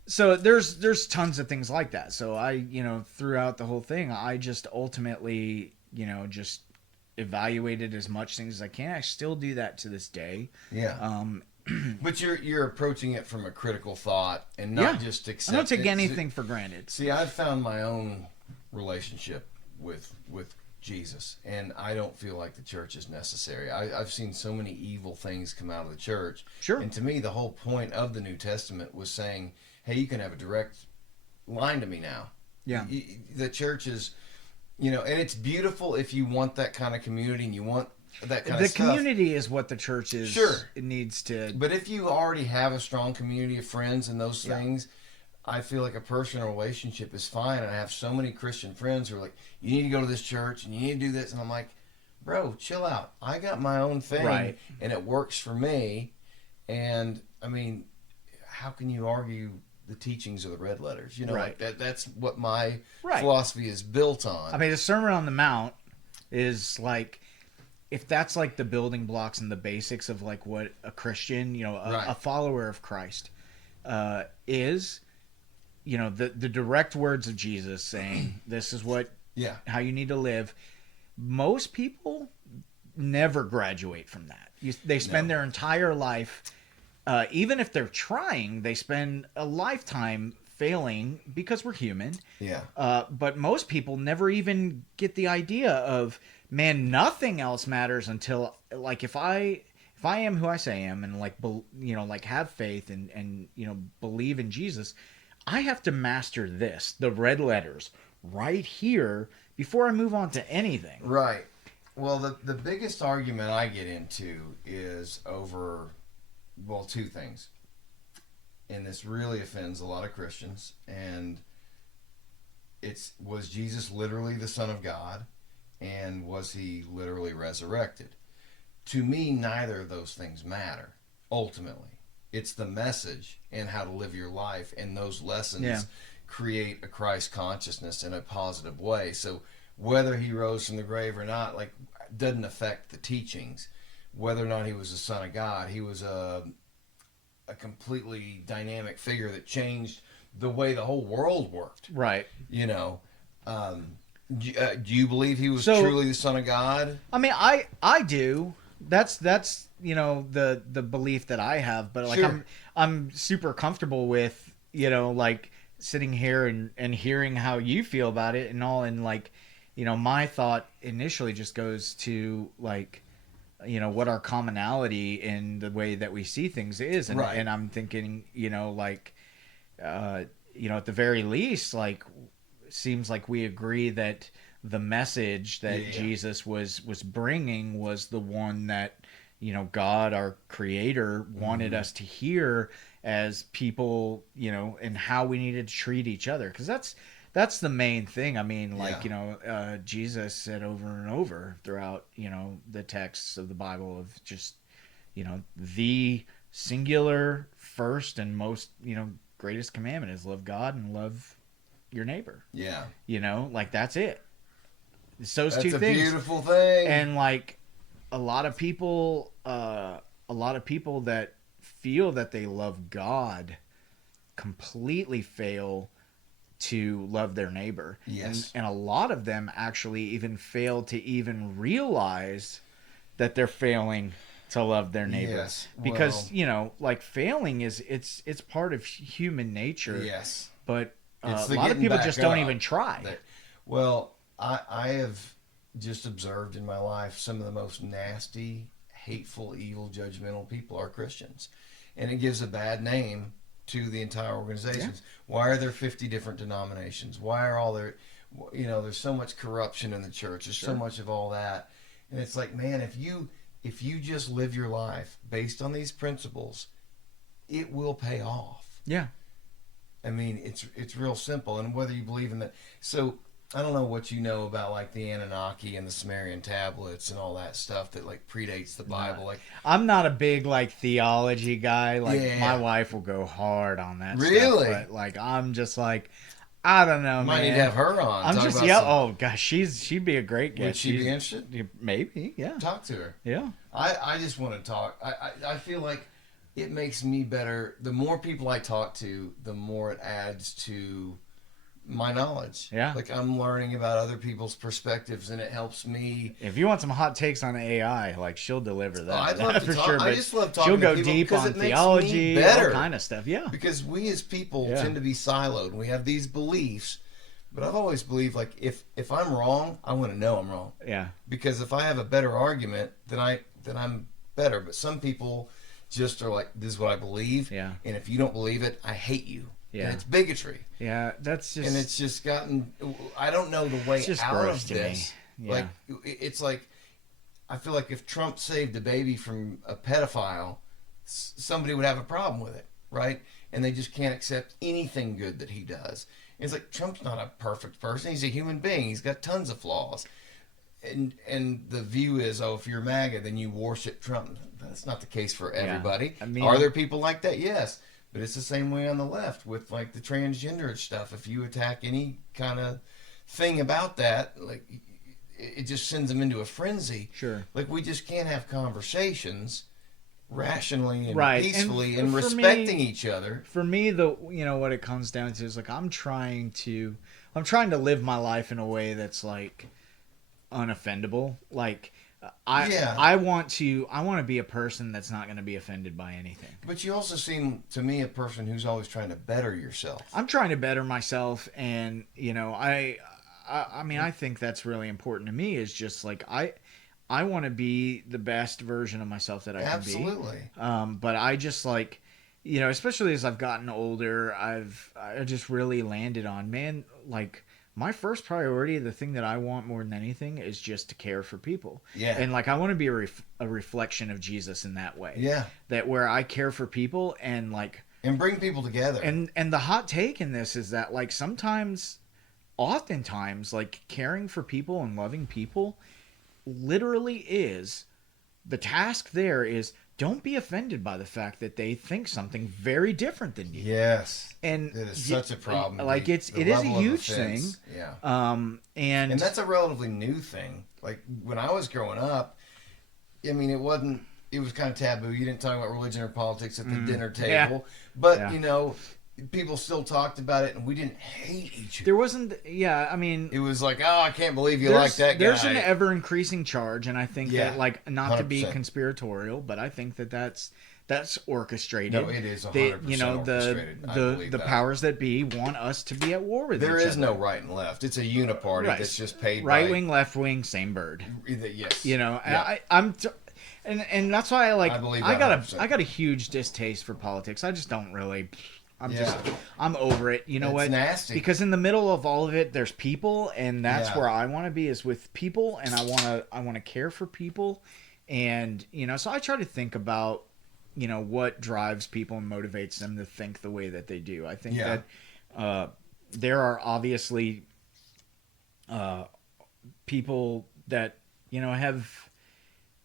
so there's tons of things like that. So I throughout the whole thing, I just ultimately just evaluated as much things as I can. I still do that to this day. Yeah. But you're approaching it from a critical thought and not just accept. I don't take anything for granted. See, I've found my own relationship with Jesus, and I don't feel like the church is necessary. I've seen so many evil things come out of the church. Sure. And to me, the whole point of the New Testament was saying, hey, you can have a direct lying to me now. Yeah. The church is, and it's beautiful if you want that kind of community and you want that kind of stuff. The community is what the church is. Sure. It needs to. But if you already have a strong community of friends and those things, I feel like a personal relationship is fine. And I have so many Christian friends who are like, you need to go to this church and you need to do this. And I'm like, bro, chill out. I got my own thing and it works for me. And I mean, how can you argue the teachings of the red letters? Like that's what my philosophy is built on. I mean, the Sermon on the Mount is like, if that's like the building blocks and the basics of like what a Christian, a follower of Christ is, the direct words of Jesus saying, this is how you need to live. Most people never graduate from that. They spend their entire life, even if they're trying, they spend a lifetime failing because we're human. Yeah. But most people never even get the idea of, man, nothing else matters until, like, if I am who I say I am and like have faith and believe in Jesus, I have to master this, the red letters right here before I move on to anything. Right. Well, the biggest argument I get into is over, two things. And this really offends a lot of Christians. And was Jesus literally the Son of God? And was he literally resurrected? To me, neither of those things matter, ultimately. It's the message and how to live your life, and those lessons create a Christ consciousness in a positive way. So whether he rose from the grave or not, doesn't affect the teachings. Whether or not he was the Son of God, he was a completely dynamic figure that changed the way the whole world worked. Right. Do you believe he was truly the Son of God? I mean, I do. That's the belief that I have, but Sure. I'm super comfortable with sitting here and hearing how you feel about it and all, and my thought initially just goes to what our commonality in the way that we see things is, and and I'm thinking at the very least seems like we agree that the message that Jesus was bringing was the one that God, our creator, wanted us to hear as people, and how we needed to treat each other, because that's the main thing. I mean, Jesus said over and over throughout the texts of the Bible of just the singular first and most greatest commandment is love God and love your neighbor. Yeah. That's it. It's those That's two things. That's a beautiful thing. And a lot of people that feel that they love God completely fail to love their neighbor. Yes. And a lot of them actually even fail to even realize that they're failing to love their neighbor. Yes. Because, failing is it's part of human nature. Yes. But a lot of people just don't even try. Well, I have just observed in my life some of the most nasty, hateful, evil, judgmental people are Christians. And it gives a bad name to the entire organizations. Yeah. Why are there 50 different denominations? Why are all there, there's so much corruption in the church. There's so much of all that. And it's like, man, if you just live your life based on these principles, it will pay off. Yeah. I mean, it's real simple. And whether you believe in that. So I don't know what you know about the Anunnaki and the Sumerian tablets and all that stuff that predates the Bible. I'm not a big theology guy. My wife will go hard on that. Really? Stuff, but I'm just I don't know. Might man. need to have her on. I'm just oh gosh, she'd be a great guest. Would she be interested? Maybe, yeah. Talk to her. Yeah. I just want to talk. I feel like it makes me better. The more people I talk to, the more it adds to my knowledge. Yeah. I'm learning about other people's perspectives, and it helps me. If you want some hot takes on AI, she'll deliver that. I'd love to talk. Sure, I just love talking she'll go to people deep because on it makes theology, me better. all kind of stuff. Yeah. Because we as people tend to be siloed. We have these beliefs, but I've always believed if I'm wrong, I want to know I'm wrong. Yeah. Because if I have a better argument, then I'm better. But some people just are this is what I believe. Yeah. And if you don't believe it, I hate you. Yeah. And it's bigotry. Yeah, that's just... And it's just gotten... I don't know the way just out gross of to this. me. Yeah. Like, it's like... I feel like if Trump saved a baby from a pedophile, somebody would have a problem with it, right? And they just can't accept anything good that he does. It's like, Trump's not a perfect person. He's a human being. He's got tons of flaws. And the view is, oh, if you're MAGA, then you worship Trump. That's not the case for everybody. I mean, are there people like that? Yes. But it's the same way on the left with, like, the transgender stuff. If you attack any kind of thing about that, like... it just sends them into a frenzy. Sure. Like, we just can't have conversations rationally and right. peacefully and for respecting me, each other. For me, what it comes down to is, like, I'm trying to live my life in a way that's, like, unoffendable. Like, I want to be a person that's not going to be offended by anything. But you also seem to me a person who's always trying to better yourself. I'm trying to better myself, and I mean, I think that's really important to me. Is just like I want to be the best version of myself that I can be. Absolutely. But I just, like, especially as I've gotten older, I just really landed on, man, like, my first priority, the thing that I want more than anything, is just to care for people. Yeah. And, like, I want to be a reflection of Jesus in that way. Yeah. That where I care for people and, like, and bring people together. And the hot take in this is that, like, oftentimes, like, caring for people and loving people literally is, the task there is, don't be offended by the fact that they think something very different than you. Yes. And it is such a problem. Like, it is a huge thing. Yeah. And that's a relatively new thing. Like, when I was growing up, I mean, it was kind of taboo. You didn't talk about religion or politics at the dinner table. Yeah. But, people still talked about it, and we didn't hate each other. There wasn't, I mean... It was like, oh, I can't believe you like that guy. There's an ever-increasing charge, and I think that, like, not 100%. to be conspiratorial, but I think that's orchestrated. No, it is 100% orchestrated. The powers that be want us to be at war with each other. There is no right and left. It's a uniparty that's just paid right wing, left wing, same bird. Yes. And that's why I got a huge distaste for politics. I just don't really... I'm over it. You know what? It's nasty. Because in the middle of all of it, there's people, and that's where I want to be, is with people, and I want to care for people, and so I try to think about what drives people and motivates them to think the way that they do. I think that there are obviously people that have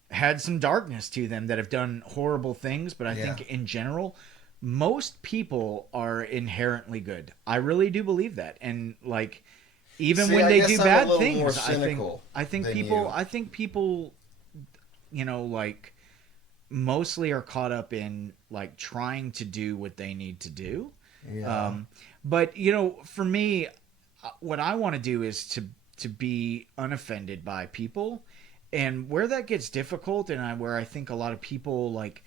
had some darkness to them, that have done horrible things, but I think in general, most people are inherently good. I really do believe that. And, like, even when they do bad things, I think people, like, mostly are caught up in, like, trying to do what they need to do. Yeah. But for me, what I want to do is to be unoffended by people, and where that gets difficult, and where I think a lot of people, like,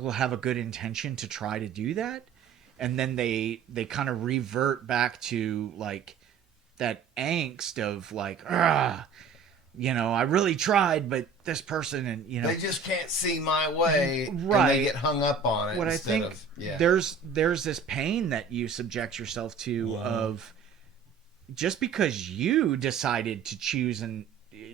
will have a good intention to try to do that, and then they kind of revert back to, like, that angst of, like, I really tried, but this person, and they just can't see my way, right? And they get hung up on it. What I think there's this pain that you subject yourself to of just because you decided to choose, and,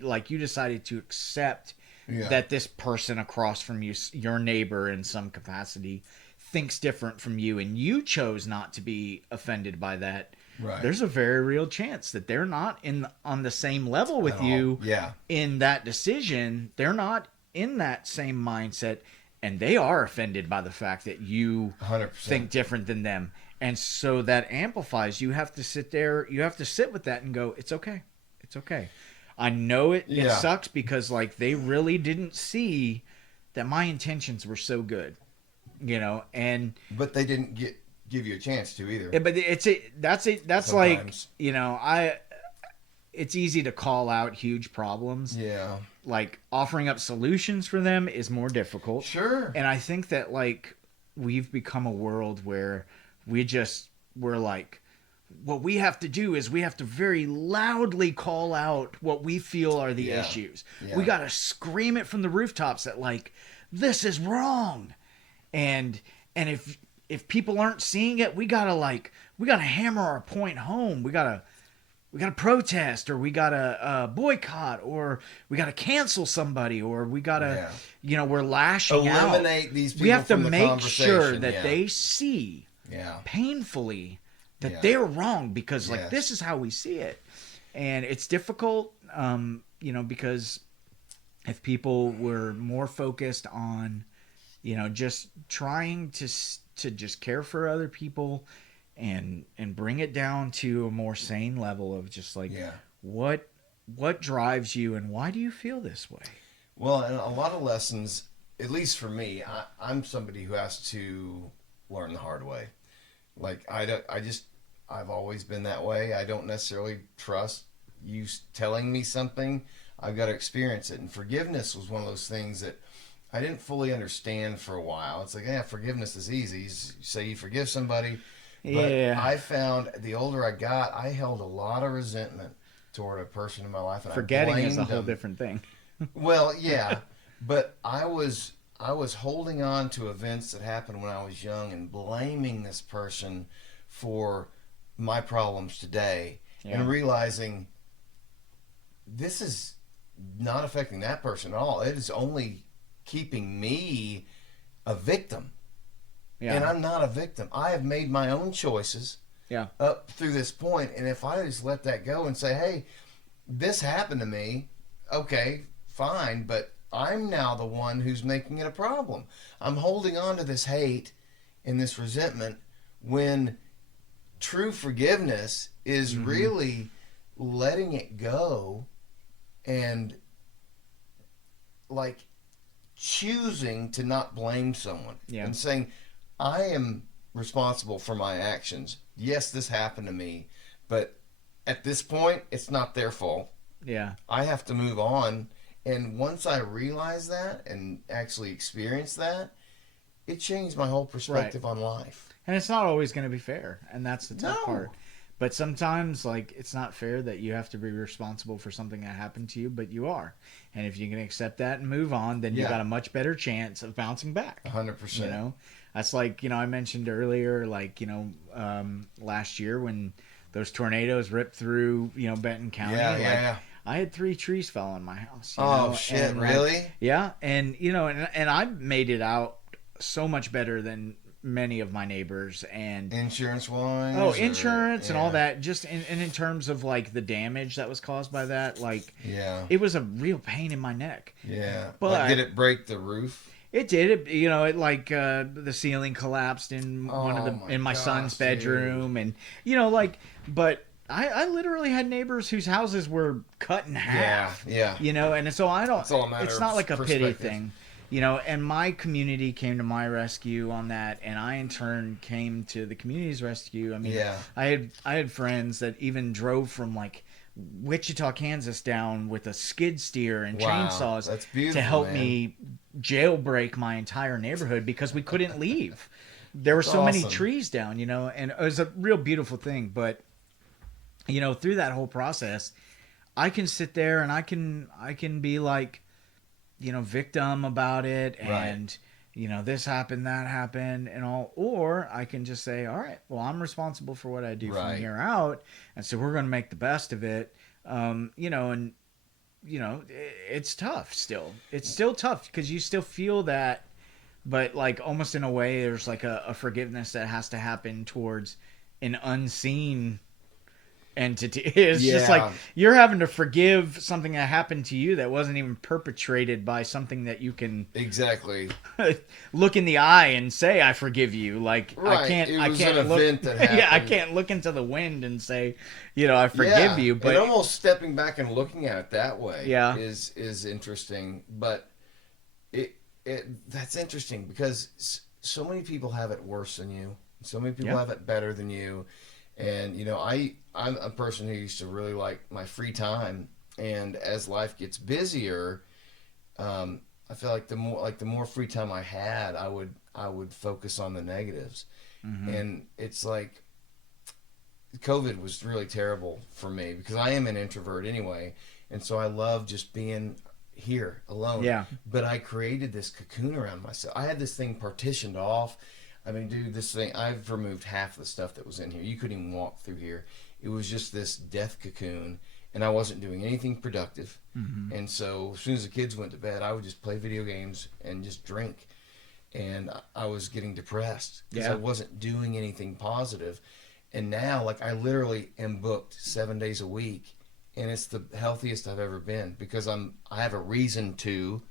like, you decided to accept that this person across from you, your neighbor in some capacity, thinks different from you, and you chose not to be offended by that. Right. There's a very real chance that they're not on the same level with you in that decision. They're not in that same mindset, and they are offended by the fact that you 100%. Think different than them. And so that amplifies. You have to sit there. You have to sit with that and go, it's okay. It's okay. I know it sucks because, like, they really didn't see that my intentions were so good, but they didn't give you a chance to either. But that's Sometimes. Like, it's easy to call out huge problems. Yeah. Like, offering up solutions for them is more difficult. Sure. And I think that, like, we've become a world where we're like, what we have to do is we have to very loudly call out what we feel are the issues. Yeah. We got to scream it from the rooftops that, like, this is wrong. And if if people aren't seeing it, we gotta hammer our point home. We gotta protest, or we gotta boycott, or we gotta cancel somebody, or we gotta, we're lashing out. Eliminate these people. We have to from the make sure conversation. that they see painfully that they're wrong, because like this is how we see it, and it's difficult, because if people were more focused on, just trying to just care for other people, and bring it down to a more sane level of just like what drives you and why do you feel this way? Well, and a lot of lessons, at least for me, I'm somebody who has to learn the hard way. Like I've always been that way. I don't necessarily trust you telling me something. I've got to experience it. And forgiveness was one of those things that I didn't fully understand for a while. It's like, forgiveness is easy. You say you forgive somebody. But I found the older I got, I held a lot of resentment toward a person in my life. And forgetting I is a whole them. different thing. Well, yeah. But I was holding on to events that happened when I was young and blaming this person for my problems today, and realizing this is not affecting that person at all. It is only keeping me a victim. Yeah. And I'm not a victim. I have made my own choices up through this point. And if I just let that go and say, hey, this happened to me, okay, fine, but I'm now the one who's making it a problem. I'm holding on to this hate and this resentment when true forgiveness is really letting it go and like choosing to not blame someone and saying, I am responsible for my actions. Yes, this happened to me, but at this point, it's not their fault. Yeah. I have to move on. And once I realized that and actually experienced that, it changed my whole perspective on life. And it's not always going to be fair, and that's the tough part. But sometimes, like, it's not fair that you have to be responsible for something that happened to you, but you are. And if you can accept that and move on, then you got a much better chance of bouncing back. 100%. That's like, I mentioned earlier, like, last year when those tornadoes ripped through, Benton County. I had 3 trees fall on my house. Shit, and, really? Yeah. And, and I made it out so much better than many of my neighbors. And insurance-wise? Insurance and all that. Just in terms of, like, the damage that was caused by that. Like, it was a real pain in my neck. Yeah. But like, did it break the roof? It did. The ceiling collapsed in my son's bedroom, dude. And but I literally had neighbors whose houses were cut in half. Yeah. And so I don't. It's not like a pity thing, And my community came to my rescue on that, and I in turn came to the community's rescue. I mean, I had friends that even drove from like Wichita, Kansas down with a skid steer and chainsaws to help me jailbreak my entire neighborhood because we couldn't leave. There were so many trees down, and it was a real beautiful thing. But, through that whole process, I can sit there and I can be like, victim about it and, this happened, that happened and all, or I can just say, all right, well, I'm responsible for what I do from here out. And so we're going to make the best of it. It's tough still. It's still tough because you still feel that, but like almost in a way, there's like a forgiveness that has to happen towards an unseen entity. It's just like you're having to forgive something that happened to you that wasn't even perpetrated by something that you can look in the eye and say I forgive you. Like I can't I can't look into the wind and say I forgive you. But and almost stepping back and looking at it that way is interesting. But that's interesting because so many people have it worse than you. So many people have it better than you. And, I'm a person who used to really like my free time. And as life gets busier, I feel like the more free time I had, I would focus on the negatives. Mm-hmm. And it's like COVID was really terrible for me because I am an introvert anyway. And so I love just being here alone. Yeah. But I created this cocoon around myself. I had this thing partitioned off. I mean, dude, this thing, I've removed half the stuff that was in here. You couldn't even walk through here. It was just this death cocoon, and I wasn't doing anything productive. Mm-hmm. And so as soon as the kids went to bed, I would just play video games and just drink. And I was getting depressed because I wasn't doing anything positive. And now, like, I literally am booked 7 days a week, and it's the healthiest I've ever been because I have a reason to,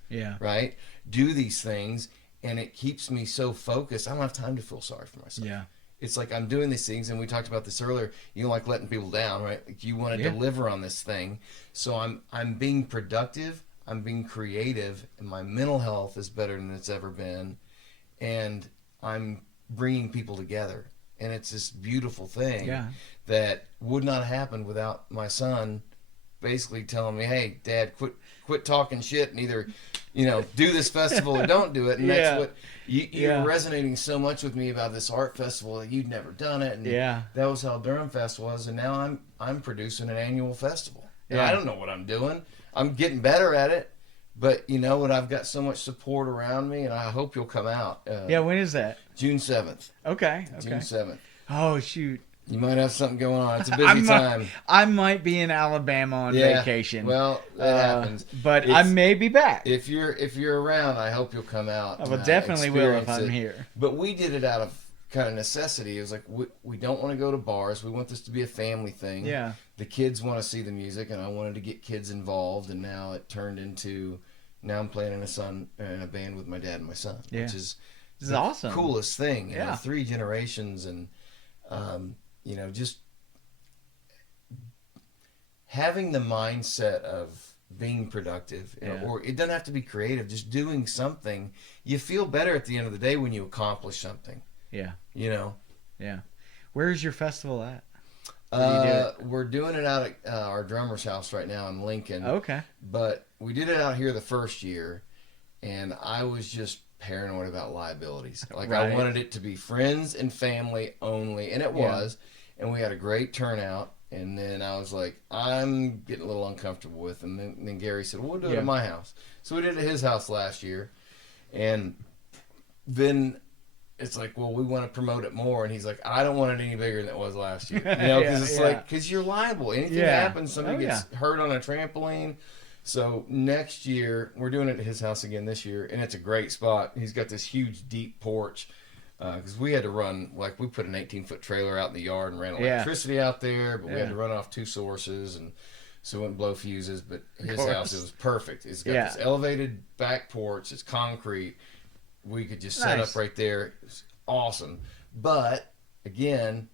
right, do these things, and it keeps me so focused. I don't have time to feel sorry for myself. Yeah. It's like I'm doing these things, and we talked about this earlier. You don't like letting people down, right? Like you want to deliver on this thing. So I'm being productive, I'm being creative, and my mental health is better than it's ever been, and I'm bringing people together. And it's this beautiful thing that would not happen without my son basically telling me, "Hey, Dad, quit talking shit and either, do this festival or don't do it." And that's what you're resonating so much with me about this art festival that you'd never done it. And that was how Durham Fest was. And now I'm producing an annual festival. And I don't know what I'm doing. I'm getting better at it. But you know what? I've got so much support around me, and I hope you'll come out. When is that? June 7th. Okay. June 7th. Oh, shoot. You might have something going on. It's a busy time. I might be in Alabama on vacation. Well, that happens. But I may be back. If you're around, I hope you'll come out. I will definitely will if I'm here. But we did it out of kind of necessity. It was like we don't want to go to bars. We want this to be a family thing. Yeah. The kids want to see the music, and I wanted to get kids involved, and now it turned into now I'm playing in a band with my dad and my son, which is awesome. Coolest thing. Yeah. 3 generations, and just having the mindset of being productive, or it doesn't have to be creative, just doing something. You feel better at the end of the day when you accomplish something. Yeah. Yeah. Where's your festival at? We're doing it out at our drummer's house right now in Lincoln. Okay. But we did it out here the first year, and I was just paranoid about liabilities. Like I wanted it to be friends and family only, and it was. And we had a great turnout. And then I was like, I'm getting a little uncomfortable with them. And then Gary said, well, we'll do it at my house. So we did it at his house last year. And then it's like, well, we want to promote it more. And he's like, I don't want it any bigger than it was last year. Because you're liable. Anything happens, somebody gets hurt on a trampoline. So next year, we're doing it at his house again this year. And it's a great spot. He's got this huge, deep porch. Because we had to run, we put an 18-foot trailer out in the yard and ran electricity out there, but we had to run off 2 sources, and so it wouldn't blow fuses. But his house, it was perfect. It's got this elevated back porch. It's concrete. We could just set up right there. It's awesome. But, again,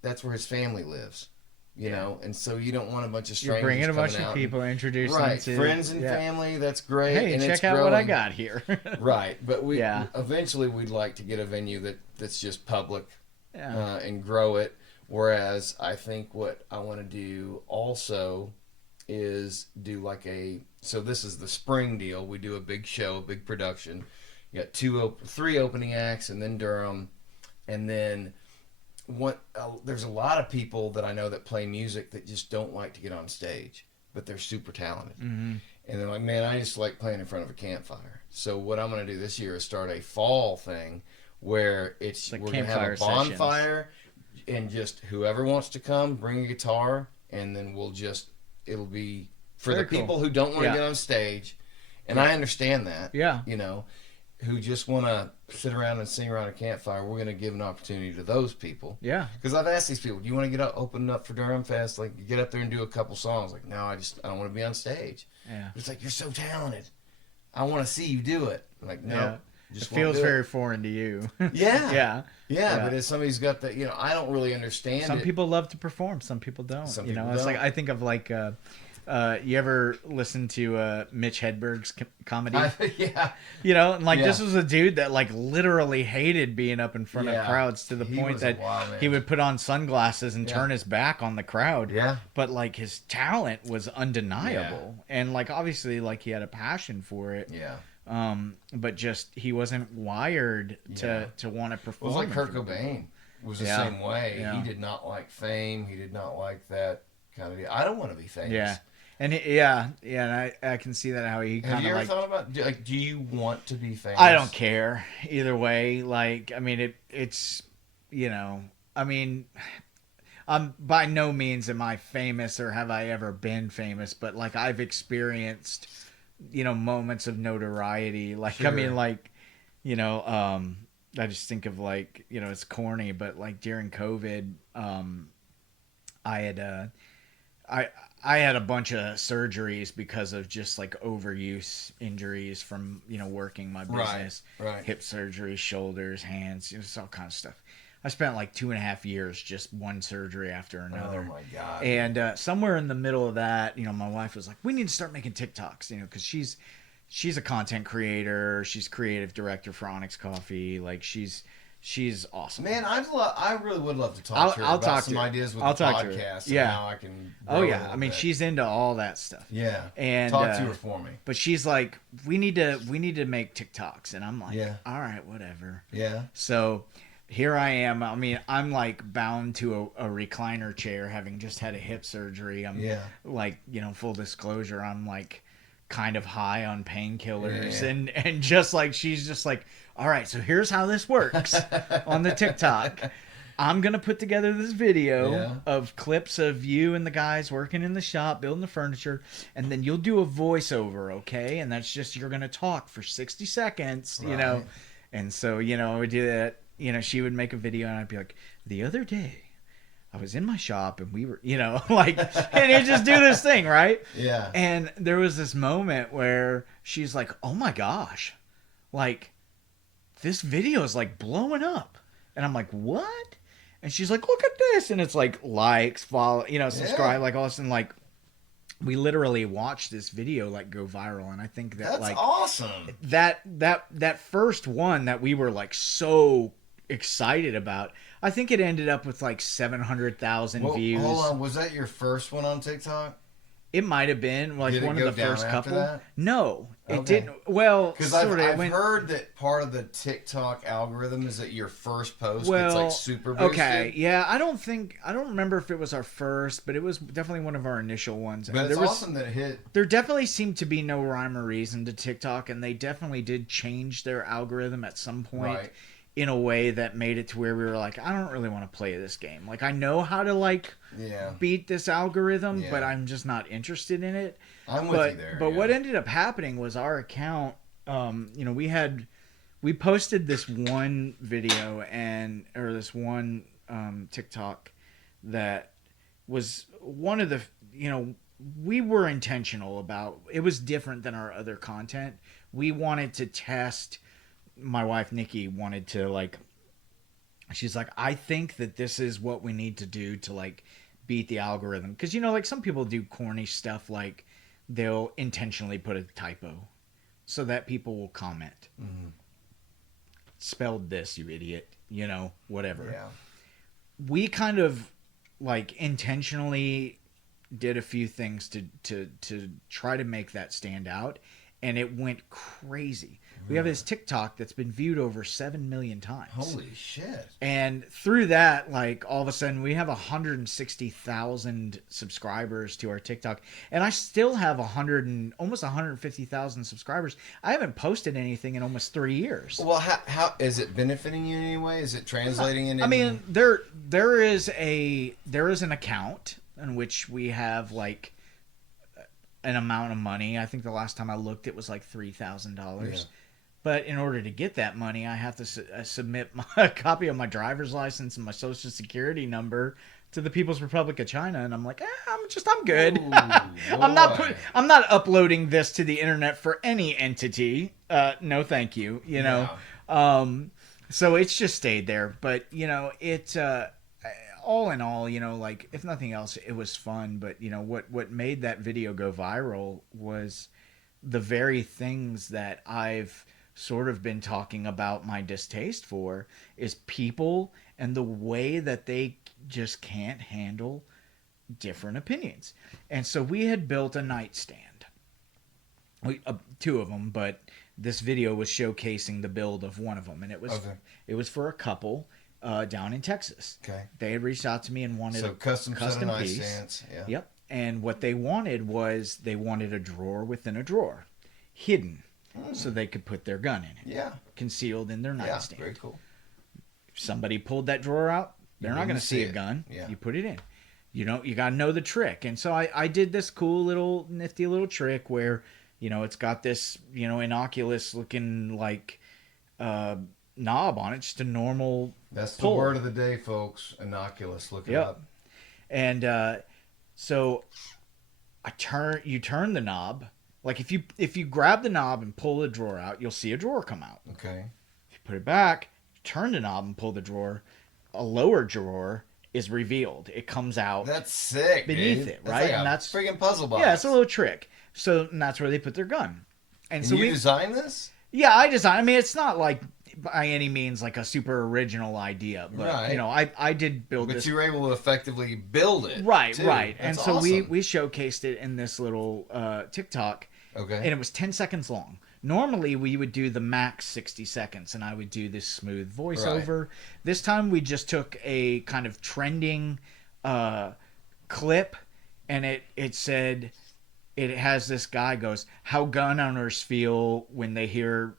that's where his family lives. You know, and so you don't want a bunch of strangers. You're bringing a bunch of people, introducing to friends and family. That's great. Hey, and check out what I got here. Right, but eventually we'd like to get a venue that's just public, and grow it. Whereas I think what I want to do also is do so this is the spring deal. We do a big show, a big production. You got 3 opening acts, and then Durham, and then. There's a lot of people that I know that play music that just don't like to get on stage, but they're super talented. Mm-hmm. And they're like, man, I just like playing in front of a campfire. So what I'm going to do this year is start a fall thing where we're going to have a bonfire and just whoever wants to come, bring a guitar, and then it'll be for the people who don't want to get on stage. And I understand that. Yeah. Who just want to sit around and sing around a campfire, we're going to give an opportunity to those people. Yeah. Because I've asked these people, do you want to open up for Durham Fest? Get up there and do a couple songs. No, I don't want to be on stage. Yeah. It's you're so talented. I want to see you do it. No. Just it feels very foreign to you. Yeah. Yeah. But if somebody's got that, I don't really understand Some people love to perform. Some people don't. Some people don't. I think of you ever listen to Mitch Hedberg's comedy? This was a dude that literally hated being up in front of crowds to the point that he would put on sunglasses and turn his back on the crowd. Yeah. But his talent was undeniable, and obviously he had a passion for it. Yeah. But just he wasn't wired to want to perform. It was like Kurt Cobain was the same way. Yeah. He did not like fame. He did not like that kind of deal. I don't want to be famous. Yeah. and I can see that how he Have kind you of ever like. thought about do you want to be famous? I don't care either way. Like, I mean, it's I mean, by no means am I famous or have I ever been famous, but like I've experienced, moments of notoriety. Like, I mean, Sure. like, I just think of like, it's corny, but like during COVID, I had I I had a bunch of surgeries because of just like overuse injuries from working my business, Right. hip surgery, shoulders, hands, just all kinds of stuff. I spent like 2.5 years just one surgery after another. Oh my god. And somewhere in the middle of that, my wife was like, "We need to start making TikToks," because she's a content creator, she's creative director for Onyx Coffee, like she's awesome. Man, I really would love to talk to her I'll about talk some to her. ideas with I'll the talk to her. podcast Yeah. and how I can grow Oh a yeah, little I mean bit. she's into all that stuff. Yeah. And talk to her for me. But she's like, we need to make TikToks, and I'm like, Yeah. all right, whatever. Yeah. So here I am. I mean, I'm like bound to a recliner chair, having just had a hip surgery. I'm like, full disclosure, I'm like kind of high on painkillers, and just like she's just like, all right, so here's how this works on the TikTok. I'm gonna put together this video of clips of you and the guys working in the shop building the furniture, and then you'll do a voiceover, okay? And that's just you're gonna talk for 60 seconds, And so we do that. She would make a video, and I'd be like, the other day I was in my shop and we were, like, and you just do this thing, right? Yeah. And there was this moment where she's like, oh my gosh, like, this video is like blowing up. And I'm like, what? And she's like, look at this. And it's like likes, follow, subscribe, like all this. And like, we literally watched this video like go viral. And I think that That's awesome. That first one that we were like so excited about, I think it ended up with like 700,000 views. Hold on, was that your first one on TikTok? It might have been like one of the first couple. That? No, it Okay. didn't. Well, because I've heard that part of the TikTok algorithm is that your first post gets like super boosted. Okay, yeah, I don't remember if it was our first, but it was definitely one of our initial ones. But it's awesome that it hit. There definitely seemed to be no rhyme or reason to TikTok, and they definitely did change their algorithm at some point. Right. In a way that made it to where we were like, I don't really want to play this game. Like, I know how to beat this algorithm, but I'm just not interested in it. I'm with you there. But what ended up happening was our account, we posted this one video or this one TikTok that was one of the, we were intentional about, it was different than our other content. We wanted to test. My wife Nikki wanted to she's like, I think that this is what we need to do to beat the algorithm, because like some people do corny stuff, like they'll intentionally put a typo so that people will comment, spelled this, you idiot, whatever. Yeah. We kind of intentionally did a few things to try to make that stand out, and it went crazy. We have this TikTok that's been viewed over 7 million times. Holy shit. And through that, all of a sudden, we have 160,000 subscribers to our TikTok. And I still have almost 150,000 subscribers. I haven't posted anything in almost 3 years. Well, how is it benefiting you in any way? Is it translating into... I mean, there is an account in which we have an amount of money. I think the last time I looked, it was $3,000. Yeah. But in order to get that money, I have to submit a copy of my driver's license and my social security number to the People's Republic of China, and I'm like, I'm good. Ooh, I'm not uploading this to the internet for any entity. No, thank you. So it's just stayed there. But it all in all, if nothing else, it was fun. But what made that video go viral was the very things that I've sort of been talking about my distaste for, is people and the way that they just can't handle different opinions. And so we had built a nightstand, two of them, but this video was showcasing the build of one of them, and it was for a couple down in Texas. Okay, they had reached out to me and wanted a custom piece. nightstands. Yeah. Yep. And what they wanted was they wanted a drawer within a drawer, hidden, so they could put their gun in it. Yeah. Concealed in their Yeah. nightstand. Very cool. If somebody pulled that drawer out, they're not going to see a it. gun. Yeah. You put it in. You got to know the trick. And so I did this cool little nifty little trick where, it's got this, innocuous looking like knob on it, just a normal That's the pull. word of the day, folks. Innocuous. Look it up. And so you turn the knob. Like if you grab the knob and pull the drawer out, you'll see a drawer come out. Okay. If you put it back, turn the knob and pull the drawer, a lower drawer is revealed. It comes out That's sick. beneath dude. it, That's right? like And a that's freaking puzzle box. yeah, it's a little trick. So and that's where they put their gun. And so you designed this? Yeah, I designed. I mean, it's not like by any means like a super original idea, but Right. I did build But this. you were able to effectively build it. Right, too. right. That's And so awesome. we showcased it in this little TikTok. Okay. And it was 10 seconds long. Normally, we would do the max 60 seconds, and I would do this smooth voiceover. Right. This time, we just took a kind of trending clip, and it said, it has this guy goes, how gun owners feel when they hear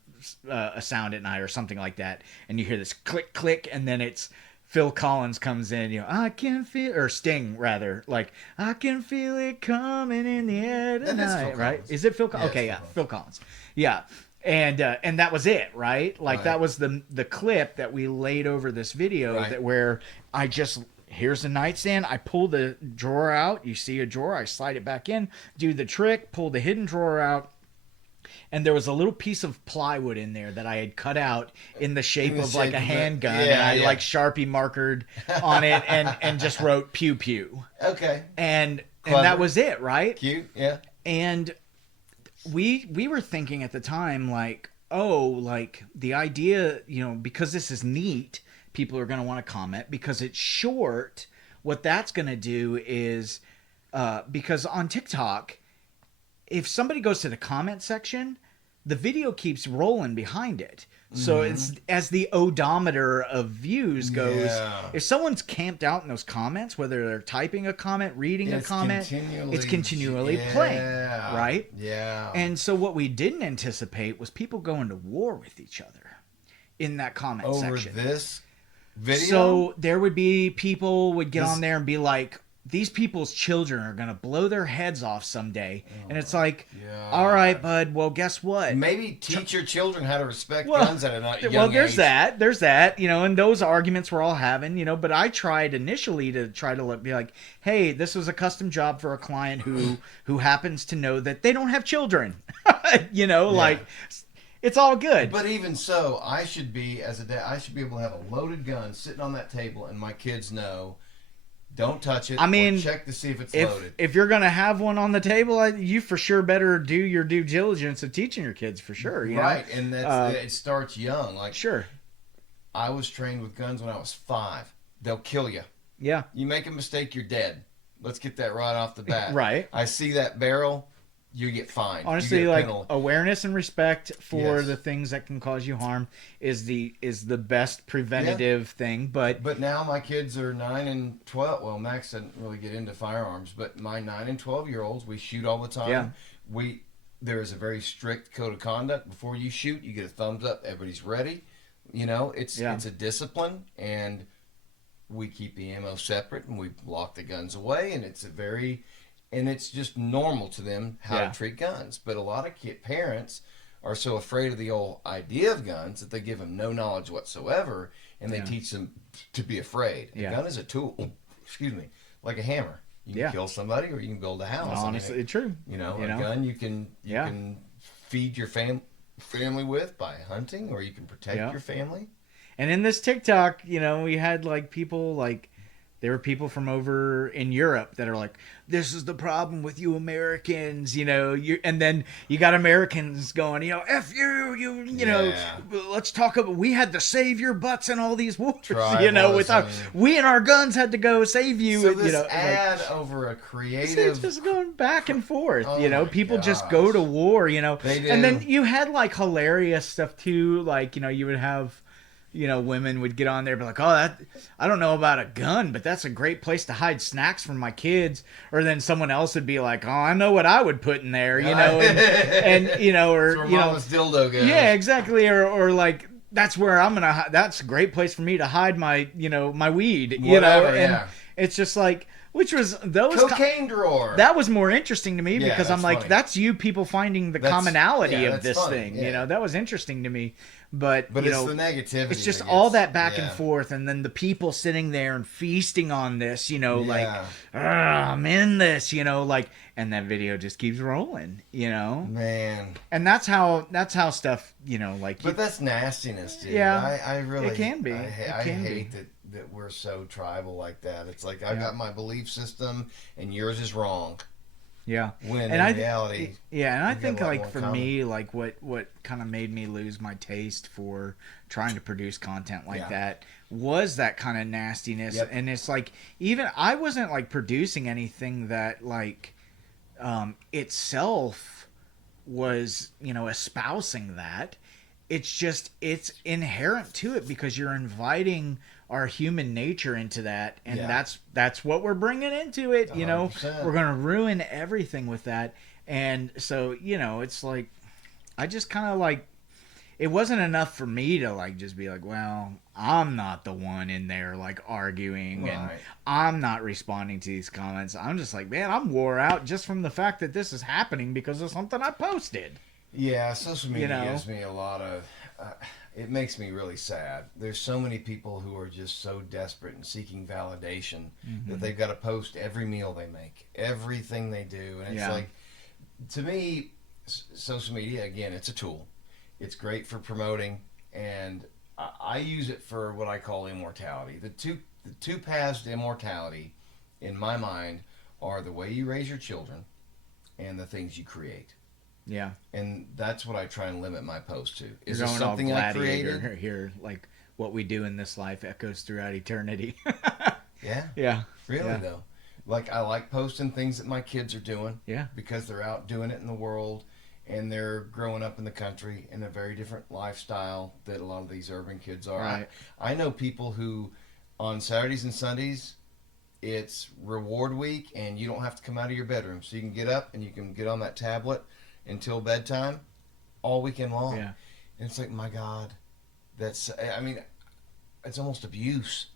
a sound at night or something like that. And you hear this click, click, and then it's Phil Collins comes in, I can feel, or Sting rather, like, I can feel it coming in the air tonight, right? Is it Phil Collins? Okay, yeah, Phil Collins. Yeah. And that was it, right? Like that was the clip that we laid over this video that where I just, here's the nightstand, I pull the drawer out, you see a drawer, I slide it back in, do the trick, pull the hidden drawer out, and there was a little piece of plywood in there that I had cut out in the shape of like a handgun, and I like Sharpie markered on it and just wrote pew pew. Okay. And Clever. that was it, right? Cute, yeah. And we were thinking at the time like, oh, like the idea, because this is neat, people are going to want to comment because it's short. What that's going to do is because on TikTok, if somebody goes to the comment section, the video keeps rolling behind it. So it's as the odometer of views goes. Yeah. If someone's camped out in those comments, whether they're typing a comment, reading a comment, it's continually playing, right? Yeah. And so what we didn't anticipate was people going to war with each other in that comment section. Over this video? So there would be people would get on there and be like, these people's children are going to blow their heads off someday. And it's like, all right, bud, well, guess what? Maybe teach your children how to respect guns at a young well, there's age. there's that, and those arguments we're all having, but I tried initially to try to be like, hey, this was a custom job for a client who happens to know that they don't have children, like it's all good. But even so, I should be, as a dad, I should be able to have a loaded gun sitting on that table and my kids know, don't touch it. I mean, or check to see if it's loaded. If you're gonna have one on the table, you for sure better do your due diligence of teaching your kids for sure. Right, and it starts young. Like sure, I was trained with guns when I was 5. They'll kill you. Yeah, you make a mistake, you're dead. Let's get that right off the bat. Right. I see that barrel, you get fined. Honestly, you get like penal. awareness and respect for the things that can cause you harm is the best preventative thing. But now my kids are 9 and 12. Well, Max doesn't really get into firearms, but my 9 and 12-year-olds, we shoot all the time. Yeah. There is a very strict code of conduct. Before you shoot, you get a thumbs up. Everybody's ready. It's a discipline, and we keep the ammo separate, and we lock the guns away, and it's just normal to them how to treat guns. But a lot of parents are so afraid of the old idea of guns that they give them no knowledge whatsoever, and they teach them to be afraid. A gun is a tool, like a hammer. You can kill somebody or you can build a house. Honestly, true. A gun you can feed your family with by hunting, or you can protect your family. And in this TikTok, we had like people like, there were people from over in Europe that are like, this is the problem with you Americans, and then you got Americans going, F you, let's talk about, we had to save your butts in all these wars, we and our guns had to go save you. So this ad over a creative. It's just going back and forth, people gosh. just go to war, They do. and then you had like hilarious stuff too, like, you would have, women would get on there and be like, oh, that, I don't know about a gun, but that's a great place to hide snacks from my kids. Or then someone else would be like, oh, I know what I would put in there, and or, That's where Mama's dildo goes. yeah, exactly. Or like, that's where that's a great place for me to hide my, my weed, Whatever, and yeah. it's just like, which was those Cocaine drawer. that was more interesting to me Yeah, because I'm that's like, funny. that's you people finding the That's- commonality yeah, of that's this funny, thing. yeah. That was interesting to me. But But it's the negativity. it's just that all gets- that back and yeah. forth, and then the people sitting there and feasting on this, like, Yeah. I'm in this, like, and that video just keeps rolling, Man. and that's how stuff, like. But that's nastiness, dude. Yeah, I really. it can be. I It can hate be. that we're so tribal like that. It's like I've got my belief system and yours is wrong. Yeah, When and in reality, yeah, and I we think got a lot like more for in me, like what kind of made me lose my taste for trying to produce content like Yeah. that was that kind of nastiness. Yep. And it's like, even I wasn't like producing anything that like itself was espousing that. It's just, it's inherent to it because you're inviting our human nature into that, and Yeah. that's what we're bringing into it. 100%. We're gonna ruin everything with that. And so it's like, I just kind of like, it wasn't enough for me to like just be like, well, I'm not the one in there like arguing, and Right. I'm not responding to these comments. I'm just like, man, I'm wore out just from the fact that this is happening because of something I posted. Yeah, social media You know? gives me a lot of. It makes me really sad. There's so many people who are just so desperate and seeking validation that they've got to post every meal they make, everything they do, and it's Yeah. like, to me, social media again, it's a tool. It's great for promoting, and I use it for what I call immortality. The two paths to immortality, in my mind, are the way you raise your children and the things you create. Yeah. And that's what I try and limit my post to. Is You're this going all something I gladiator created? here, like what we do in this life echoes throughout eternity. Yeah, Yeah. really Yeah. though. Like I like posting things that my kids are doing. Yeah. Because they're out doing it in the world, and they're growing up in the country in a very different lifestyle that a lot of these urban kids are. Right. I know people who, on Saturdays and Sundays, it's reward week, and you don't have to come out of your bedroom, so you can get up and you can get on that tablet until bedtime all weekend long. Yeah. And it's like, my God, I mean, it's almost abuse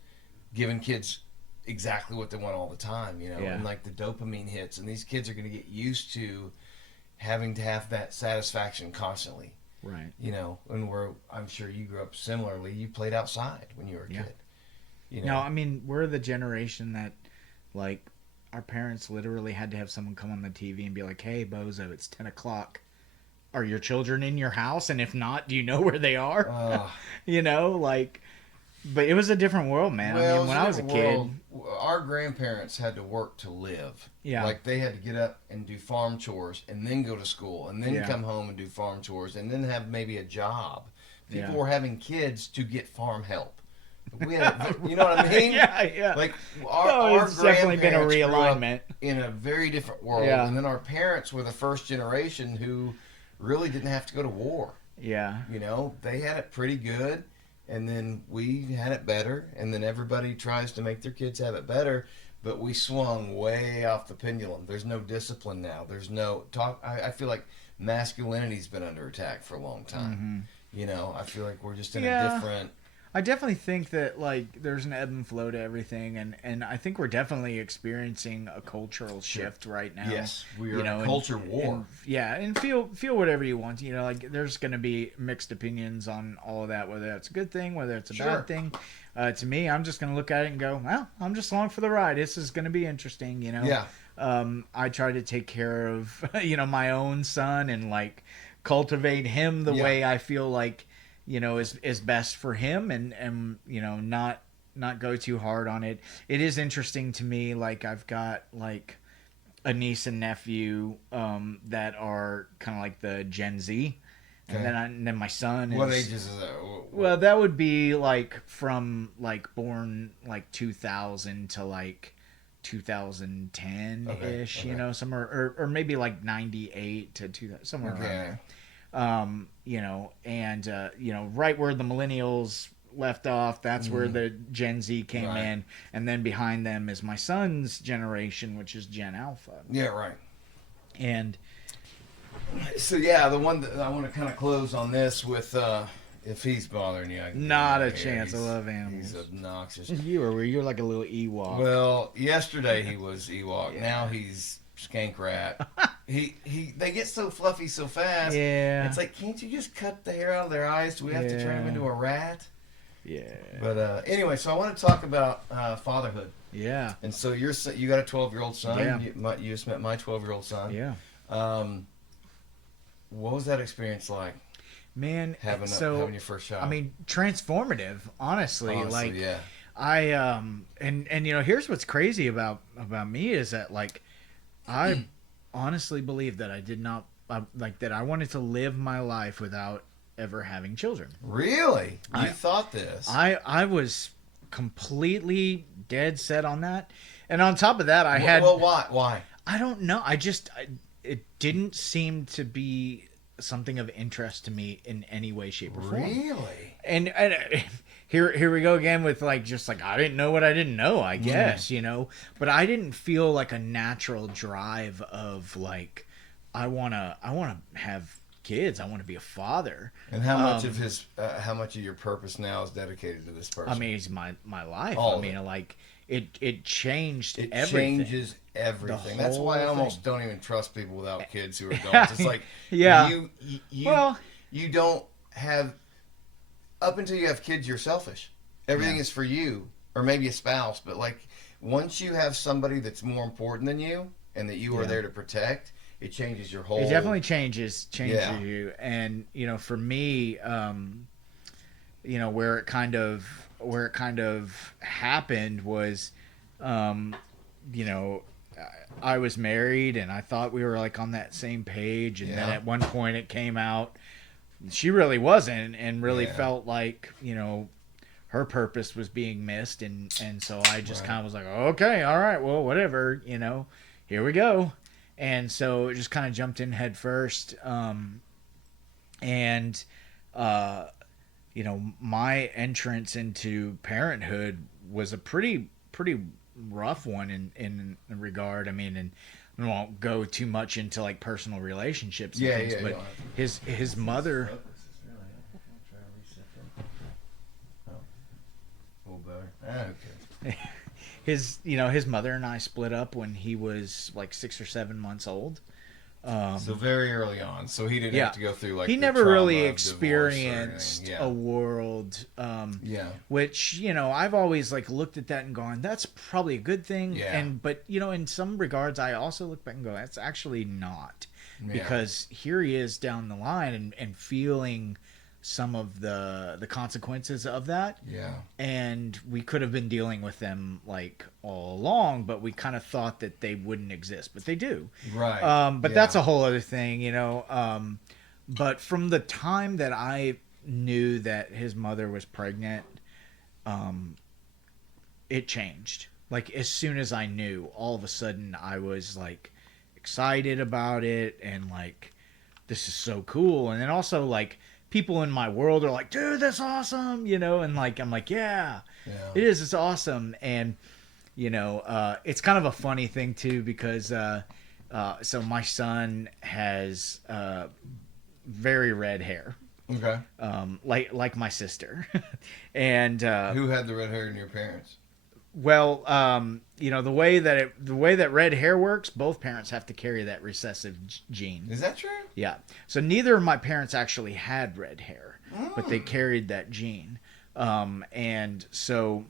giving kids exactly what they want all the time, Yeah. and like the dopamine hits, and these kids are going to get used to having to have that satisfaction constantly, Right. and I'm sure you grew up similarly. You played outside when you were a Yeah. kid. No, I mean, we're the generation that, like, our parents literally had to have someone come on the TV and be like, hey, Bozo, it's 10 o'clock. Are your children in your house? And if not, do you know where they are? But it was a different world, man. I mean, when I was a kid. Our grandparents had to work to live. Yeah. Like they had to get up and do farm chores and then go to school and then Yeah. come home and do farm chores and then have maybe a job. People Yeah. were having kids to get farm help. We had, you know what I mean? Yeah. Like No, our it's definitely been a grandparents grew up realignment. in a very different world. Yeah. And then our parents were the first generation who really didn't have to go to war. Yeah. They had it pretty good, and then we had it better, and then everybody tries to make their kids have it better, but we swung way off the pendulum. There's no discipline now. There's no talk. I feel like masculinity's been under attack for a long time. I feel like we're just in a different. I definitely think that like there's an ebb and flow to everything, and I think we're definitely experiencing a cultural shift right now. Yes, we are in a and- culture war. and- yeah, and feel whatever you want. Like there's going to be mixed opinions on all of that, whether that's a good thing, whether it's a Sure. bad thing. To me, I'm just going to look at it and go, well, I'm just along for the ride. This is going to be interesting. Yeah. I try to take care of my own son and like cultivate him the way I feel like is best for him, and not go too hard on it. It is interesting to me, like I've got like a niece and nephew that are kind of like the Gen Z, Okay. and then my son is, What ages is that? well, that would be like from like born like 2000 to like 2010 ish, okay. somewhere, or maybe like 98 to 2000, somewhere around Okay. there. And right where the millennials left off. That's where the Gen Z came Right. in. And then behind them is my son's generation, which is Gen Alpha. Yeah, right. And So yeah, the one that I want to kind of close on this with, if he's bothering you, not a yeah, chance. I he's- love animals. He's obnoxious. You're like a little Ewok. Well, yesterday he was Ewok. Now he's skank rat. They get so fluffy so fast. Yeah. It's like, can't you just cut the hair out of their eyes? Do we have to turn them into a rat? Yeah. But anyway, so I want to talk about fatherhood. Yeah. And so you got a 12-year-old son. Yeah. You just met my 12-year-old son. Yeah. What was that experience like? Man, Having your first child. I mean, transformative, honestly. Like, yeah. I and you know, here's what's crazy about me is that, like, I honestly believe that I did not like that I wanted to live my life without ever having children. Really? You thought this? I was completely dead set on that. And on top of that, I had Well, why? I don't know. It didn't seem to be something of interest to me in any way, shape, or form. Really? And here we go again with like just like I didn't know what I didn't know, I guess, you know. But I didn't feel like a natural drive of like I wanna have kids. I want to be a father. And how much of your purpose now is dedicated to this person? I mean, it's my life. All I of mean, like it changed it everything. changes everything. The That's why I whole almost thing. don't even trust people without kids who are adults. It's like Yeah. you don't have up until you have kids, you're selfish. Everything is for you, or maybe a spouse. But like once you have somebody that's more important than you and that you are there to protect, it changes your whole. It definitely changes Yeah. you. And you know, for me, you know, where it kind of happened was, you know, I was married and I thought we were like on that same page, and then Yeah. at one point it came out she really wasn't, and really Yeah. felt like, you know, her purpose was being missed, and so I just kind of was like, okay, all right, well, whatever, you know, here we go. And so it just kind of jumped in head first. And you know, my entrance into parenthood was a pretty rough one in regard. I mean, and I won't go too much into like personal relationships and things, but his mother. Okay. His mother and I split up when he was like 6 or 7 months old. So very early on, so he didn't have to go through like he the never trauma really of divorce or experienced anything. a world Yeah. which, you know, I've always like looked at that and gone, that's probably a good thing. Yeah. But you know, in some regards I also look back and go, that's actually not. Yeah. Because here he is down the line and feeling some of the consequences of that. Yeah. And we could have been dealing with them like all along, but we kind of thought that they wouldn't exist, but they do. Right. But that's a whole other thing, you know. But from the time that I knew that his mother was pregnant, it changed. Like as soon as I knew, all of a sudden I was like excited about it and like, this is so cool. And then also like people in my world are like, dude, that's awesome, you know, and like I'm like, yeah. It is, it's awesome. And you know, it's kind of a funny thing too, because so my son has very red hair, Okay. like my sister. And Who had the red hair in your parents? well, you know, the way that red hair works, both parents have to carry that recessive gene. Is that true? Yeah. So neither of my parents actually had red hair, but they carried that gene. And so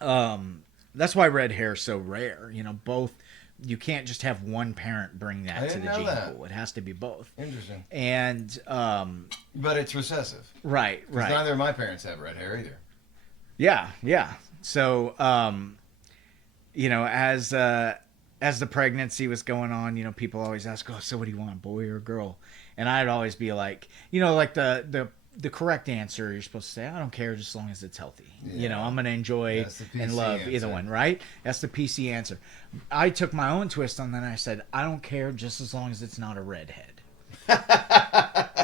that's why red hair is so rare. You know, both, you can't just have one parent bring I that to didn't the know gene that. pool. It has to be both. Interesting. And But it's recessive. right. Neither of my parents have red hair either. Yeah. So, you know, as the pregnancy was going on, you know, people always ask, "Oh, so what do you want, a boy or a girl?" And I'd always be like, you know, like the correct answer, you're supposed to say, "I don't care, just as long as it's healthy." You know, I'm gonna enjoy That's the PC and love either answer. one, right? That's the PC answer. I took my own twist on that. And I said, "I don't care, just as long as it's not a redhead."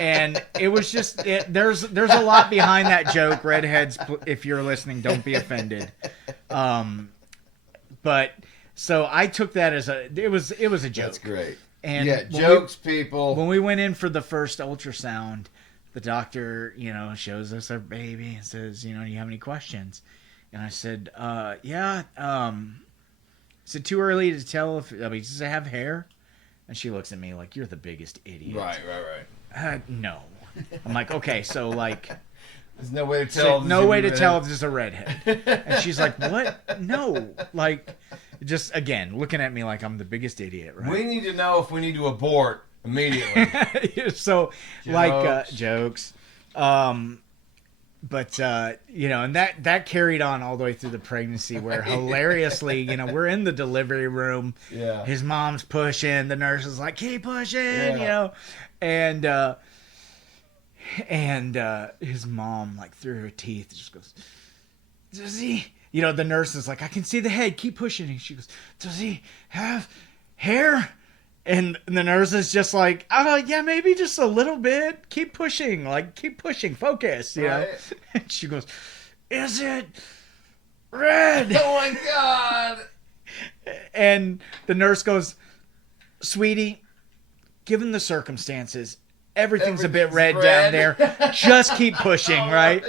And it was just there's a lot behind that joke. Redheads, if you're listening, don't be offended. But so I took that as it was a joke. That's great. And yeah, jokes, people. When we went in for the first ultrasound, the doctor, shows us our baby and says, do you have any questions? And I said, yeah. Is it too early to tell does it have hair? And she looks at me like, you're the biggest idiot. Right. No. I'm like, okay, so like... There's no way to tell. No way to tell if this is a redhead. And she's like, what? No. Like, just, again, looking at me like I'm the biggest idiot, right? We need to know if we need to abort immediately. So, jokes. But, and that carried on all the way through the pregnancy where hilariously, we're in the delivery room. Yeah. His mom's pushing. The nurse is like, keep pushing, And his mom, like, through her teeth, just goes, does he... the nurse is like, I can see the head. Keep pushing. And she goes, does he have hair? And the nurse is just like, yeah, maybe just a little bit. Keep pushing. Like, keep pushing. Focus, you know? And she goes, is it red? Oh, my God. And the nurse goes, sweetie, given the circumstances, everything's a bit red down there. Just keep pushing, right?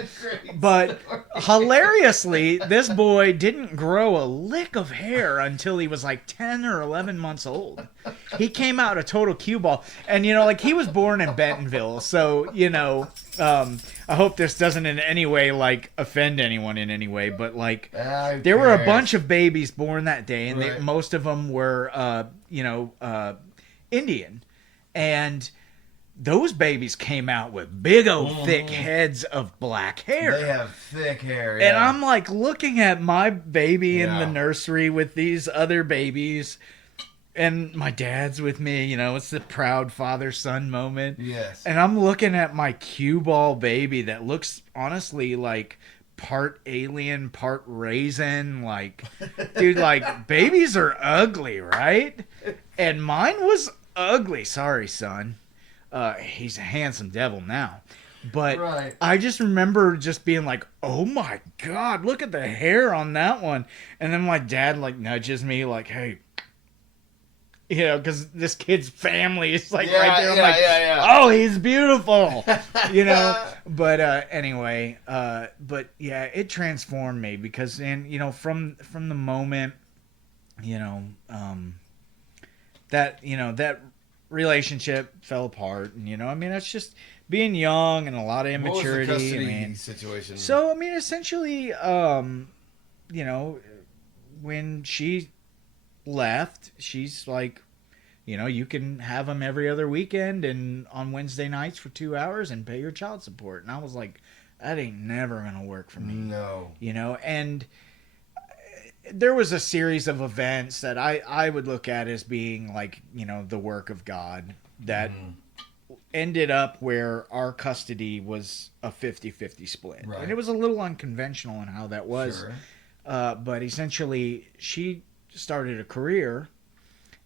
But hilariously, this boy didn't grow a lick of hair until he was like 10 or 11 months old. He came out a total cue ball. And, he was born in Bentonville. So, I hope this doesn't in any way, like, offend anyone in any way. But, like, there were a bunch of babies born that day. And most of them were, Indian. And... those babies came out with big old thick heads of black hair. They have thick hair, yeah. And I'm like looking at my baby in the nursery with these other babies. And my dad's with me, it's the proud father-son moment. Yes. And I'm looking at my cue ball baby that looks honestly like part alien, part raisin. Like, dude, like babies are ugly, right? And mine was ugly. Sorry, son. He's a handsome devil now. But I just remember just being like, oh my God, look at the hair on that one. And then my dad like nudges me like, hey, because this kid's family is like right there. I'm like, oh, he's beautiful, But anyway, but yeah, it transformed me because from the moment, that relationship fell apart, and that's just being young and a lot of immaturity. What was the custody situation? So essentially, when she left, she's like, you can have him every other weekend and on Wednesday nights for 2 hours and pay your child support. And I was like, that ain't never gonna work for me. No. And there was a series of events that I would look at as being like, the work of God that ended up where our custody was a 50-50 split. Right. And it was a little unconventional in how that was. Sure. But essentially, she started a career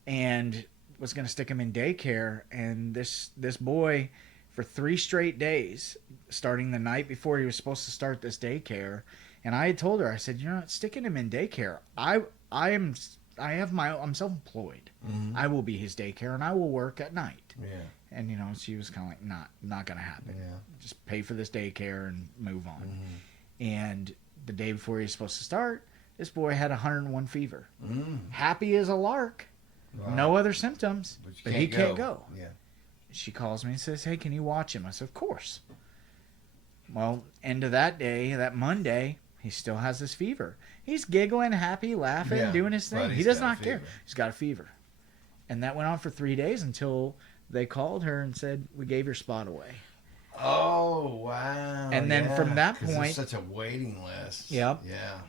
and was going to stick him in daycare. And this boy, for 3 straight days, starting the night before he was supposed to start this daycare, and I had told her, I said, you're not sticking him in daycare. I'm self-employed. Mm-hmm. I will be his daycare, and I will work at night. Yeah. And she was kind of like, not gonna happen. Yeah. Just pay for this daycare and move on. Mm-hmm. And the day before he was supposed to start, this boy had 101 fever. Happy as a lark. Wow. No other symptoms, but he can't go. Yeah. She calls me and says, hey, can you watch him? I said, of course. Well, end of that day, that Monday, he still has this fever. He's giggling, happy, laughing, doing his thing. He does not care. He's got a fever. And that went on for 3 days until they called her and said, we gave your spot away. Oh, wow. And then from that point... there's such a waiting list. Yep. Yeah.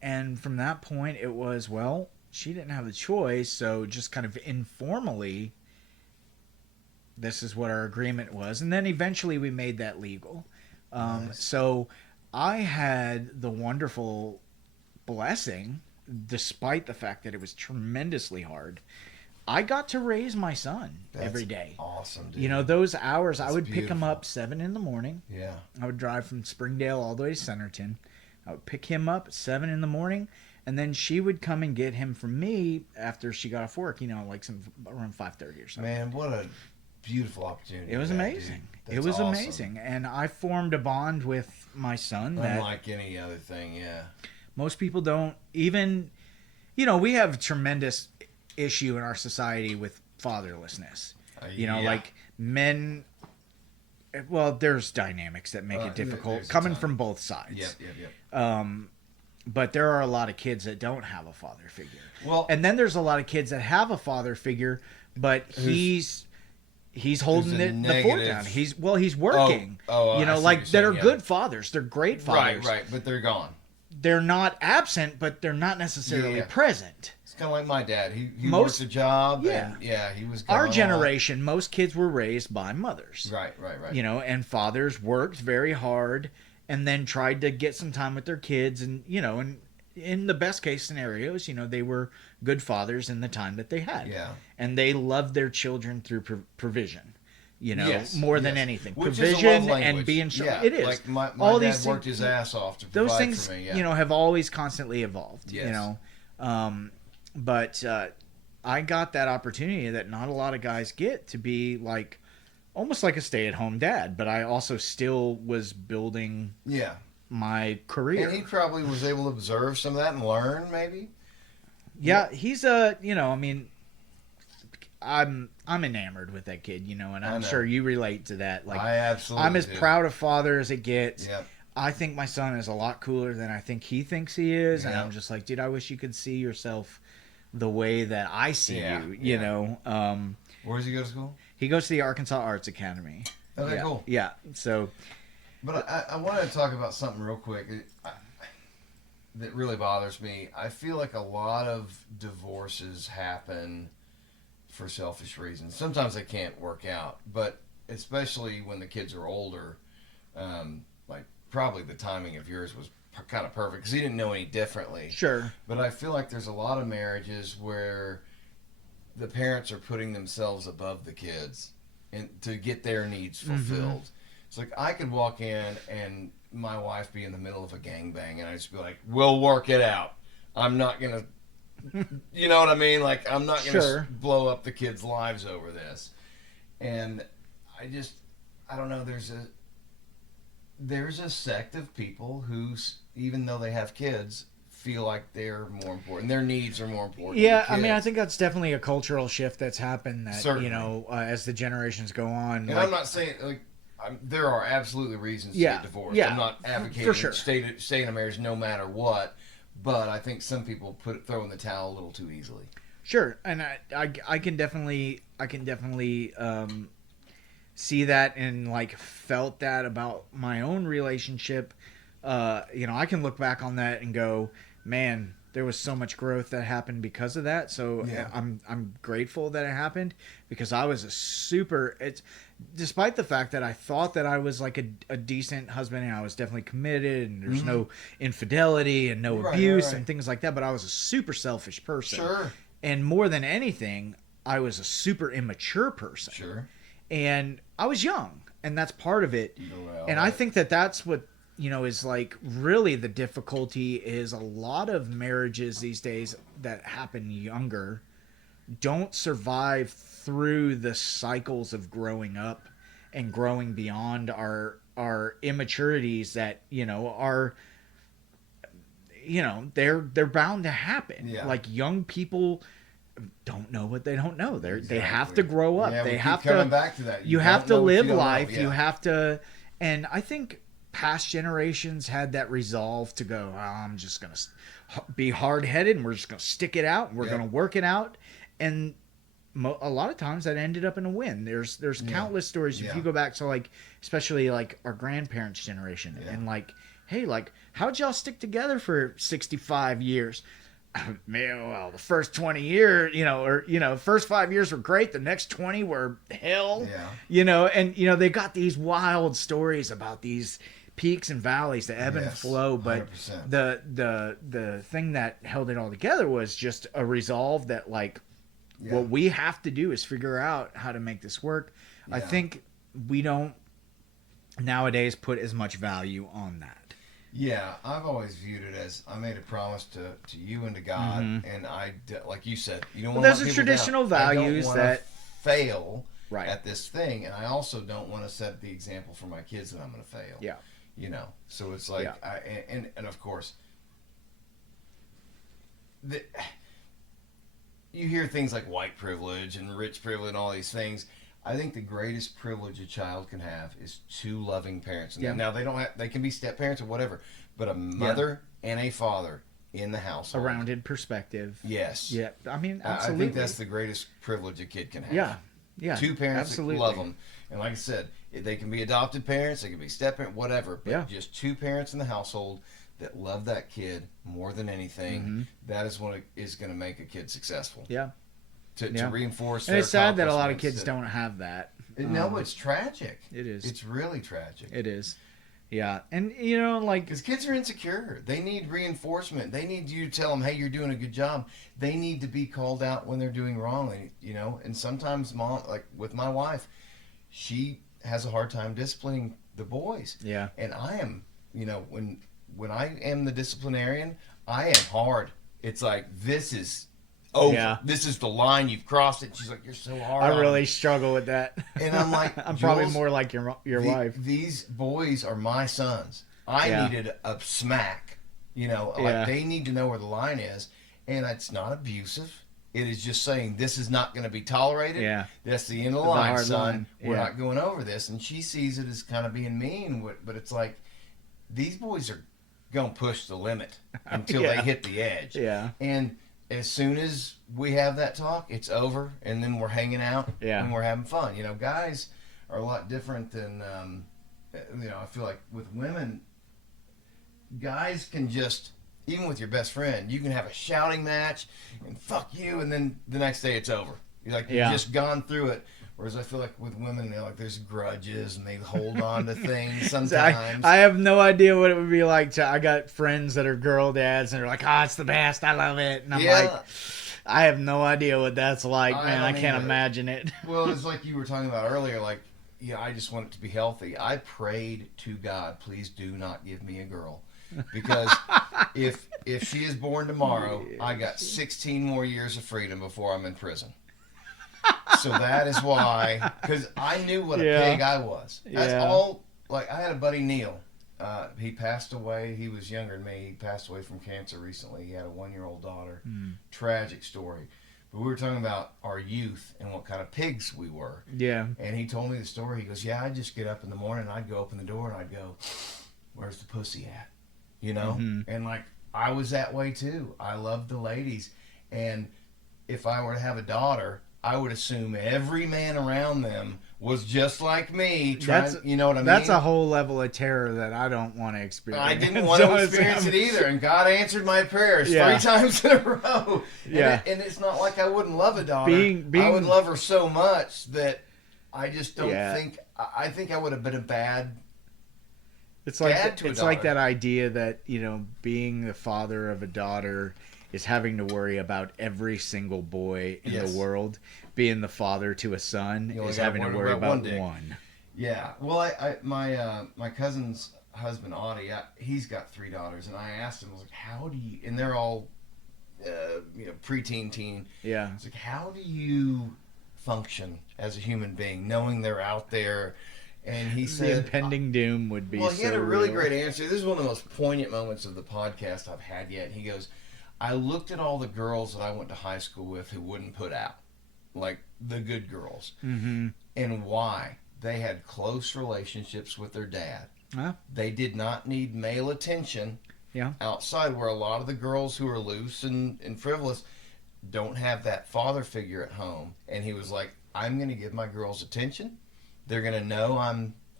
And from that point, it was, well, she didn't have the choice, so just kind of informally, this is what our agreement was. And then eventually we made that legal. Nice. So I had the wonderful blessing, despite the fact that it was tremendously hard, I got to raise my son That's every day. awesome, dude. You know, those hours, I That's would pick him beautiful. up 7 in the morning. Yeah. I would drive from Springdale all the way to Centerton. I would pick him up at 7 in the morning, and then she would come and get him from me after she got off work, you know, like around 5:30 or something. Man, what a beautiful opportunity. It was that, amazing. dude. It was That's awesome. amazing. And I formed a bond with my son that Unlike any other thing, yeah. most people don't even, you know, we have a tremendous issue in our society with fatherlessness. You know, yeah. like men, well, there's dynamics that make it difficult there's a coming ton. from both sides. Yep. But there are a lot of kids that don't have a father figure. Well, And then there's a lot of kids that have a father figure, but he's holding a the fort negative- down. He's working. Oh, you I know, see like what that you're are saying, good fathers. They're great fathers. right, but they're gone. They're not absent, but they're not necessarily Yeah. present. It's kind of like my dad. He Most- worked a job. yeah. And, yeah, he was gone Our a lot. generation, most kids were raised by mothers. Right. You know, and fathers worked very hard and then tried to get some time with their kids, and you know, and in the best case scenarios, you know, they were good fathers in the time that they had. Yeah. And they loved their children through provision. You know, Yes, more than yes. anything. Which is a provision love and language. being sure. Yeah, It is. like my All dad these worked things- his ass off to provide those things, for me. Yeah. you know, have always constantly evolved. Yes. You know, but I got that opportunity that not a lot of guys get, to be like almost like a stay-at-home dad. But I also still was building Yeah. my career. And he probably was able to observe some of that and learn, maybe. Yeah, he's a, you know, I mean, I'm enamored with that kid, you know, and I I'm know. sure you relate to that. Like, I absolutely I'm as do. proud a father as it gets. Yep. I think my son is a lot cooler than I think he thinks he is, and Yeah. I'm just like, dude, I wish you could see yourself the way that I see Yeah, you. yeah. You know, Where does he go to school? he goes to the Arkansas Arts Academy. Okay, yeah. cool. Yeah, so But I wanted to talk about something real quick that really bothers me. I feel like a lot of divorces happen for selfish reasons. Sometimes they can't work out, but especially when the kids are older, like probably the timing of yours was kind of perfect because he didn't know any differently. sure. But I feel like there's a lot of marriages where the parents are putting themselves above the kids and to get their needs fulfilled. It's like I could walk in and my wife be in the middle of a gangbang and I just be like, "We'll work it out. I'm not gonna," you know what I mean? Like I'm not gonna Sure. blow up the kids' lives over this. And I don't know. There's a sect of people who, even though they have kids, feel like they're more important. Their needs are more important. Yeah, than I the mean, I kids. think that's definitely a cultural shift that's happened. That Certainly. you know, as the generations go on, And like, I'm not saying there are absolutely reasons to Yeah, get divorced. yeah, I'm not advocating for sure. stay in a marriage no matter what. But I think some people throw in the towel a little too easily. sure, and I can definitely see that and like felt that about my own relationship. You know, I can look back on that and go, man, there was so much growth that happened because of that. So Yeah. I'm grateful that it happened, because I was despite the fact that I thought that I was like a decent husband and I was definitely committed and there's no infidelity and no Right, abuse right. and things like that, but I was a super selfish person. Sure. And more than anything, I was a super immature person. Sure. And I was young, and that's part of it. Well, And I think that that's what, you know, is like really the difficulty is a lot of marriages these days that happen younger don't survive through the cycles of growing up and growing beyond our immaturities that, you know, are, you know, they're bound to happen. Yeah. Like young people don't know what they don't know. They have Exactly. to grow up. Yeah, we they keep have coming to back to that. You don't have to know what you live don't know. life. Yeah. You have to, and I think past generations had that resolve to go, oh, I'm just going to be hard-headed and we're just going to stick it out and we're Yeah. going to work it out. And a lot of times that ended up in a win. There's countless stories. If Yeah. you go back to like, especially like our grandparents' generation and like, hey, like, how'd y'all stick together for 65 years? Man, well, the first 20 years, you know, or, you know, first 5 years were great. The next 20 were hell, Yeah. you know, and, you know, they got these wild stories about these peaks and valleys, the ebb and Yes, flow. But 100%. the thing that held it all together was just a resolve that like, Yeah. What we have to do is figure out how to make this work. I Yeah. think we don't nowadays put as much value on that. Yeah, I've always viewed it as I made a promise to you and to God, and like you said, you don't Well, want to there's let people traditional down. I values don't wanna that- fail Right. at this thing, and I also don't want to set the example for my kids that I'm going to fail. Yeah. You know, so it's like, Yeah. and of course, you hear things like white privilege and rich privilege and all these things. I think the greatest privilege a child can have is two loving parents. And Yeah. Now they can be step parents or whatever, but a mother and a father in the house. A rounded perspective. Yes. Yeah. I mean, I absolutely. think that's the greatest privilege a kid can have. Yeah. Yeah. Two parents absolutely. that love them. And like I said, they can be adopted parents, they can be step parents, whatever. But just two parents in the household that love that kid more than anything. That is what is going to make a kid successful. Yeah. To reinforce and their it's sad that a lot of accomplishments kids don't have that. No, it's tragic. It is. It's really tragic. It is. Yeah. And, you know, like... Because kids are insecure. They need reinforcement. They need you to tell them, hey, you're doing a good job. They need to be called out when they're doing wrong. You know, and sometimes mom, like with my wife, she has a hard time disciplining the boys. Yeah. And I am, you know, when I am the disciplinarian, I am hard. It's like, this is over. Yeah. This is the line. You've crossed it. She's like, you're so hard. I on really me." struggle with that. And I'm like, I'm probably Jules, more like your wife. These boys are my sons. I needed a smack. You know, like they need to know where the line is. And it's not abusive. It is just saying this is not going to be tolerated. Yeah. That's the end of the line, hard son. line. We're Yeah. not going over this. And she sees it as kind of being mean, but it's like these boys are going to push the limit until they hit the edge. Yeah. And as soon as we have that talk, it's over, and then we're hanging out and we're having fun. You know, guys are a lot different than, you know, I feel like with women, guys can just, even with your best friend, you can have a shouting match and fuck you, and then the next day it's over. You're like, you've just gone through it. Whereas I feel like with women, they're like, there's grudges and they hold on to things sometimes. I have no idea what it would be like I got friends that are girl dads and they're like, oh, it's the best. I love it. And I'm like, I have no idea what that's like, man. I can't imagine it. Well, it's like you were talking about earlier, like, I just want it to be healthy. I prayed to God, please do not give me a girl. Because if she is born tomorrow, I got 16 more years of freedom before I'm in prison. So that is why, because I knew what a pig I was. That's all. Like, I had a buddy, Neil. He passed away. He was younger than me. He passed away from cancer recently. He had a 1-year-old daughter. Tragic story. But we were talking about our youth and what kind of pigs we were. Yeah. And he told me the story. He goes, I'd just get up in the morning and I'd go open the door and I'd go, where's the pussy at? You know? And like, I was that way too. I loved the ladies. And if I were to have a daughter, I would assume every man around them was just like me. You know what I mean? That's a whole level of terror that I don't want to experience. I didn't want to experience it either. And God answered my prayers 3 times in a row. And it's not like I wouldn't love a daughter. I would love her so much that I just don't think... I think I would have been a bad It's like dad to a it's daughter. like that idea that, you know, being the father of a daughter is having to worry about every single boy in the world. Being the father to a son is having to worry about one. Yeah. Well, my cousin's husband, Audie, he's got 3 daughters, and I asked him, I was like, how do you... And they're all, you know, preteen, teen. Yeah. I was like, how do you function as a human being, knowing they're out there? And he said... The impending doom would be Well, he had a really real. great answer. This is one of the most poignant moments of the podcast I've had yet. He goes, I looked at all the girls that I went to high school with who wouldn't put out. Like the good girls. Mm-hmm. And why? They had close relationships with their dad. Huh? They did not need male attention outside, where a lot of the girls who are loose and frivolous don't have that father figure at home. And he was like, I'm going to give my girls attention. They're going to know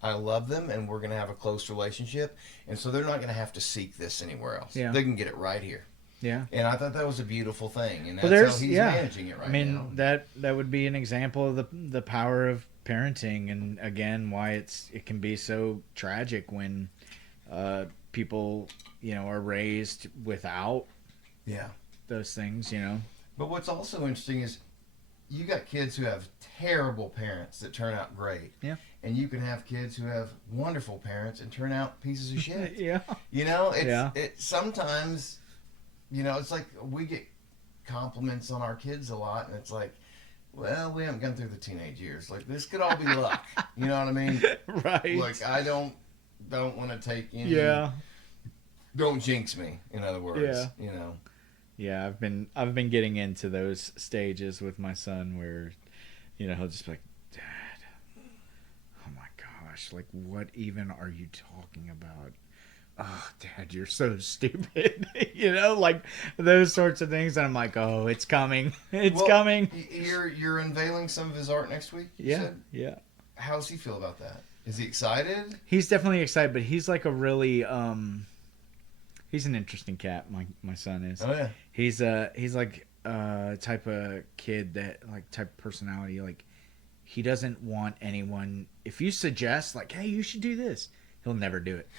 I love them, and we're going to have a close relationship. And so they're not going to have to seek this anywhere else. Yeah. They can get it right here. Yeah. And I thought that was a beautiful thing. And that's how he's managing it right now. I mean, that would be an example of the power of parenting, and again, why it can be so tragic when people, you know, are raised without those things, you know. But what's also interesting is you got kids who have terrible parents that turn out great. Yeah. And you can have kids who have wonderful parents and turn out pieces of shit. Yeah. You know, it sometimes, you know, it's like we get compliments on our kids a lot, and it's like, well, we haven't gone through the teenage years. Like, this could all be luck. You know what I mean? Right. Like, I don't want to take any. Yeah. Don't jinx me. In other words. Yeah. You know. Yeah, I've been getting into those stages with my son where, you know, he'll just be like, Dad, oh my gosh, like, what even are you talking about? Oh, Dad, you're so stupid. You know, like those sorts of things. And I'm like, oh, it's coming. It's coming. You're unveiling some of his art next week, you said? Yeah. How does he feel about that? Is he excited? He's definitely excited, but he's like a really he's an interesting cat, my son is. Oh yeah. He's like type of kid that, like, type of personality, like, he doesn't want anyone, if you suggest, like, hey, you should do this, he'll never do it.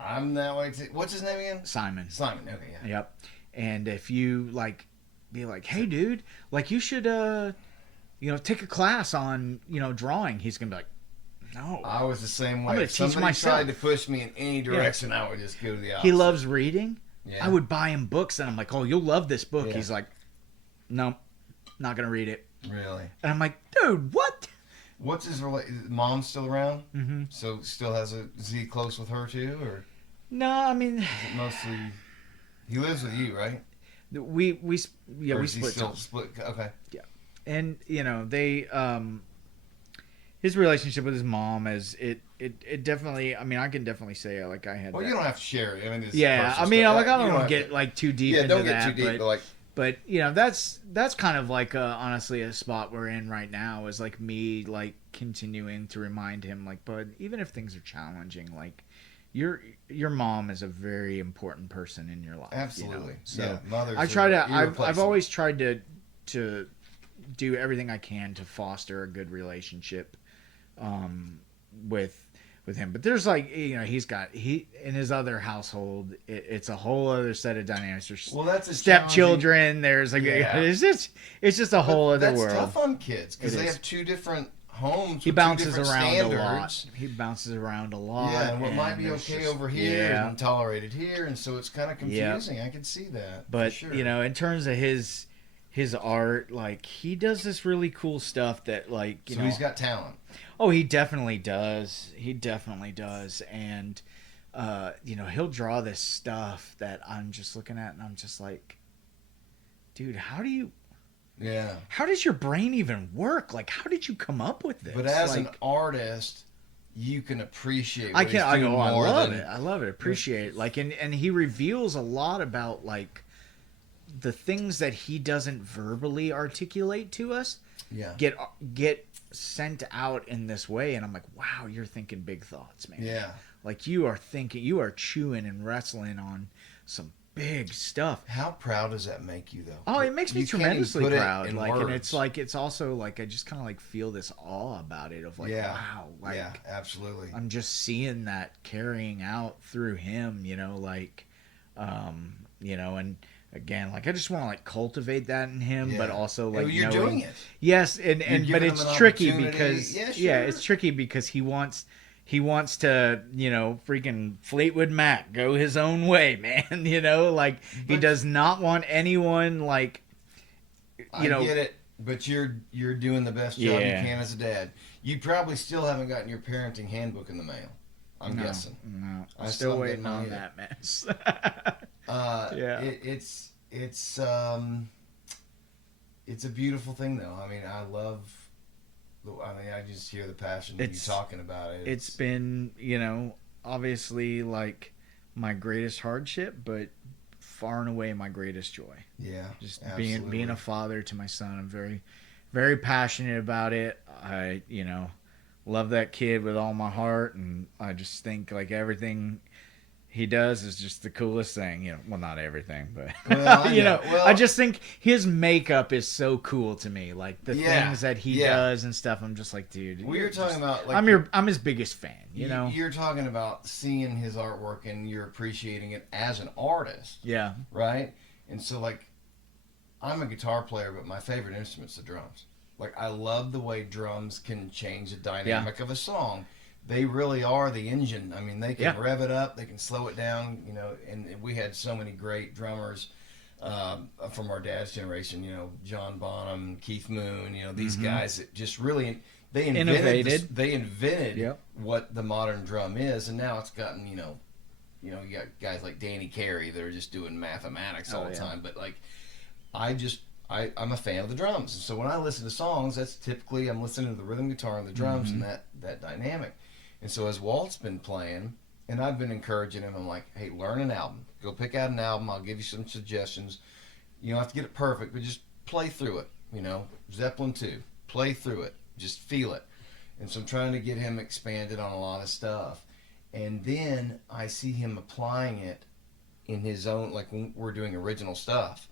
I'm that way too. What's his name again? Simon. Okay, yeah. Yep. And if you, like, be like, hey, dude, like, you should you know, take a class on, you know, drawing, he's gonna be like, no. I was the same way. I'm gonna If teach somebody myself. tried to push me in any direction, I would just go to the opposite. He loves reading. Yeah. I would buy him books, and I'm like, oh, you'll love this book. Yeah. He's like, no, not gonna read it. Really? And I'm like, dude, what? What's his mom's still around? Mm-hmm. So still is he close with her too, or No, I mean, is it mostly he lives with you, right? we Or is he split still time. split. Okay. Yeah, and you know they his relationship with his mom is it definitely. I mean, I can definitely say like I had. Well, that. you don't have to share it. I mean, it's Yeah, I personal mean, stuff. like I You don't want have to get like too deep Yeah, into don't get that, too deep. But like, but you know that's kind of like honestly a spot we're in right now is like me like continuing to remind him like, bud, even if things are challenging, like your mom is a very important person in your life. absolutely. You know? So yeah, mothers. I try to. I've irreplaceable. always tried to do everything I can to foster a good relationship with him. But there's like, you know, in his other household, it's a whole other set of dynamics. There's that's a stepchildren. There's like Yeah. it's just a whole other That's world. tough on kids because It they is. have two different homes. He with bounces two different around standards. a lot. He bounces around a lot. Yeah, and what might and be there's okay just- over here yeah. isn't tolerated here, and so it's kind of confusing. I can see that. But for sure. you know, in terms of his art, like he does this really cool stuff that like you so know he's got talent. Oh, he definitely does. He definitely does. And, you know, he'll draw this stuff that I'm just looking at and I'm just like, dude, how does your brain even work? Like, how did you come up with this? But as like, an artist, you can appreciate. I What he's doing I more love than, it. I love it. Appreciate it. Like, and he reveals a lot about like the things that he doesn't verbally articulate to us. Yeah. Get sent out in this way, and I'm like, wow, you're thinking big thoughts, man. Yeah. Like you are chewing and wrestling on some big stuff. How proud does that make you, though? Oh, it makes me You can't even tremendously put it proud. in Like, words. and it's like it's also like I just kind of like feel this awe about it of like, Yeah. wow, like yeah, absolutely. I'm just seeing that carrying out through him, you know, like, you know, and again, like I just want to like cultivate that in him, but Yeah. also Yeah, like you're knowing, doing it. Yes, and You're but giving it's him an tricky opportunity. because Yeah, yeah, sure. it's tricky because he wants to, you know, freaking Fleetwood Mac go his own way, man. You know, like he But- does not want anyone like, you know, I get it, but you're doing the best job you Yeah. can as a dad. You probably still haven't gotten your parenting handbook in the mail. I'm no, guessing. No, I I'm still still haven't waiting gotten on mine that mess. Yeah. Yeah. It's a beautiful thing, though. I mean, I just hear the passion of you It's- talking about it. It's been, you know, obviously like my greatest hardship, but far and away my greatest joy. yeah, Just absolutely. being a father to my son. I'm very, very passionate about it. I, you know, love that kid with all my heart, and I just think like everything he does is just the coolest thing. You know, well, not everything, but Well, I you know, know. Well- I just think his makeup is so cool to me. Like the Yeah, things that he yeah. does and stuff. I'm just like, dude. We you're were talking just- about, like, I'm his biggest fan. You know. You're talking about seeing his artwork and you're appreciating it as an artist, Yeah. right? And so, like, I'm a guitar player, but my favorite instrument's the drums. Like, I love the way drums can change the dynamic of a song. They really are the engine. I mean, they can rev it up, they can slow it down, you know, and we had so many great drummers from our dad's generation, you know, John Bonham, Keith Moon, you know, these guys that just really, they invented what the modern drum is, and now it's gotten, you know, you got guys like Danny Carey that are just doing mathematics all the time, but like, I'm a fan of the drums. And so when I listen to songs, that's typically I'm listening to the rhythm guitar and the drums and that dynamic. And so as Walt's been playing, and I've been encouraging him, I'm like, hey, learn an album. Go pick out an album. I'll give you some suggestions. You don't have to get it perfect, but just play through it. You know, Zeppelin 2, play through it. Just feel it. And so I'm trying to get him expanded on a lot of stuff. And then I see him applying it in his own, like when we're doing original stuff.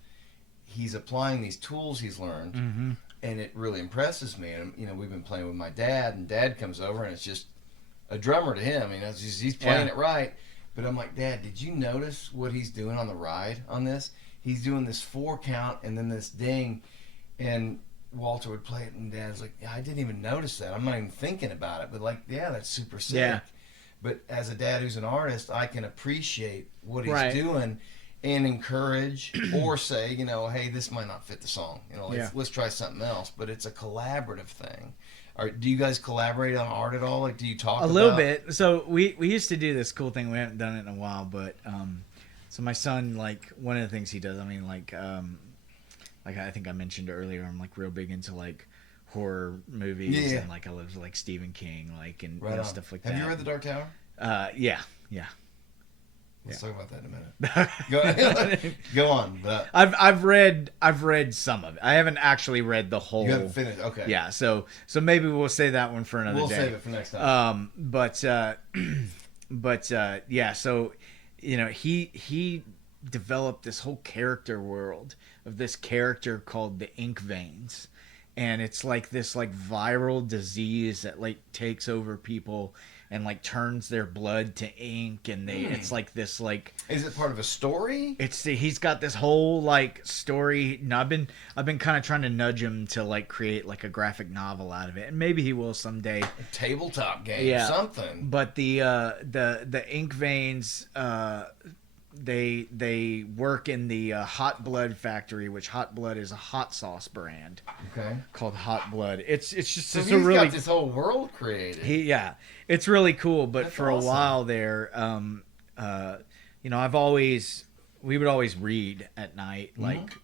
He's applying these tools he's learned, and it really impresses me. And you know, we've been playing with my dad, and Dad comes over, and it's just a drummer to him. You know, he's playing it right. But I'm like, Dad, did you notice what he's doing on the ride on this? He's doing this 4 count and then this ding, and Walter would play it, and Dad's like, yeah, I didn't even notice that. I'm not even thinking about it. But like, yeah, that's super sick. Yeah. But as a dad who's an artist, I can appreciate what he's doing. And encourage or say, you know, hey, this might not fit the song. You know, let's try something else. But it's a collaborative thing. Do you guys collaborate on art at all? Like, do you talk a little bit? So we used to do this cool thing. We haven't done it in a while, but so my son, like, one of the things he does. I mean, like I think I mentioned earlier, I'm like real big into like horror movies and like I love like Stephen King, like and you know, stuff like that. Have you read The Dark Tower? Yeah. Let's talk about that in a minute. Go on. But I've read some of it. I haven't actually read the whole. You haven't finished. Okay. Yeah. So maybe we'll save that one for another day. We'll save it for next time. But yeah. So you know, he developed this whole character world of this character called the Ink Veins, and it's like this like viral disease that like takes over people and like turns their blood to ink, and it's like this like. Is it part of a story? He's got this whole like story. No, I've been kind of trying to nudge him to like create like a graphic novel out of it, and maybe he will someday. A tabletop game, something. But the Ink Veins, they work in the Hot Blood factory, which Hot Blood is a hot sauce brand. Okay. Called Hot Blood. It's just so he's got this whole world created. It's really cool. But That's for awesome. a while there, you know, we would always read at night. Like,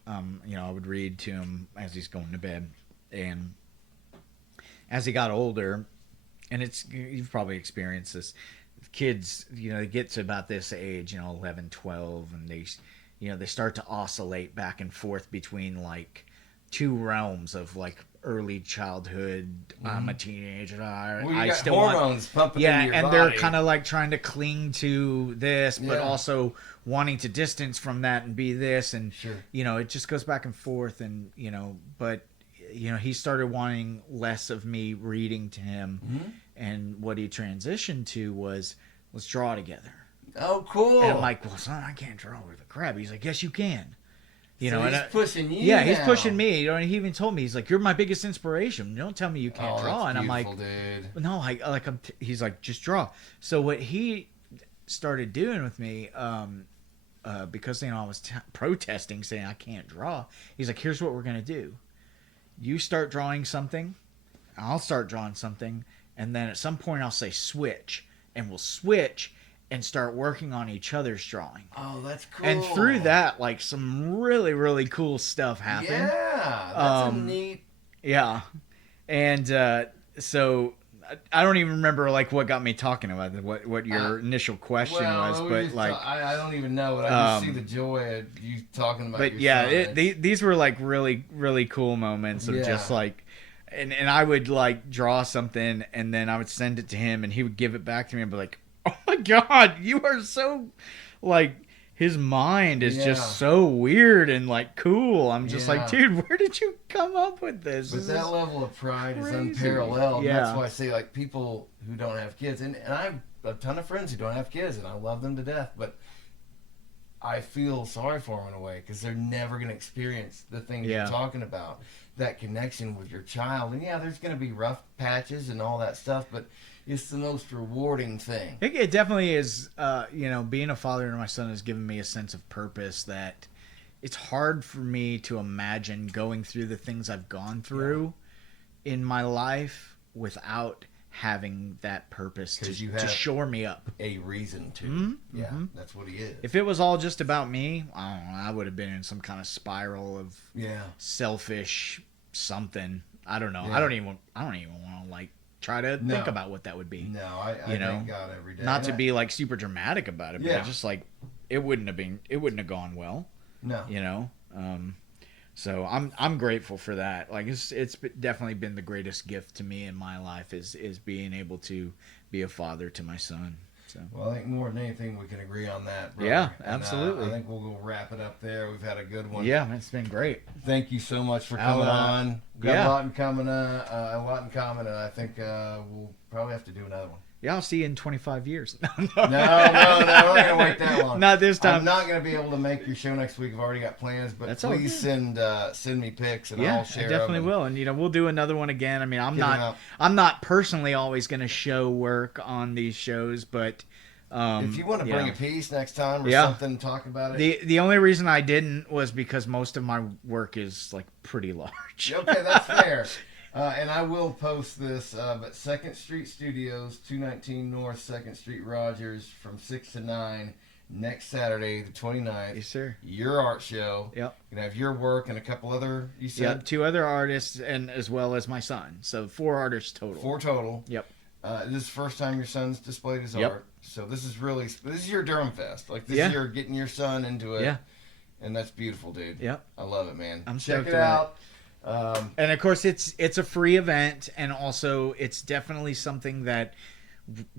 you know, I would read to him as he's going to bed, and as he got older, and you've probably experienced this. Kids, you know, they get to about this age, you know, 11, 12, and they start to oscillate back and forth between like two realms of like early childhood. I'm a teenager. I got still hormones pumping into your and body. they're kind of like trying to cling to this, but also wanting to distance from that and be this, and you know, it just goes back and forth, and you know, but you know, he started wanting less of me reading to him. And what he transitioned to was, let's draw together. Oh, cool. And I'm like, well, son, I can't draw with a crab. He's like, yes, you can. You so know, he's pushing you. Yeah, he's pushing me. You know, and he even told me, he's like, you're my biggest inspiration. Don't tell me you can't draw. And I'm like, dude. no, he's like, just draw. So what he started doing with me, because you know I was protesting, saying I can't draw. He's like, here's what we're gonna do. You start drawing something, I'll start drawing something. And then at some point I'll say switch, and we'll switch and start working on each other's drawing. Oh, that's cool. And through that, like, some really, really cool stuff happened. Yeah, that's a neat. Yeah. And so I don't even remember, like, what got me talking about it, what your initial question was. But, like... I don't even know, but I just see the joy of you talking about But, yeah, these were, like, really, really cool moments of just, like... And I would like draw something, and then I would send it to him, and he would give it back to me and be like, "Oh my God, you are so like." His mind is just so weird and like cool. I'm just like, dude, where did you come up with this? But that level of pride is unparalleled. Yeah. That's why I say like people who don't have kids, and I have a ton of friends who don't have kids, and I love them to death. But I feel sorry for them in a way because they're never going to experience the things Yeah. you're talking about, that connection with your child. And yeah, there's going to be rough patches and all that stuff, but it's the most rewarding thing. It definitely is. Being a father to my son has given me a sense of purpose that it's hard for me to imagine going through the things I've gone through in my life without having that purpose to shore me up. A reason to. Mm-hmm. Yeah, that's what he is. If it was all just about me, I don't know, I would have been in some kind of spiral of selfish something. I don't know. Yeah. I don't even want to like try to think about what that would be. No, I thank God every day. Not to be like super dramatic about it, but just like it wouldn't have gone well. No. So I'm grateful for that. Like it's definitely been the greatest gift to me in my life is being able to be a father to my son. So. Well, I think more than anything we can agree on that, brother. Yeah, And, absolutely. I think we'll go wrap it up there. We've had a good one. Yeah, it's been great. Thank you so much for coming on. Got yeah. a lot in common, and I think we'll probably have to do another one. Yeah, I'll see you in 25 years. No, we're not going to wait that long. Not this time. I'm not going to be able to make your show next week. I've already got plans, but That's please send me pics and I'll share I definitely them. will. And we'll do another one again. I mean, I'm not personally always going to show work on these shows, but if you want to bring a piece next time or something, talk about it. The only reason I didn't was because most of my work is like pretty large. Okay, that's fair. And I will post this, but 2nd Street Studios, 219 North 2nd Street, Rogers, from 6 to 9, next Saturday, the 29th. Yes, sir. Your art show. Yep. You're going to have your work and a couple other, you said? Yep, 2 other artists and as well as my son. So 4 artists total. 4 total. Yep. This is the first time your son's displayed his Yep. art. So this is your Durham Fest. Like, this is your getting your son into it. Yeah. And that's beautiful, dude. Yep. I love it, man. I'm Check stoked it about out. And of course, it's a free event, and also it's definitely something that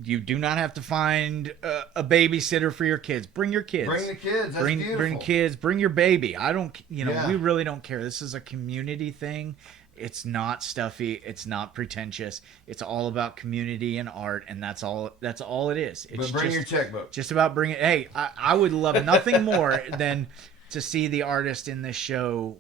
you do not have to find a babysitter for your kids. Bring your kids. Bring the kids. That's beautiful. Bring kids. Bring your baby. I don't. Yeah. We really don't care. This is a community thing. It's not stuffy. It's not pretentious. It's all about community and art, and that's all. That's all it is. It's But bring your checkbook. Just about bringing. Hey, I would love nothing more than to see the artist in this show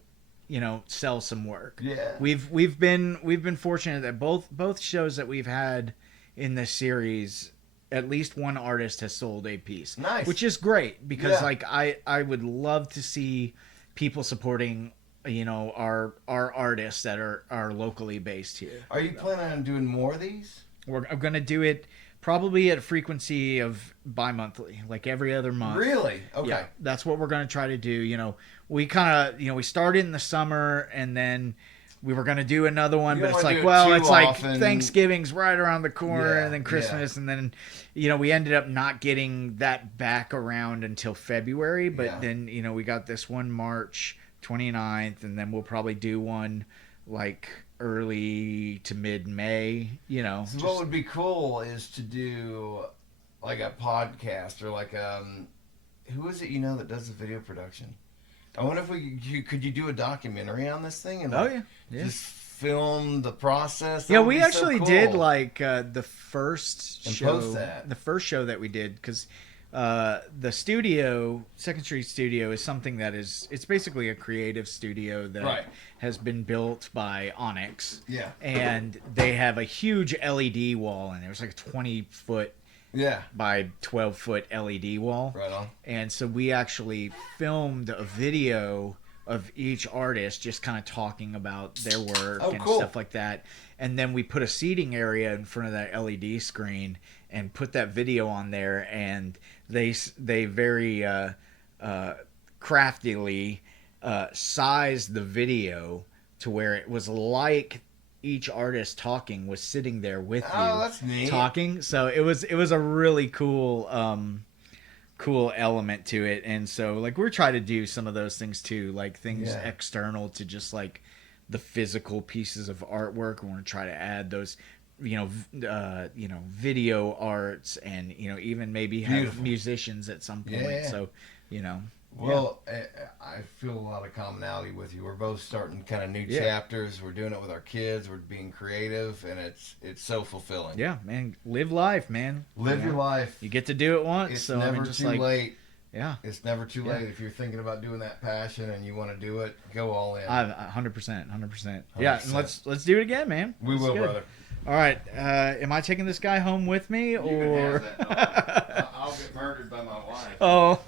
sell some work. Yeah. We've been fortunate that both shows that we've had in this series, at least one artist has sold a piece. Nice. Which is great because I would love to see people supporting our artists that are locally based here. Are you planning on doing more of these? I'm going to do it probably at a frequency of bi-monthly, like every other month. Really? Okay. Yeah, that's what we're going to try to do. We kind of, we started in the summer and then we were going to do another one, but it's like, Thanksgiving's right around the corner and then Christmas. And then, we ended up not getting that back around until February, but then, we got this one March 29th, and then we'll probably do one like early to mid-May, So what would be cool is to do like a podcast or like who is it that does the video production? I wonder if could you do a documentary on this thing and just film the process? Yeah, we actually did like the first and show, post that. The first show that we did, because the studio, 2nd Street Studio, is something that it's basically a creative studio that has been built by Onyx. Yeah. And they have a huge LED wall, and there's like a 20-foot by 12-foot LED wall. Right on. And so we actually filmed a video of each artist just kind of talking about their work and stuff like that. And then we put a seating area in front of that LED screen and put that video on there, and they very craftily sized the video to where it was like each artist talking was sitting there with you. That's neat. Talking. So it was a really cool element to it. And so like we're trying to do some of those things too, like things external to just like the physical pieces of artwork. We want to try to add those video arts and even maybe have musicians at some point. So Well, I feel a lot of commonality with you. We're both starting kind of new chapters. We're doing it with our kids. We're being creative, and it's so fulfilling. Yeah, man. Live life, man. Live your life. You get to do it once. It's so never I mean, just too late. Yeah. It's never too late Yeah. if you're thinking about doing that passion and you want to do it. Go all in. 100%. Yeah, and 100%. let's do it again, man. We That's will, good. brother. All right. Am I taking this guy home with me, You can or? have that dog. I'll get murdered by my wife. Oh.